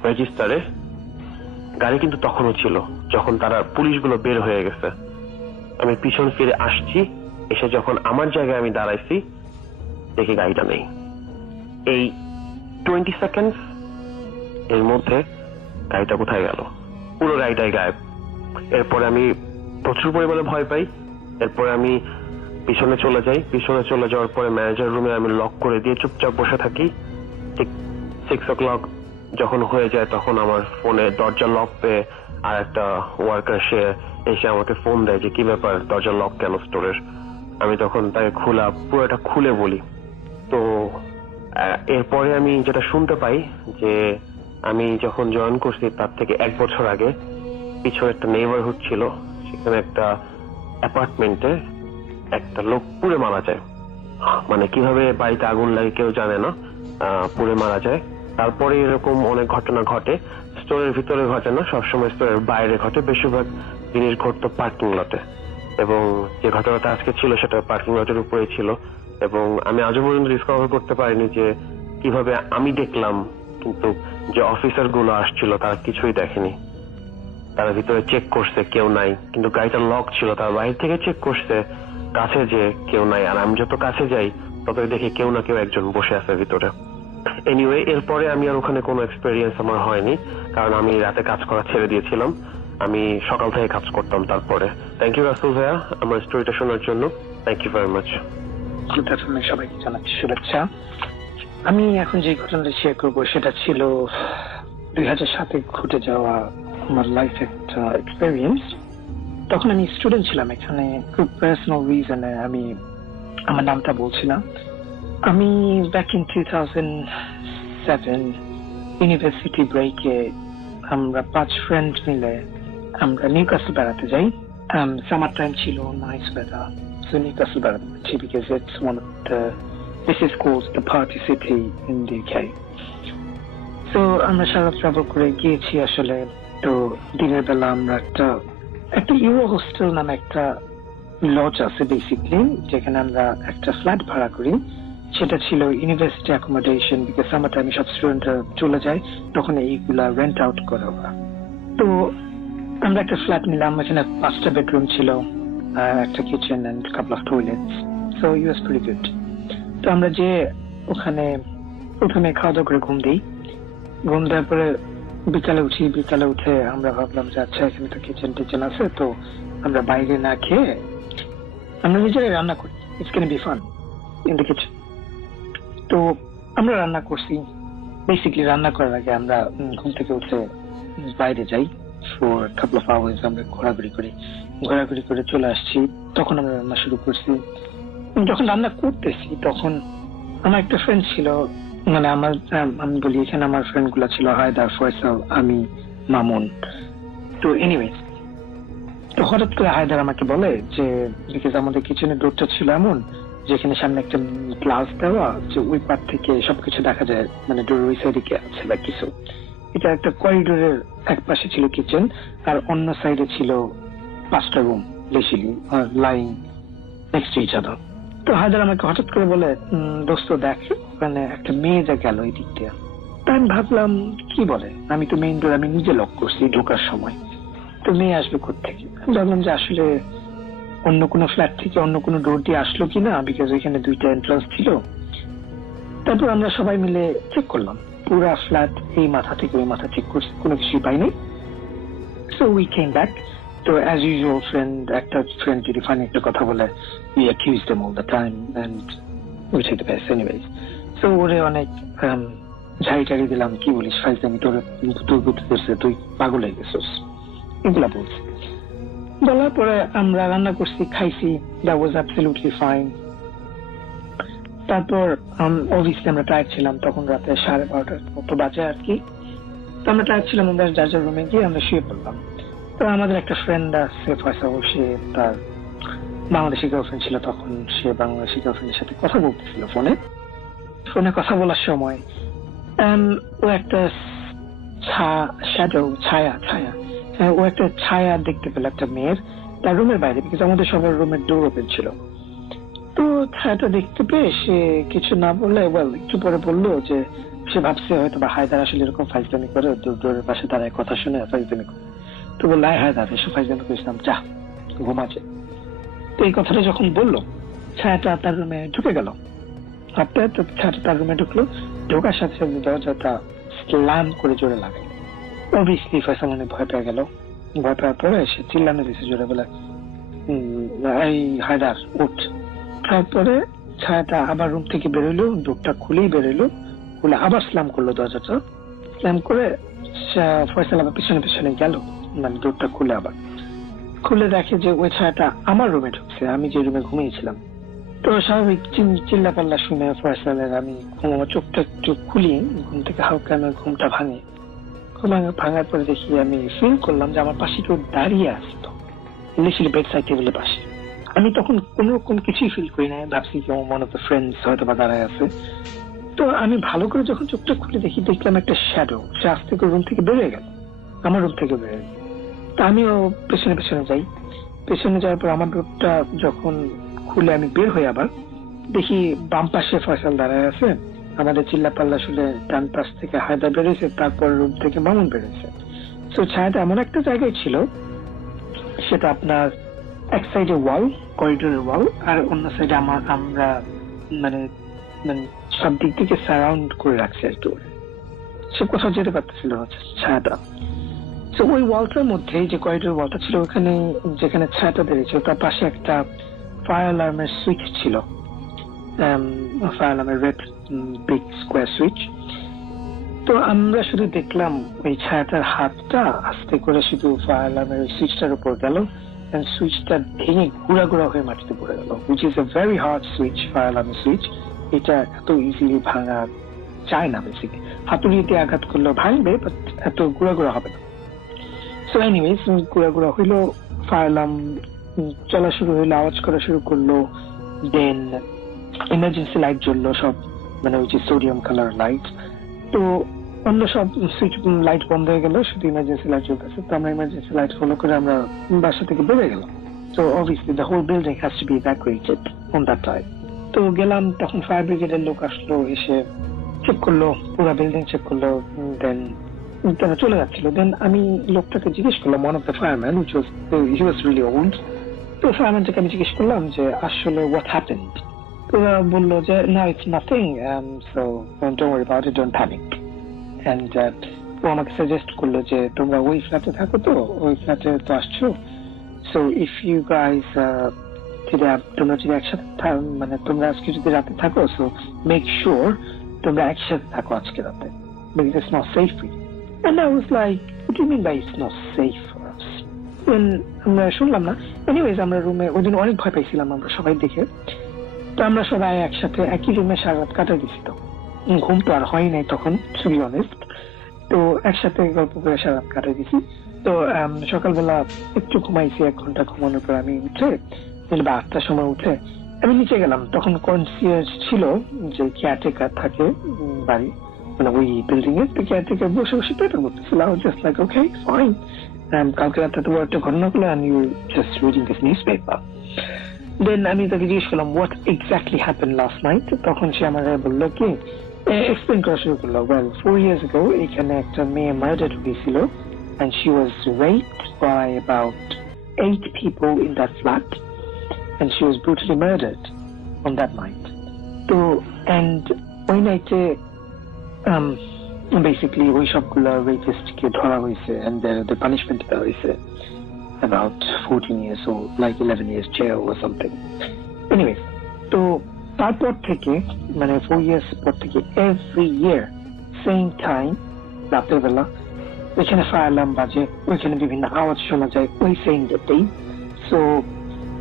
রেজিস্টারে, গাড়ি কিন্তু তখনও ছিল, যখন তারা পুলিশগুলো বের হয়ে গেছে। আমি পিছন ফিরে আসছি, এসে যখন আমার জায়গায় আমি দাঁড়াইছি দেখি গাড়িটা নেই। এই 20 সেকেন্ড এর মধ্যে গাড়িটা কোথায় গেল, পুরো গাড়িটাই গায়েব। এরপরে আমি প্রচুর পরিমাণে ভয় পাই। এরপরে আমি পিছনে চলে যাই। পিছনে চলে যাওয়ার পরে ম্যানেজার রুমে আমি লক করে দিয়ে চুপচাপ বসে থাকি। ঠিক 6 o'clock যখন হয়ে যায়, তখন আমার ফোনে দরজা লক পেয়ে আর একটা ওয়ার্কার সে এসে আমাকে ফোন দেয় যে কি ব্যাপার, দরজা লক কেন স্টোরের? আমি তখন তাকে পুরোটা খুলে বলি। তো এরপরে আমি যেটা শুনতে পাই যে আমি যখন জয়েন করছি তার থেকে 1 বছর আগে পিছনে একটা নেইবারহুড ছিল, সেখানে একটা অ্যাপার্টমেন্টে একটা লোক পুড়ে মারা যায়। মানে কিভাবে বাড়িতে আগুন লাগে কেউ জানে না, পুড়ে মারা যায়। তারপরে এরকম অনেক ঘটনা ঘটে, স্টোরের ভিতরে ঘটে না, সবসময় স্টোরের বাইরে ঘটে। বেশিরভাগ জিনিস ঘটতো পার্কিং লটে, এবং যে ঘটনাটা আজকে ছিল সেটা পার্কিং লটের উপরেই ছিল। এবং আমি আজও পর্যন্ত ডিসকভার করতে পারিনি যে কিভাবে আমি দেখলাম, কিন্তু যে অফিসার গুলো আসছিল তারা কিছুই দেখেনি। তারা ভিতরে চেক করছে কেউ নাই, কিন্তু গাড়িটা লক ছিল। তারা বাইরে থেকে চেক করছে কাছে যে কেউ নাই, আর আমি যত কাছে যাই ততই দেখি কেউ না কেউ একজন বসে আছে ভিতরে। এনিওয়ে এরপরে আমি আর ওখানে কোনো এক্সপেরিয়েন্স আমার হয়নি, কারণ আমি রাতে কাজ করা ছেড়ে দিয়েছিলাম। আমি সকাল থেকে কাজ করতাম। তারপরে থ্যাংক ইউ রাসেল ভাইয়া আমার স্টোরিটা শোনার জন্য। Thank you very much. Good afternoon, সবাইকে জানাচ্ছি শুভেচ্ছা। আমি এখন যে ঘটনাটা শেয়ার করবো সেটা ছিল 2007-এ ঘটে যাওয়া আমার লাইফ একটা এক্সপেরিয়েন্স। তখন আমি স্টুডেন্ট ছিলাম এখানে, খুব পার্সোনাল রিজনে আমি আমার নামটা বলছি না। আমি ব্যাক ইন 2007 ইউনিভার্সিটি ব্রেকে আমরা 5 ফ্রেন্ড মিলে আমরা নিউক্যাসল বেড়াতে যাই। সামার টাইম ছিল, নাইস ওয়েদার, সো নিউক্যাসল বেড়াতে যাচ্ছি because it's one of the This is called the party city in the UK. So আমরা সারা ট্রাভেল করে গিয়েছি আসলে। তো দিনের বেলা আমরা একটা ইউরো হোস্টেল নামে একটা লজ আছে বেসিকলি, যেখানে আমরা একটা ফ্ল্যাট ভাড়া করি। সেটা ছিল ইউনিভার্সিটি অ্যাকোমোডেশন, বিকজ সামার টাইমে সব স্টুডেন্টরা চলে যায়, তখন এইগুলা রেন্ট আউট করে ওরা। তো আমরা একটা ফ্ল্যাট নিলাম, এখানে 5টা বেডরুম ছিল, একটা kitchen and couple of toilets. So it was very good. তো আমরা যে ওখানে প্রথমে খাওয়া দাওয়া করে ঘুম দিই, ঘুম দেওয়ার পরে বিকালে উঠি। বিকালে উঠে আমরা ভাবলাম যে আচ্ছা এখানে তো কিচেন টিচেন আছে, তো আমরা বাইরে না খেয়ে আমরা নিজেরাই রান্না করি, it's can be fun in the kitchen. তো আমরা রান্না করছি। বেসিকলি রান্না করার আগে আমরা ঘুম থেকে উঠে বাইরে যাই ফর কাপল অফ আওয়ার্স, আমরা ঘোরাঘুরি করে চলে আসছি। তখন আমরা রান্না শুরু করছি। যখন রান্না করতেছি তখন আমার একটা ফ্রেন্ড ছিল, মানে আমি বলি এখানে আমার ফ্রেন্ড গুলা ছিল হায়দার, ফয়সাল, আমি, মামুন। তো এনিওয়েজ, তো হঠাৎ করে হায়দার আমাকে বলে যে বিকজ আমাদের কিচেনের ডোরটা ছিল এমন যেখানে সামনে একটা গ্লাস দেওয়া, যে ওই পার থেকে সবকিছু দেখা যায়, মানে ডোর ওই সাইডে কে আছে বা কিছু। এটা একটা করিডোরের এক পাশে ছিল কিচেন, আর অন্য সাইডে ছিল 5টা room basically lying next to each other. তো হায়দার আমাকে হঠাৎ করে বলে দোস্ত দেখ ওখানে একটা মেয়ে যা গেল এই দিক দিয়ে। তাই আমি ভাবলাম কি বলে, আমি তো মেইন ডোর আমি নিজে লক করছি ঢোকার সময়, তো মেয়ে আসবে কোত্থেকে। আমি ভাবলাম যে আসলে অন্য কোনো ফ্ল্যাট থেকে অন্য কোনো ডোর দিয়ে আসলো কিনা, বিকজ ওইখানে 2টা এন্ট্রান্স ছিল। তারপর আমরা সবাই মিলে চেক করলাম পুরা ফ্ল্যাট, এই মাথা থেকে ওই মাথা চেক করছি, কোনো কিছুই পাইনি। So we came back. তো অ্যাজ ইউজুয়াল একটা ফ্রেন্ড যদি ফানি একটা কথা বলে, we accuse them all the time and we take the best anyways. So ওরে অনেক ঝাড়ি দিলাম, কি বলিস ফাইজলামি, তোর বুদ্ধি ধরছে, তুই পাগল হয়ে গেছিস, এগুলা বলছি। বলার পরে আমরা রান্না করছি, খাইছি, that was absolutely fine. তারপর অবভিয়াসলি আমরা টায়ার্ড ছিলাম, তখন রাতে 12:30 মতো বাজে আর কি। তো আমরা টায়ার্ড ছিলাম, আমরা যার যার রুমে গিয়ে আমরা শুয়ে পড়লাম। তো আমাদের একটা ফ্রেন্ড আছে ফয়সাল, সে তার বাংলাদেশি গার্লফ্রেন্ড ছিল তখন, সে বাংলাদেশি গার্লফ্রেন্ডের সাথে কথা বলতেছিল ফোনে কথা বলার সময় ও একটা ও একটা ছায়া দেখতে পেল একটা মেয়ের, তার রুমের বাইরে, বিকজ আমাদের সবার রুমের ডোর ওপেন ছিল। তো ছায়াটা দেখতে পেয়ে সে কিছু না বলে একটু পরে বললো যে সে ভাবছে হয়তো বা হায়দার আসলে এরকম ফাইজলামি করে, ডোরের পাশে দাঁড়ায় কথা শুনে ফাইজলামি করে। তো বললো হায়দার এসব ফাইজলামি করেছিলাম, যা ঘুমাচ্ছে। তো এই কথাটা যখন বললো, ছায়াটা তার রুমে ঢুকে গেল। ছায়াটা তার রুমে ঢুকলো, ঢোকার সাথে সাথে দরজাটা স্ল্যাম করে জোরে লাগাই। অবভিয়াসলি ফয়সাল অনেক ভয় পেয়ে গেল। ভয় পাওয়ার পরে সে চিল্লানো দিয়েছে জোরে, বলে এই হায়দার উঠ। তারপরে ছায়াটা আবার রুম থেকে বেরোলো, ডোরটা খুলেই বেরোলো, খুলে আবার স্ল্যাম করলো দরজাটা। স্ল্যাম করে ফয়সাল আবার পিছনে গেল, মানে ডোরটা খুলে আবার খুলে দেখে যে ওই ছায়াটা আমার রুমে ঢুকছে, আমি যে রুমে ঘুমিয়েছিলাম। তো স্বাভাবিক চিল্লা পাল্লা শুনে ফয়সালের আমি চোখটা একটু খুলি, ঘুম থেকে হালকা আমি ঘুমটা ভাঙার পরে দেখি, আমি ফিল করলাম যে আমার পাশে কেউ দাঁড়িয়ে আসতো, লিটারালি বেড সাইড টেবিলের পাশে। আমি তখন কোন কিছুই ফিল করি না, ভাবছি যে ওয়ান অফ দ্য ফ্রেন্ডস হয়তো বা দাঁড়ায় আছে। তো আমি ভালো করে যখন চোখটা খুলে দেখলাম একটা শ্যাডো, সে আস্তে করে রুম থেকে বেরিয়ে গেল, আমার রুম থেকে বেরিয়ে গেল। তা আমিও পেছনে যাই। পেছনে যাওয়ার পর আমার ডোরটা যখন খুলে আমি বের হই, আবার দেখি বাম পাশে ফয়সাল দাঁড়ায় আছে, আমাদের চিল্লা পাল্লা শুনে ডান পাশ থেকে হায়দার বেরিয়েছে, তারপর রুম থেকে মামুন বেরিয়েছে। তো ছায়াটা এমন একটা জায়গায় ছিল, সেটা আপনার এক সাইডে ওয়াল, করিডোরের ওয়াল, আর অন্য সাইডে আমরা মানে মানে সব দিক থেকে সারাউন্ড করে রাখছে আর কি। সে কোথাও যেতে পারতেছিল না ছায়াটা। তো ওই ওয়ালটার মধ্যে যে করিডোর ওয়ালটা ছিল, ওখানে যেখানে ছায়াটা বেরিয়েছিল তার পাশে একটা ফায়ার অ্যালার্মের সুইচ ছিল, ফায়ার অ্যালার্মের রেড বিগ স্কোয়ার সুইচ। তো আমরা শুধু দেখলাম ওই ছায়াটার হাতটা আস্তে করে শুধু ফায়ার অ্যালার্মের ওই সুইচটার উপর গেল, সুইচটা ভেঙে গুঁড়া গুঁড়া হয়ে মাটিতে পড়ে গেল, which is a very hard switch, fire অ্যালার্মের সুইচ। এটা এত ইজিলি ভাঙা যায় না, বেসিক্যালি হাতুড়িতে আঘাত করলেও ভাঙবে, বাট এত গুঁড়া গুঁড়া হবে না। সো এনিওয়েজ গুঁড়া গুঁড়া হইলো, ফায়ার অ্যালার্ম চলা শুরু হইলো, আওয়াজ করা শুরু করলো, দেন ইমার্জেন্সি লাইট জ্বললো সব, মানে ওই যে সোডিয়াম কালার লাইট। তো অন্য সব সুইচ লাইট বন্ধ হয়ে গেল, শুধু ইমার্জেন্সি লাইট জ্বলতেছে। তো আমরা ইমার্জেন্সি লাইট ফলো করে আমরা বাসা থেকে বেরিয়ে গেলাম। তো obviously the whole building has to be evacuated on that time. তো গেলাম, তখন ফায়ার ব্রিগেডের লোক আসলো, এসে চেক করলো, পুরো বিল্ডিং চেক করলো, দেন তারা চলে যাচ্ছিল। দেন আমি লোকটাকে জিজ্ঞেস করলাম, one of the fireman, he was really old. তো ফায়ারম্যানটাকে আমি জিজ্ঞেস করলাম যে আসলে হোয়াট হ্যাপেন্ড। তো বললো যে না, it's nothing, so don't worry about it, don't panic. And ও আমাকে সাজেস্ট করলো যে তোমরা ওই ফ্ল্যাটে থাকো, তো ওই ফ্ল্যাটে তো আসছো, সো ইফ ইউ গাইজ তোমরা যদি একসাথে মানে তোমরা আজকে যদি রাতে থাকো, সো মেক শিওর তোমরা একসাথে থাকো আজকে রাতে, because it's not safe for you. And I was like, what do you mean by it's not safe for us? আমরা শুনলাম না। এনিওয়েজ আমরা রুমে ওই দিন অনেক ভয় পাইছিলাম আমরা সবাই দেখে। তো আমরা সবাই একসাথে একই রুমে সারা রাত কাটাই দিছি। তো ঘুম তো আর হয় নাই তখন, টু বি অনেস্ট। তো একসাথে গল্প করে সারা রাত কাটাই দিছি। তো সকালবেলা একটু ঘুমাইছি, 1 ঘন্টা ঘুমানোর পর আমি উঠে বা 8টার সময় উঠে আমি নিচে গেলাম। তখন কনসিয়ার্জ ছিল, যে কেয়ারটেকার থাকে বাড়ি, মানে ওই বিল্ডিং এর, তো কেয়ারটেকার বসে বসে পেপার করতেছিল। I was just like, okay, fine. কালকে রাতে তো একটা ঘটনা হলো, and you just reading this newspaper. Then আমি তাকে জিজ্ঞেস করলাম what exactly happened last night. তখন সে আমাকে বললো কি, এক্সপ্লেন করা শুরু করলো, well 4 years ago এখানে একটা মেয়ে মার্ডার হয়েছিল, and she was raped by about 8 people in that flat, and she was brutally murdered on that night. So, and ওই নাইটে basically ওই সবগুলো রেপিস্টকে ধরা হয়েছে, and the punishment দেওয়া হয়েছে about 14 years or like 11 years jail or something. Anyway, তো তারপর থেকে মানে 4 years পর থেকে every year same time রাতের বেলা ওইখানে ফায়ার অ্যালার্ম বাজে, ওইখানে বিভিন্ন আওয়াজ শোনা যায় ওই সেম ডেটেই।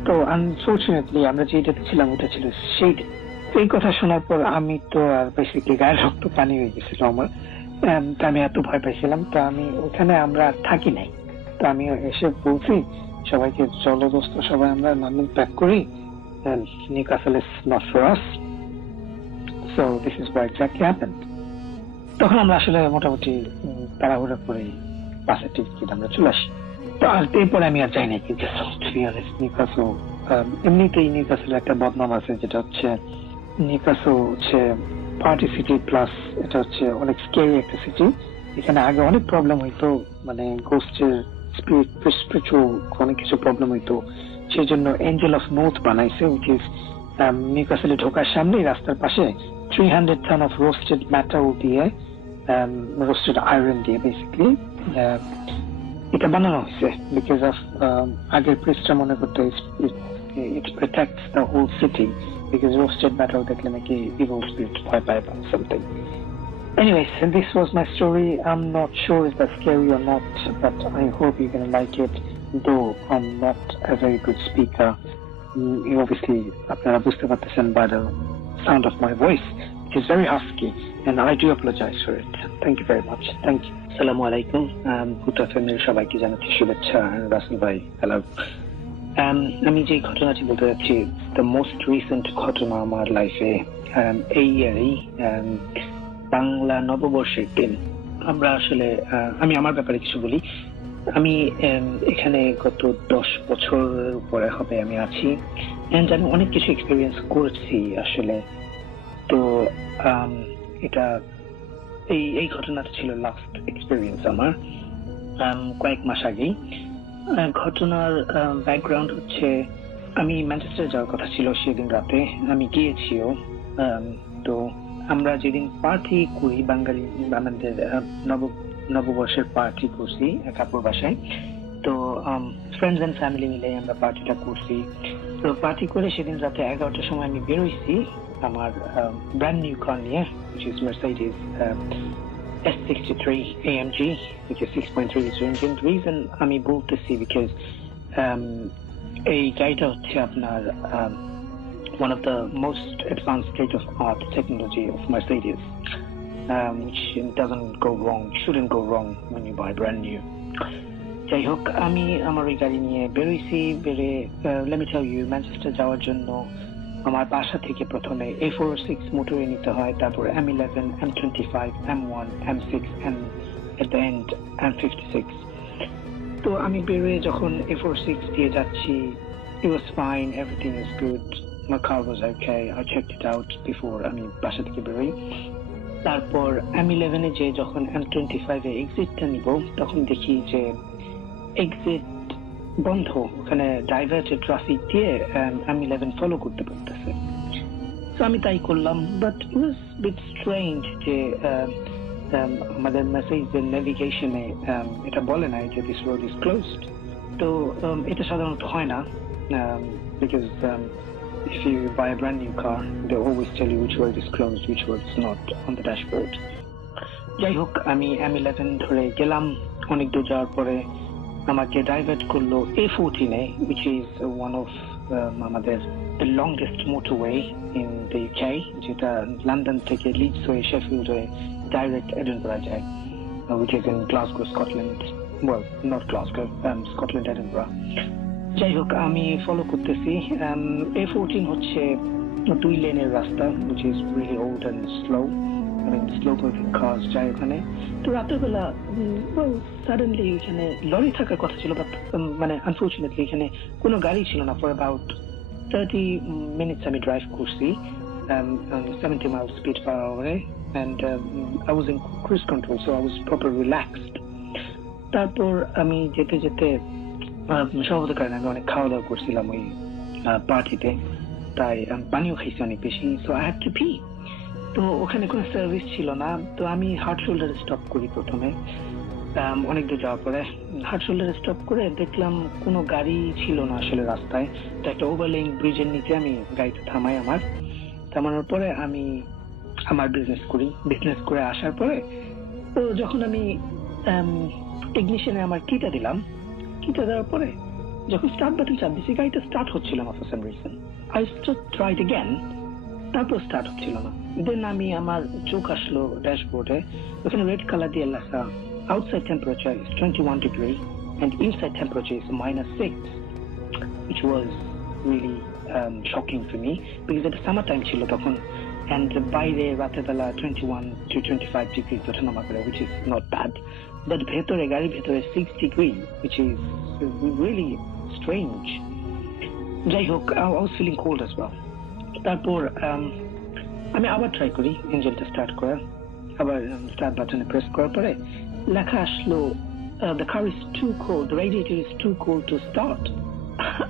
তো আনফর্চুনেটলি আমরা যে ডেটে ছিলাম ওটা ছিল সেই ডে। এই কথা শোনার পর আমি তো আর বেসিক্যালি গায়ের রক্ত পানি হয়ে গেছিল আমার। তা আমি এত ভয় পাইছিলাম, তো আমি ওখানে আমরা আর থাকি নাই। তো আমি এসে বলছি সবাইকে, চলো দোস্ত সবাই আমরা লন্ডন প্যাক করি, Newcastle is not for us, so this is what exactly happened. তখন আমরা আসলে মোটামুটি তাড়াহুড়া করে বাসের টিকিট আমরা চলে আসি। তো আর এরপরে আমি আর যাই না, কিন্তু নিউক্যাসল এমনিতেই নিউক্যাসলের একটা বদনাম আছে, যেটা হচ্ছে নিউক্যাসল হচ্ছে পার্টি সিটি প্লাস এটা হচ্ছে অনেক স্কেরি একটা সিটি। এখানে আগে অনেক প্রবলেম হইতো, মানে গোস্টের স্পিরিচুয়াল অনেক কিছু প্রবলেম হইতো। সেই জন্য এঞ্জেল অফ নর্থ বানাইছে, উইচ ইজ নিউক্যাসলে ঢোকার সামনেই রাস্তার পাশে 300 টন অফ রোস্টেড মেটাল দিয়ে, রোস্টেড আয়রন দিয়ে বেসিক্যালি এটা বানানো হয়েছে, বিকজ অফ আগের প্রিস্টরা মনে করতো it protects the whole city, because roasted metal দেখলে নাকি evil spirit ভয় পায় বা something. Anyways, this was my story. I'm not sure if that's scary or not, but I hope you're gonna like it, though I'm not a very good speaker. You obviously আপনারা বুঝতে পারতেছেন by the sound of my voice, which is very husky, and I do apologize for it. Thank you very much. Thank you. Assalamu alaikum. Kuta family সবাইকে জানাচ্ছি শুভেচ্ছা। রাসেল ভাই, hello. আমি যে ঘটনাটি বলতে যাচ্ছি, দ্য মোস্ট রিসেন্ট ঘটনা আমার লাইফে এই ইয়ারেই, বাংলা নববর্ষের দিন। আমরা আসলে আমি আমার ব্যাপারে কিছু বলি। আমি এখানে গত 10 বছরের উপরে হবে আমি আছি, এন্ড আমি অনেক কিছু এক্সপিরিয়েন্স করছি আসলে। তো এটা এই ঘটনাটা ছিল লাস্ট এক্সপিরিয়েন্স আমার কয়েক মাস আগেই। ঘটনার ব্যাকগ্রাউন্ড হচ্ছে, আমি ম্যানচেস্টার যাওয়ার কথা ছিল সেদিন রাতে, আমি গিয়েছিও, তো আমরা যেদিন পার্টি করি বাঙালি আমাদের নববর্ষের পার্টি করছি কাপড় বাসায়, তো ফ্রেন্ডস এন্ড ফ্যামিলি মিলে আমরা পার্টিটা করছি। তো পার্টি করে সেদিন রাতে 11টার সময় আমি বেরোইছি আমার ব্র্যান্ড নিউ কার নিয়ে, which is Mercedes S63 AMG, which is 6.3 liter engine. The reason আমি বলতেছি because এই গাড়িটা হচ্ছে আপনার one of the most advanced state-of-art technology of Mercedes, which doesn't go wrong, shouldn't go wrong when you buy brand new. যাই হোক, আমি আমার ওই গাড়ি নিয়ে বেরোইছি। let me tell you, Manchester যাওয়ার জন্য আমার বাসা থেকে প্রথমে A46 মোটরে নিতে হয়, তারপর M11, M25, M1, M6 and at the end M56. তো আমি বেরোয় যখন A46 দিয়ে যাচ্ছি, it was fine, everything is good, my car was okay, I checked it out before আমি বাসা থেকে বেরোই। তারপর M11 এ যে যখন M25 এ এক্সিটটা নিব, তখন দেখি যে এক্সিট বন্ধ, ওখানে ডাইভার্টেড ট্রাফিক দিয়ে M11 ফলো করতে পারতেছে। তো আমি তাই করলাম, but it was bit strange যে আমাদের মেসেজের নেভিগেশনে এটা বলে না যে দিস রোড ইজ ক্লোজড। তো এটা সাধারণত হয় না, because if you buy a brand new car, they always tell you which road is closed, which road is not on the dashboard. যাই হোক, আমি M11 ধরে গেলাম। অনেক দূর যাওয়ার পরে আমাকে ডাইভার্ট করলো A14 A, which is one of আমাদের the longest motorway in the UK, যেটা লন্ডন থেকে লিডস হয়ে শেফিল্ড হয়ে ডাইরেক্ট এডিনবরা যায়, which is in Glasgow, Scotland. Well, not Glasgow, Scotland, Edinburgh. যাই হোক, আমি ফলো করতেছি। A14 হচ্ছে 2 লেনের রাস্তা, which is really old and slow. I mean, slow moving cars যায় ওখানে। তো রাতের বেলা সাডেনলি এখানে লরি থাকার কথা ছিল, বাট মানে আনফর্চুনেটলি এখানে কোনো গাড়ি ছিল না। ফর অ্যাবাউট 30 minutes আমি ড্রাইভ করছি 70 miles speed per hour, and I was in cruise control, so I was proper relaxed. তারপর আমি যেতে যেতে স্বভাবত কারণে আমি অনেক খাওয়া দাওয়া করছিলাম ওই পার্টিতে, তাই পানিও খাইছি অনেক বেশি, so I had to P. তো ওখানে কোনো সার্ভিস ছিল না, তো আমি হার্ট শোল্ডারে স্টপ করি প্রথমে। অনেক দূর যাওয়ার পরে হার্ট শোল্ডারে স্টপ করে দেখলাম কোনো গাড়ি ছিল না আসলে রাস্তায়। তো একটা ওভারলেইং ব্রিজের নিচে আমি গাড়িটা থামাই। থামানোর পরে আমি আমার বিজনেস করে আসার পরে, তো যখন আমি টেকনিশিয়ানে আমার কিটা দেওয়ার পরে যখন স্টার্ট বাটন চাপ দিছি, গাড়িটা স্টার্ট হচ্ছিল না for some reason. I tried again, তারপর স্টার্ট হচ্ছিল না। দেন আমি আমার চোখ আসলো ড্যাশবোর্ডে, ওখানে রেড কালার দিয়ে লেখা outside temperature is 21 degree and inside temperature is -6, which was really shocking for me because at the summer time ছিল তখন, and বাইরে রাতের বেলা 21 to 25 degrees ওঠানামা করে, which is not bad, but গাড়ির ভেতরে 6 degree, which is really strange. যাই হোক, I was feeling cold as well. তারপর আমি আবার ট্রাই করি ইঞ্জিনটা স্টার্ট করার, আবার স্টার্ট বাটনে প্রেস করার পরে লেখা আসলো the car is too cold, the radiator is too cold to start.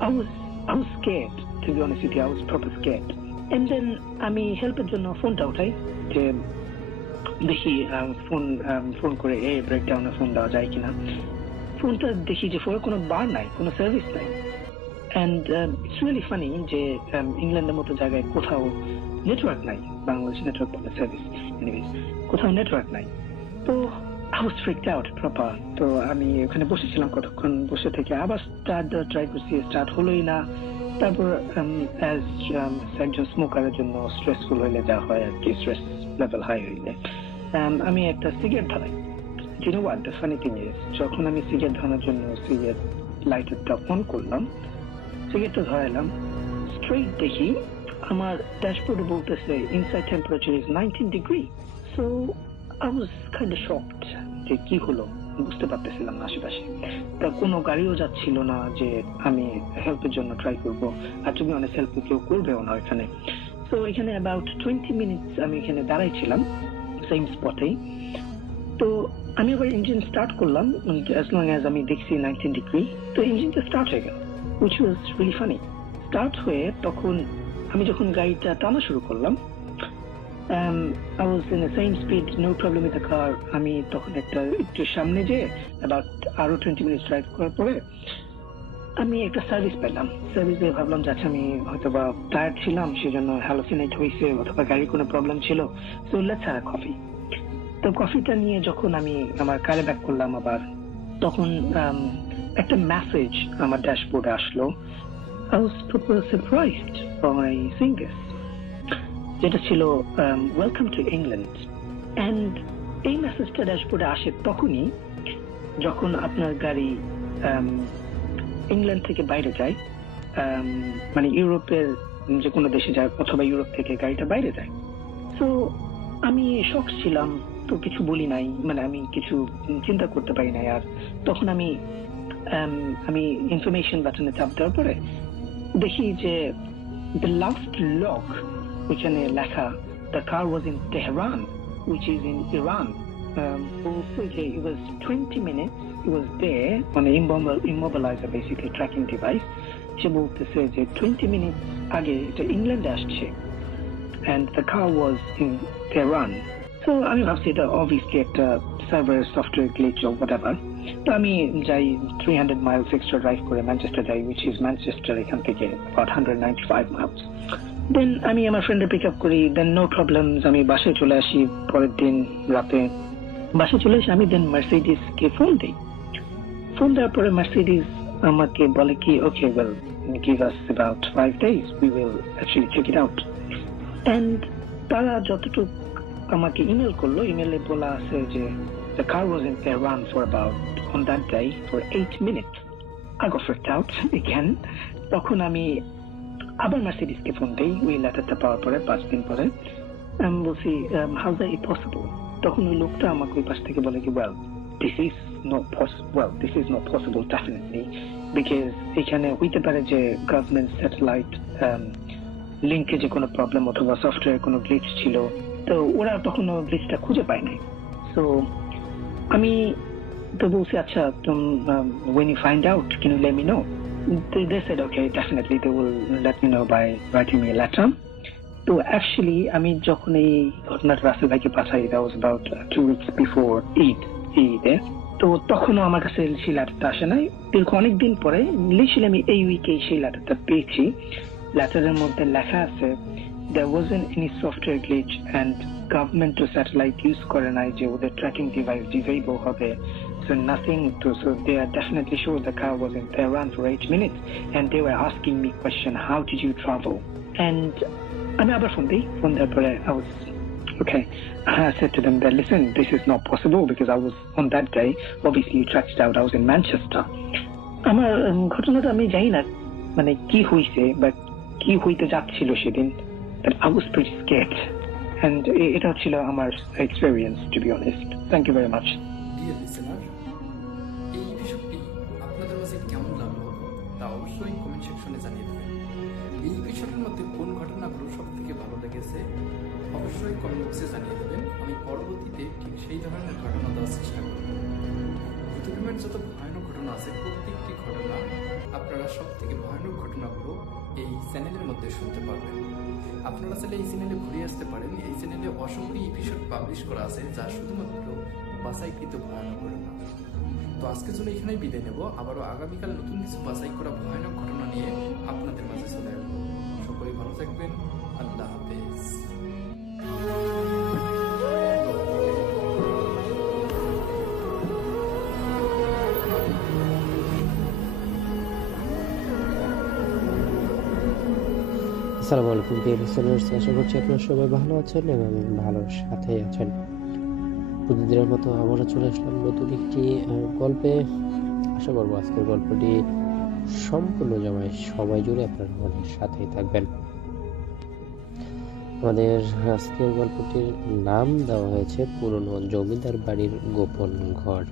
I was scared, to be honest with you. I was proper scared. And then আমি হেল্পের জন্য ফোনটা উঠাই যে দেখি ফোন করে ব্রেকডাউনে ফোন দেওয়া যায় কিনা। ফোনটা দেখি যে ফোনে কোনো বার নাই, কোনো সার্ভিস নাই। And it's really funny যে ইংল্যান্ডের মতো জায়গায় কোথাও নেটওয়ার্ক নাই, বাংলাদেশ নেটওয়ার্ক সার্ভিস এনিওয়েজ কোথাও নেটওয়ার্ক নাই। তো I was freaked out proper. তো আমি ওখানে বসেছিলাম কতক্ষণ, বসে থেকে আবার স্টার্ট ট্রাই করছি, স্টার্ট হলোই না। তারপর একজন স্মোকারের জন্য স্ট্রেসফুল হইলে যা হয় আর কি, স্ট্রেস লেভেল হাই হইলে আমি একটা সিগারেট ধরাই। You know what the funny thing is, যখন আমি সিগারেট ধরানোর জন্য সিগারেট লাইটারটা অন করলাম, সিগারেটটা ধরাইলাম, স্ট্রেট দেখি আমার ড্যাশবোর্ডে বলতেছে inside temperature is 19 degree. So I was kind of shocked যে কি হলো, বুঝতে পারতেছিলাম না আশেপাশে। তা কোনো গাড়িও যাচ্ছিল না যে আমি হেল্পের জন্য ট্রাই করবো, আর তুমি অনেক হেল্প কেউ করবেও না এখানে। তো এখানে অ্যাবাউট 20 মিনিটস আমি এখানে দাঁড়াইছিলাম সেম স্পটেই। তো আমি আবার ইঞ্জিন স্টার্ট করলাম, অ্যাজ লং অ্যাজ আমি দেখছি 19 ডিগ্রি। তো ইঞ্জিনটা স্টার্ট হয়ে গেল, which was really funny. Start হয়ে তখন আমি যখন গাড়িটা টানা শুরু করলাম, I was in the same speed, no problem with the car. আমি তখন একটু সামনে যে about আরো 20 minutes ড্রাইভ করার পরে আমি একটা সার্ভিস পেলাম। সার্ভিস দিয়ে ভাবলাম যাচ্ছে আমি হয়তো বা টায়ার্ড ছিলাম, সেজন্য হ্যালোসিনেট হয়েছে অথবা গাড়ির কোনো প্রবলেম ছিল, so let's have a coffee. তো কফিটা নিয়ে যখন আমি আমার কারে ব্যাক করলাম আবার, তখন একটা মেসেজ আমার ড্যাশবোর্ডে আসলো। I was surprised by seeing this, যেটা ছিল ওয়েলকাম টু ইংল্যান্ড। অ্যান্ড এই মেসেজটা ড্যাশবোর্ডে আসে তখনই যখন আপনার গাড়ি ইংল্যান্ড থেকে বাইরে যায়, মানে ইউরোপের যে কোনো দেশে যায় অথবা ইউরোপ থেকে গাড়িটা বাইরে যায়। তো আমি শক ছিলাম, তো কিছু বলি নাই, মানে আমি কিছু চিন্তা করতে পারি নাই। আর তখন আমি ইনফরমেশন বাটনে চাপ দেওয়ার পরে দেখি যে দ্য লাস্ট লগ ওইখানে লেখা the car was in Tehran, which is in Iran. Also, it was 20 minutes. It was there on an immobilizer, basically tracking device. সে বলতেছে যে 20 minutes আগে এটা ইংল্যান্ডে আসছে, and the car was in Tehran. So আমি ভাবছি এটা obviously একটা server software glitch or whatever. তো আমি যাই 300 miles extra drive করে ম্যানচেস্টার যাই, which is Manchester এখান থেকে about 195 miles. দেন আমি আমার ফ্রেন্ডের পিক আপ করি, দেন নো প্রবলেমস, আমি বাসায় চলে আসি। পরের দিন রাতে বাসায় চলে এসে আমি দেন মার্সিডিজকে ফোন দিই। ফোন দেওয়ার পরে মার্সিডিজ আমাকে বলে কি, okay well give us about 5 days, we will actually check it out. And তারা যতটুকু আমাকে ইমেল করলো, ইমেলে বলা আছে যে the car was in Tehran for about on that day for 8 minutes. I got freaked out again. তখন আমি আবার মার্সিডিজকে ফোন দিই ওই লেটারটা পাওয়ার পরে 5 দিন পরে। আমি বলছি হাউ দ্যাট ইট পসিবল? তখন ওই লোকটা আমাকে ওই পাশ থেকে বলে কি, well this is not possible definitely, because এখানে হইতে পারে যে গভর্নমেন্ট স্যাটেলাইট লিঙ্কে যে কোনো প্রবলেম অথবা সফটওয়্যার কোনো গ্লিচ ছিল, তো ওরা তখন গ্লিচটা খুঁজে পায় নাই। সো আমি তো বলছি আচ্ছা when you find out can you let me know? They said okay, definitely they will let me know by writing me a letter. তো অ্যাকচুয়ালি আমি যখন এই ঘটনাটা রাসেল ভাইকে পাঠাই, that was about 2 weeks before ঈদে, তো তখনও আমার কাছে সেই লেটারটা আসে নাই। দীর্ঘ অনেকদিন পরে লিটারালি আমি এই উইকে সেই লেটারটা পেয়েছি। লেটারের মধ্যে লেখা আছে there wasn't any software glitch and government to satellite use করে নাই যে ওদের ট্র্যাকিং ডিভাইস ডিসেবল হবে, so nothing to, so they are definitely sure the car was in Tehran for 8 minutes and they were asking me question, how did you travel? And আমি আবার phone দিই, phone দেওয়ার পরে I was okay, I said to them that listen, this is not possible because I was on that day, obviously you tracked it out, I was in Manchester. আমার ঘটনাটা আমি জানি না মানে কি হয়েছে বা কি হইতে যাচ্ছিল সেদিন, but I was pretty scared. And এটা ছিল আমার experience, to be honest. Thank you very much. Dear listener, এই এপিসোডটি আপনাদের মাঝে কেমন লাগলো তা অবশ্যই কমেন্ট সেকশনে জানিয়ে দেবেন। এই এপিসোডের মধ্যে কোন ঘটনাগুলো সব থেকে ভালো লেগেছে অবশ্যই কমেন্ট বক্সে জানিয়ে দেবেন। আমি পরবর্তীতে ঠিক সেই ধরনের ঘটনা দেওয়ার চেষ্টা করব। ভূতগৃহের যত ভয়ানক ঘটনা আছে, প্রত্যেকটি ঘটনা আপনারা সব থেকে ভয়ানক ঘটনাগুলো এই চ্যানেলের মধ্যে শুনতে পারবেন। আপনারা চাইলে এই চ্যানেলে ঘুরে আসতে পারেন। এই চ্যানেলে অসংখ্য এপিসোড পাবলিশ করা আছে যা শুধুমাত্র বাছাইকৃত ভয়ানক ঘটনা। তো আজকের জন্য এখানেই বিদায় নেব। আবারও আগামীকাল নতুন কিছু বাছাই করা ভয়ানক ঘটনা নিয়ে আপনাদের মাঝে চলে আসবো। সকলেই ভালো থাকবেন। আল্লাহ হাফেজ। আসসালামু আলাইকুম প্রিয় লিসেনার্স, আশা করছি আপনারা সবাই ভালো আছেন এবং ভালো সাথেই আছেন। প্রতিদিনের মতো আমরা চলে আসলাম নতুন একটি গল্পে। আশা করবো আজকের গল্পটি সম্পূর্ণ সময় জুড়ে আপনারা আমাদের সাথেই থাকবেন। আমাদের আজকের গল্পটির নাম দেওয়া হয়েছে পুরনো জমিদার বাড়ির গোপন ঘর।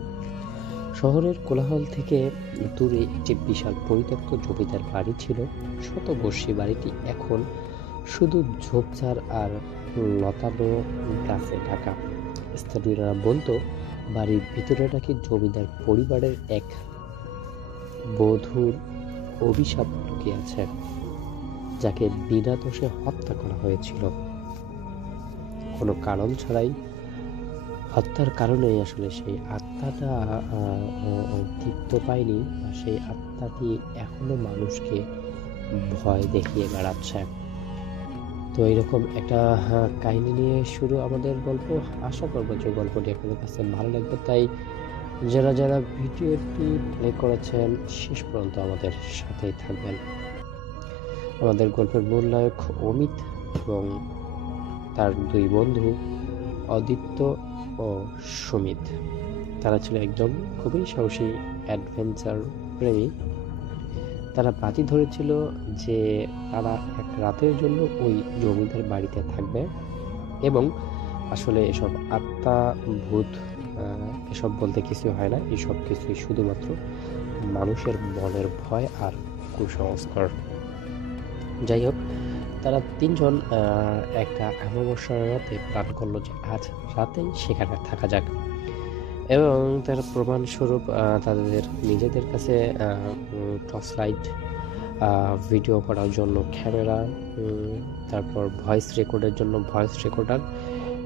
শহরের কোলাহল থেকে দূরে একটি বিশাল পরিত্যক্ত জমিদার বাড়ি ছিল। শতবর্ষী বাড়িটি এখন শুধু ঝোপঝাড় আর লতানো গাছে ঢাকা। স্থানীয়রা বলতো বাড়ির ভিতরে নাকি জমিদার পরিবারের এক বধূর অভিশাপ লুকিয়ে আছে, যাকে বিনা দোষে হত্যা করা হয়েছিল। কোনো কারণ ছাড়াই হত্যার কারণে আসলে সেই আত্মাটা তৃপ্ত পায়নি, বা সেই আত্মাটি এখনো মানুষকে ভয় দেখিয়ে বেড়াচ্ছে। তো এরকম একটা কাহিনী নিয়ে শুরু আমাদের গল্প। আশা করবো যে গল্পটি আপনাদের কাছে ভালো লাগবে, তাই যারা যারা ভিডিওটি প্লে করেছেন শেষ পর্যন্ত আমাদের সাথেই থাকবেন। আমাদের গল্পের মূল নায়ক অমিত এবং তার দুই বন্ধু অদিত্য ও সুমিত। তারা ছিল একজন খুবই সাহসী অ্যাডভেঞ্চার প্রেমী। তারা বাজি ধরেছিল যে তারা এক রাতের জন্য ওই জমিদার বাড়িতে থাকবে, এবং আসলে এসব আত্মা ভূত এসব বলতে কিছু হয় না, এসব কিছুই শুধুমাত্র মানুষের মনের ভয় আর কুসংস্কার। যাই হোক, তারা তিনজন একটা অমাবস্যার রাতে প্ল্যান করলো যে আজ রাতেই সেখানে থাকা যাক, এবং তারা প্রমাণস্বরূপ তাদের নিজেদের কাছে টর্চ লাইট, ভিডিও করার জন্য ক্যামেরা, তারপর ভয়েস রেকর্ডের জন্য ভয়েস রেকর্ডার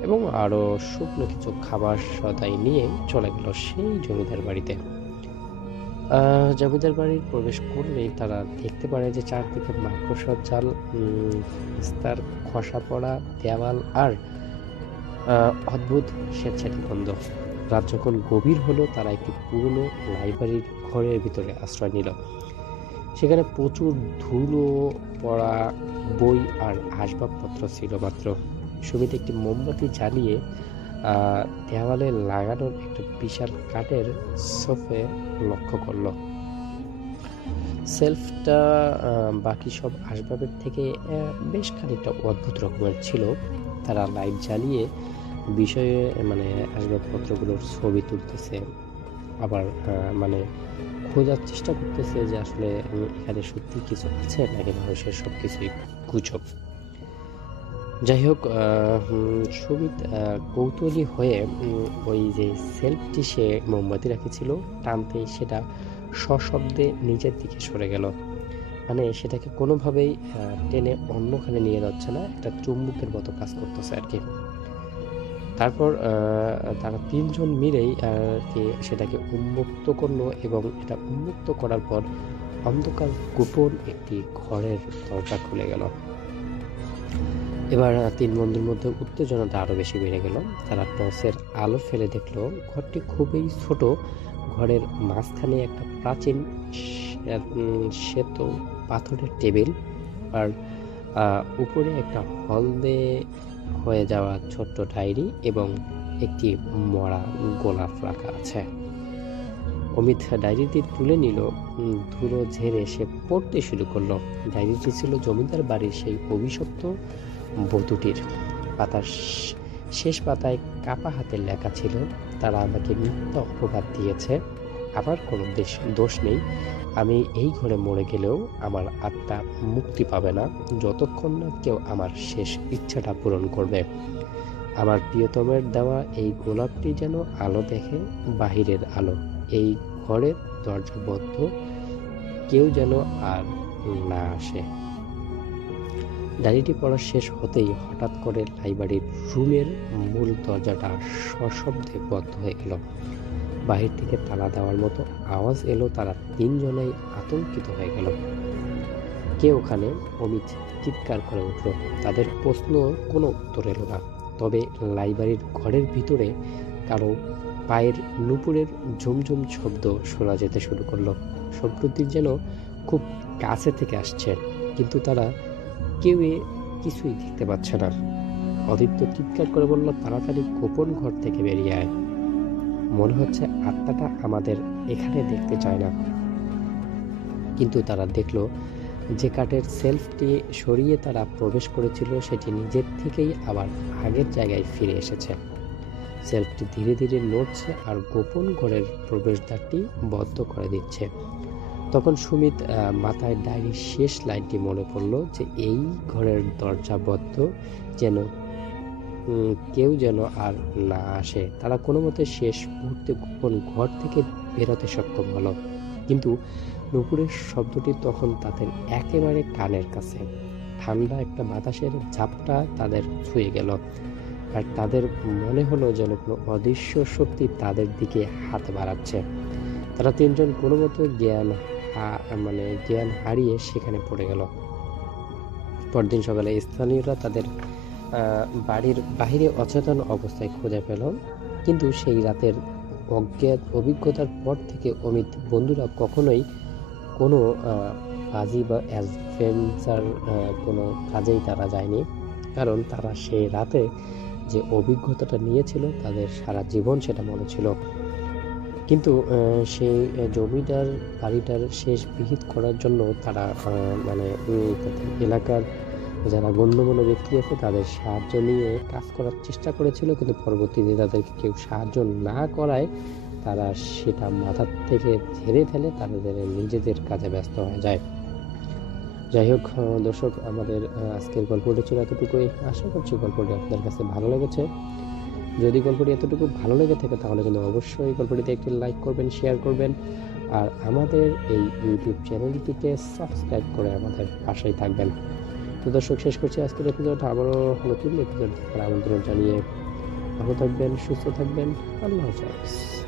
এবং আরও শুকনো কিছু খাবার সদাই নিয়ে চলে গেল সেই জমিদার বাড়িতে। জমিদার বাড়ির প্রবেশ করলেই তারা দেখতে পারে যে চারদিকে মাকড়সার জাল, তার খসা পড়া দেওয়াল আর অদ্ভুত স্বেচ্ছাটি গন্ধ। রাত যখন গভীর হলো, তারা একটি পুরনো লাইব্রেরির ঘরের ভিতরে আশ্রয় নিল। সেখানে প্রচুর ধুলো পড়া বই আর আসবাবপত্র ছিল মাত্র। সুমিত একটি মোমবাতি জ্বালিয়ে দেওয়ালে লাগানোর একটা বিশাল কাঠের সোফে লক্ষ্য করল। সেলফটা বাকি সব আসবাবের থেকে বেশ খানিকটা অদ্ভুত রকমের ছিল। তারা লাইট জ্বালিয়ে বিষয়ে আসবাবপত্রগুলোর ছবি তুলতেছে, আবার খোঁজার চেষ্টা করতেছে যে আসলে এখানে সত্যি কিছু আছে নাকি মানুষের সব কিছুই গুজব। যাই হোক, সুমিত কৌতূহলী হয়ে ওই যে সেলফটি সে মোমবাতি রাখেছিল টানতেই সেটা সশব্দে নিচের দিকে সরে গেল। সেটাকে কোনোভাবেই টেনে অন্যখানে নিয়ে যাচ্ছে না, একটা চুম্বকের মতো কাজ করতেছে আর কি। তারপর তারা তিনজন মিলেই সেটাকে উন্মুক্ত করলো, এবং এটা উন্মুক্ত করার পর অন্ধকার গোপন একটি ঘরের দরজা খুলে গেল। এবার তিন বন্ধুর মধ্যে উত্তেজনাটা আরো বেশি বেড়ে গেল। তারা টর্চের আলো ফেলে দেখলো ঘরটি খুবই ছোট। ঘরের মাঝখানে একটা প্রাচীন শ্বেত পাথরের টেবিল, আর উপরে একটা হলদে হয়ে যাওয়া ছোট্ট ডায়েরি এবং একটি মরা গোলাপ রাখা আছে। অমিত ডায়েরিটি তুলে নিল, ধুলো ঝেড়ে সে পড়তে শুরু করলো। ডায়েরিটি ছিল জমিদার বাড়ির সেই অভিশপ্ত বধূটির। পাতার শেষ পাতায় কাপা হাতের লেখা ছিল, তারা আমাকে মিথ্যা অপবাদ দিয়েছে, আমার কোনো দোষ নেই। আমি এই ঘরে মরে গেলেও আমার আত্মা মুক্তি পাবে না যতক্ষণ না কেউ আমার শেষ ইচ্ছাটা পূরণ করবে। আমার প্রিয়তমের দেওয়া এই গোলাপটি যেন আলো দেখে, বাহিরের আলো। এই ঘরের দরজা বদ্ধ, কেউ যেন আর না আসে। ডায়েরিটি পড়া শেষ হতেই হঠাৎ করে লাইব্রেরির রুমের মূল দরজাটা সশব্দে বন্ধ হয়ে গেল। বাহির থেকে তালা দেওয়ার মতো আওয়াজ এলো। তারা তিনজনেই আতঙ্কিত হয়ে গেল। কে ওখানে? অমিত চিৎকার করে উঠল। তাদের প্রশ্ন কোনো উত্তর এলো না। তবে লাইব্রেরির ঘরের ভিতরে কারো পায়ের নুপুরের ঝুমঝুম শব্দ শোনা যেতে শুরু করলো। শব্দটি যেন খুব কাছে থেকে আসছে, কিন্তু তারা কেউ কিছুই দেখতে পাচ্ছে না। অদিত্য চিৎকার করে বলল, তাড়াতাড়ি গোপন ঘর থেকে বেরিয়ে আয়, মনে হচ্ছে আত্মাটা আমাদের এখানে দেখতে চায় না। কিন্তু তারা দেখলো যে কাঠের সেলফটি সরিয়ে তারা প্রবেশ করেছিল সেটি নিজের থেকেই আবার আগের জায়গায় ফিরে এসেছে। সেলফটি ধীরে ধীরে নড়ছে আর গোপন ঘরের প্রবেশদ্বারটি বন্ধ করে দিচ্ছে। তখন সুমিত মাথায় ডায়েরির শেষ লাইনটি মনে পড়ল যে এই ঘরের দরজা বন্ধ, যেন কেউ যেন আর না আসে। তারা কোনো মতে শেষ মুহূর্তে গোপন ঘর থেকে বেরোতে সক্ষম হলো, কিন্তু নুপুরের শব্দটি তখন তাদের একেবারে কানের কাছে। ঠান্ডা একটা বাতাসের ঝাপটা তাদের ছুঁয়ে গেল। আর তাদের মনে হলো যেন কোনো অদৃশ্য শক্তি তাদের দিকে হাত বাড়াচ্ছে। তারা তিনজন কোনো মতো জ্ঞান হারিয়ে সেখানে পড়ে গেল। পরদিন সকালে স্থানীয়রা তাদের বাড়ির বাহিরে অচেতন অবস্থায় খুঁজে পেল, কিন্তু সেই রাতের অজ্ঞাত অভিজ্ঞতার পর থেকে অমিত বন্ধুরা কখনোই কোনো বাজি বা অ্যাডভেঞ্চার কোনো কাজেই তারা যায়নি, কারণ তারা সেই রাতে যে অভিজ্ঞতাটা নিয়েছিল তাদের সারা জীবন সেটা মনে ছিল। কিন্তু সেই জমিদার বাড়িটার শেষ বিহিত করার জন্য তারা তাদের এলাকার যারা গণ্যমান্য ব্যক্তি আছে তাদের সাহায্য নিয়ে কাজ করার চেষ্টা করেছিল, কিন্তু পরবর্তীতে তাদেরকে কেউ সাহায্য না করায় তারা সেটা মাথার থেকে ঝেড়ে ফেলে, তাদের নিজেদের কাজে ব্যস্ত হয়ে যায়। যাই হোক দর্শক, আমাদের আজকের গল্পটি ছিল এতটুকুই। আশা করছি গল্পটি আপনাদের কাছে ভালো লেগেছে। যদি গল্পটি এতটুকু ভালো লেগে থাকে তাহলে কিন্তু অবশ্যই গল্পটিতে একটি লাইক করবেন, শেয়ার করবেন, আর আমাদের এই ইউটিউব চ্যানেলটিকে সাবস্ক্রাইব করে আমাদের পাশেই থাকবেন। তো দর্শক, শেষ করছি আজকের এপিসোড। আবারও নতুন এপিসোড দেখার আমন্ত্রণ জানিয়ে ভালো থাকবেন, সুস্থ থাকবেন। আল্লাহ হাফেজ।